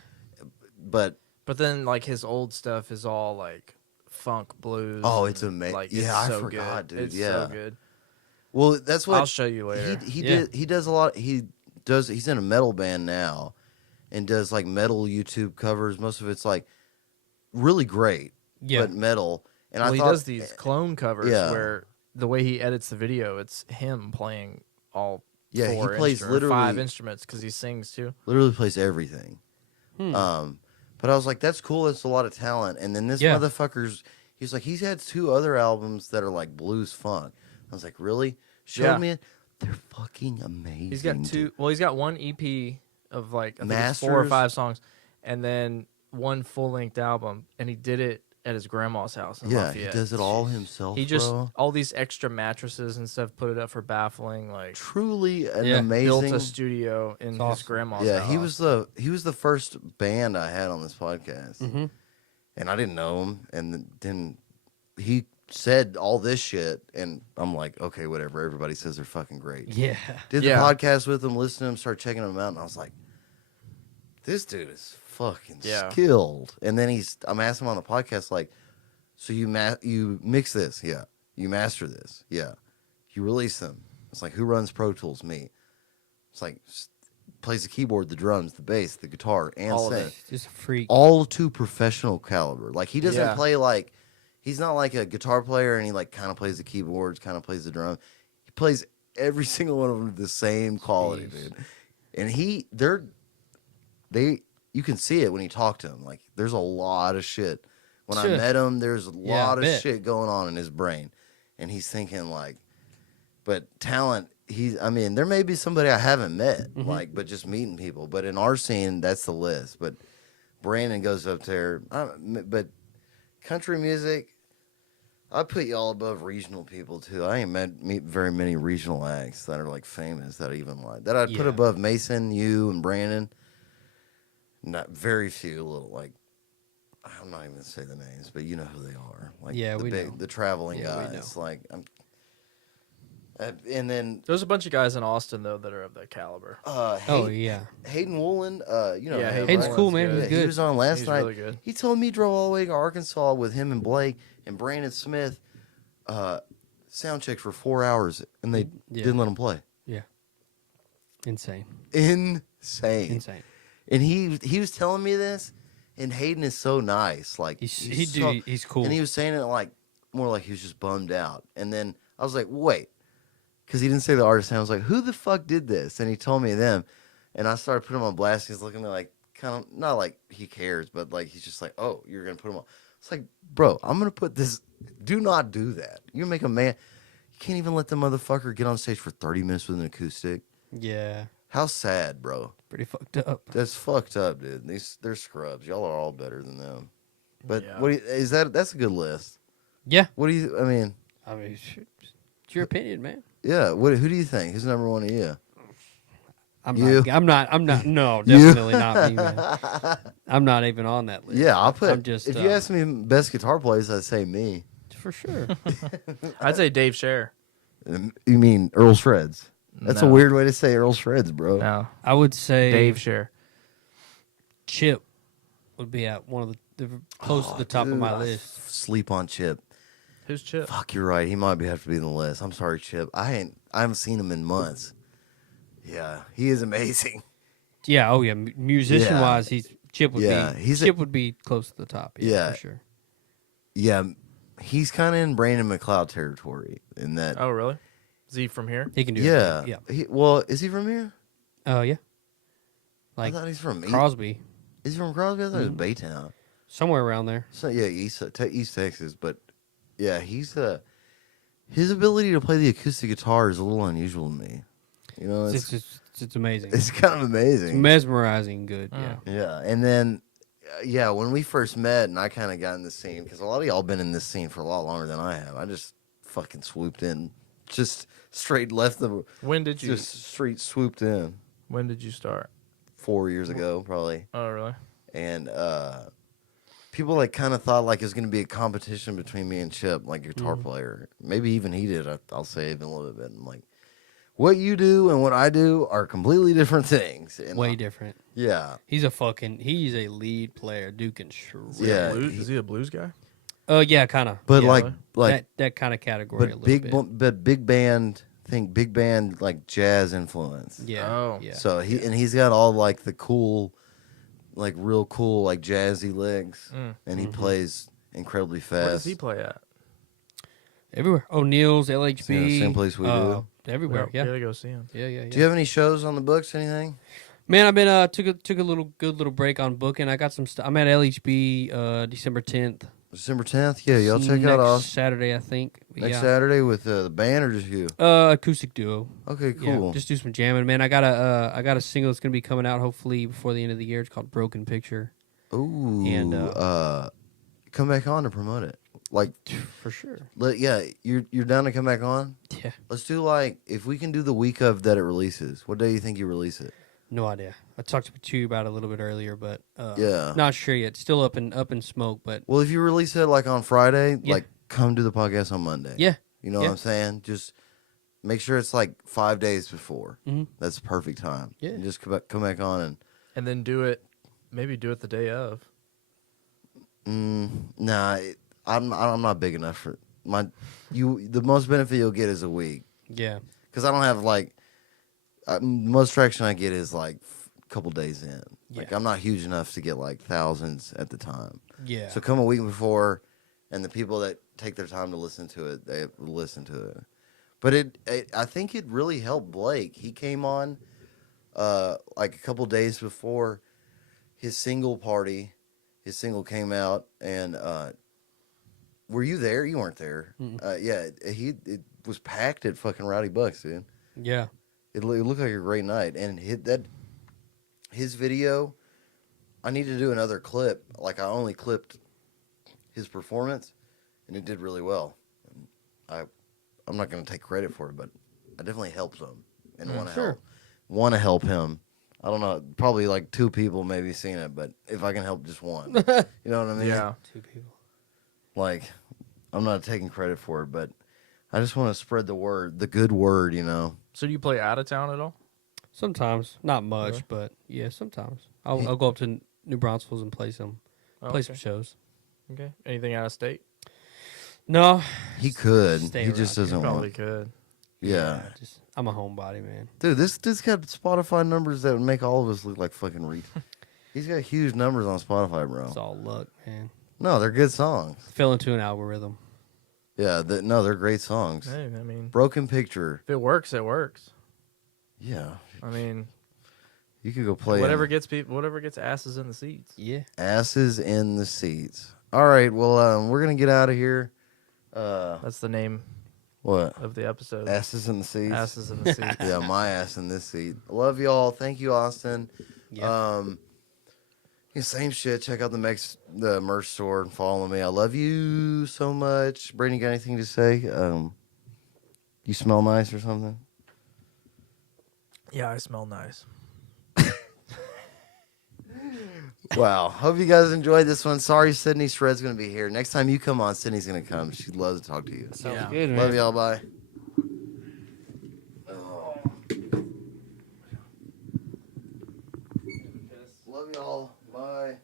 But But then like his old stuff is all like funk blues. Oh, it's and, ama- like, yeah, I so forgot, good. dude, It's yeah. so good. well, that's what I'll show you later. Yeah. He does a lot. He's in a metal band now, and does like metal YouTube covers. Most of it's like really great, Yeah. but metal. And Well, I he thought, does these clone covers yeah. where the way he edits the video, it's him playing all Yeah, he four plays or 5 literally- instruments because he sings too. literally plays everything. Hmm. But I was like, that's cool. That's a lot of talent. And then this Yeah. motherfucker's, he's like, he's had 2 other albums that are like blues funk. I was like, really? Showed Yeah. me it. They're fucking amazing. He's got 2. dude. Well, he's got 1 EP of like I think it's 4 or Masters. 5 songs, and then 1 full length album, and he did it at his grandma's house in Yeah, Lafayette. he does it all himself. He just bro. all these extra mattresses and stuff, put it up for baffling. Like Truly an Yeah, built amazing. a studio in It's his awesome. grandma's Yeah, house. he was the first band I had on this podcast, Mm-hmm. and I didn't know him. And then he said all this shit, and I'm like, okay, whatever. Everybody says they're fucking great. Yeah. Did the Yeah. podcast with him, listened to him, start checking him out, and I was like, this dude is fucking Yeah. skilled. And then I'm asking him on the podcast, like, so you mix this, yeah. You master this, yeah. You release them. It's like, who runs Pro Tools? Me. It's like, plays the keyboard, the drums, the bass, the guitar, and All of sing. it. Just a freak. All to professional caliber. Like, he doesn't Yeah. play like, he's not like a guitar player and he like kind of plays the keyboards, kind of plays the drum. He plays every single one of them the same quality, Jeez. dude. And you can see it when you talk to him. Like, there's a lot of shit. When I Sure. met him, there's a Yeah, I lot of bet. shit going on in his brain. And he's thinking like, but talent, there may be somebody I haven't met, Mhm. like, but just meeting people. But in our scene, that's the list. But Brandon goes up there. But country music, I put y'all above regional people too. I ain't meet very many regional acts that are like famous that I even like. That I'd put Yeah. above Mason, you, and Brandon. Not very few. Little like, I'm not even gonna say the names, but you know who they are. Like Yeah, the we know. the traveling Yeah, we guys. know. Like and then There's a bunch of guys in Austin though that are of that caliber. Oh yeah. Hayden Woolen, you know Yeah, him, Hayden's right? cool, man. good. He's Yeah, good. he was on last He's night. really good. He told me he drove all the way to Arkansas with him and Blake and Brandon Smith, sound check for 4 hours, and they Yeah. didn't let him play. Insane. Insane. Insane. And he was telling me this, and Hayden is so nice. Like He's cool. And he was saying it like more like he was just bummed out. And then I was like, wait, because he didn't say the artist name. I was like, who the fuck did this? And he told me them, and I started putting him on blast. He's looking at me like, kind of not like he cares, but like he's just like, oh, you're gonna put him on. It's like, bro, I'm gonna put this. Do not do that. You make a man. You can't even let the motherfucker get on stage for 30 minutes with an acoustic. Yeah. How sad, bro. Pretty fucked up. That's fucked up, dude. They're scrubs. Y'all are all better than them. But Yeah. what is that? That's a good list. Yeah. What do you? I mean, I mean, it's your opinion, man. yeah. Who do you think? Who's number one of you? I'm You. not. No, You? definitely not me, man. I'm not even on that list. Yeah, I'll put. I'm just, if you ask me best guitar players, I'd say me. for sure. I'd say Dave Scher. You mean Earl Shreds? That's a No. weird way to say Earl Shreds, bro. No, I would say Dave Scher. Chip would be at one of the close to the top of my Dude, I list. sleep on Chip. Who's Chip? Fuck, you're right. He might have to be in the list. I'm sorry, Chip. I haven't seen him in months. Yeah, he is amazing. Yeah. Oh yeah. Musician Yeah. wise, Chip would Yeah, be he's a- Chip would be close to the top. Yeah, Yeah. for sure. Yeah, he's kind of in Brandon McLeod territory in that. Oh, really? Is he from here? He can do Yeah. it. Yeah. Well, is he from here? Oh yeah. I Like thought he's from Crosby, Is he from Crosby? I thought it was Mhm. Baytown. somewhere around there. So yeah, East Texas. But yeah, he's his ability to play the acoustic guitar is a little unusual to me. You know, It's amazing. it's kind of It's amazing. mesmerizing good. Mm. Yeah. Yeah, and then yeah, when we first met, and I kind of got in the scene because a lot of y'all been in this scene for a lot longer than I have. I just fucking swooped in, just straight left the, When did you? just straight swooped in When did you start? 4 years ago probably, Oh, really? and people like kind of thought like it was gonna be a competition between me and Chip, like guitar player. Maybe even he did. I'll say even a little bit. I'm like, what you do and what I do are completely different things. And Way different. yeah, He's a lead player. Duke can shred. Yeah, Is he a blues guy? Yeah, kind of. but yeah, like that kind of category. a but little bit. but big band. Think big band like jazz influence. Yeah. Oh. Yeah. So he's got all like the cool, like real cool like jazzy licks, Mm. and he Mhm. plays incredibly fast. Where does he play at? Everywhere. O'Neill's, LHB. Yeah, same place we do. Everywhere. We Yeah. gotta go see him. Yeah. Do you have any shows on the books? Anything? Man, I've been took a good little break on booking. I got some stuff. I'm at LHB December 10th. December 10th. Yeah, y'all check next out us Saturday, I think. next yeah. Saturday with the band or just you. Acoustic duo. Okay, Yeah, cool. just do some jamming, man. I got a single that's gonna be coming out hopefully before the end of the year. It's called Broken Picture. Ooh, and, come back on to promote it. Like, For sure. you're down to come back on. Yeah. Let's do like if we can do the week of that it releases. What day do you think you release it? No idea. I talked to you about it a little bit earlier, but Yeah. not sure yet. Still up in smoke, but Well, if you release it like on Friday, Yeah. like come do the podcast on Monday. yeah. You know what Yeah. I'm saying? Just make sure it's like 5 days before. Mhm. That's the perfect time. Yeah. And just come back on and And then maybe do it the day of. nah, I'm not big enough for the most benefit you'll get is a week Yeah. because I don't have like most traction I get is like a couple days in. Like Yeah. I'm not huge enough to get like thousands at the time. Yeah. So come a week before, and the people that take their time to listen to it, they listen to it. But I think it really helped Blake. He came on like a couple days before his single party. His single came out, and were you there? You weren't there. Mm-mm. Yeah, it was packed at fucking Rowdy Bucks, dude. Yeah. It looked like a great night, and his video. I need to do another clip. Like I only clipped his performance, and it did really well. I'm not going to take credit for it, but I definitely helped him and want to help him. I don't know, probably like 2 people maybe seen it, but if I can help just one, you know what I mean? Yeah. 2 people. Like I'm not taking credit for it, but I just want to spread the word, the good word, you know. So do you play out of town at all? Sometimes, not much, Really? but yeah, sometimes I'll go up to New Braunfels and play some Oh, some shows. Okay. Anything out of state? No, He could. Stay He just around here. doesn't Probably want. could. Yeah. I'm a homebody, man. Dude, this dude's got Spotify numbers that would make all of us look like fucking He's got huge numbers on Spotify, bro. It's all luck, man. No, they're good songs. Fell into an algorithm. Yeah, they're great songs. Hey, I mean, Broken Picture. if it works, it works. Yeah, I mean, you could go play whatever in gets asses in the seats. Yeah. Asses in the Seats. All right, well, we're gonna get out of here. That's the name What? of the episode. Asses in the Seats. Asses in the seats. Yeah, my ass in this seat. Love y'all. Thank you, Austin. Yeah. Yeah, same shit. Check out the merch store and follow me. I love you so much. Brandon, you got anything to say? You smell nice or something? Yeah, I smell nice. Wow. Hope you guys enjoyed this one. Sorry Sydney Shred's going to be here. Next time you come on, Sydney's going to come. She'd love to talk to you. Sounds Yeah. good, man. Love y'all. Bye. Love y'all. Bye.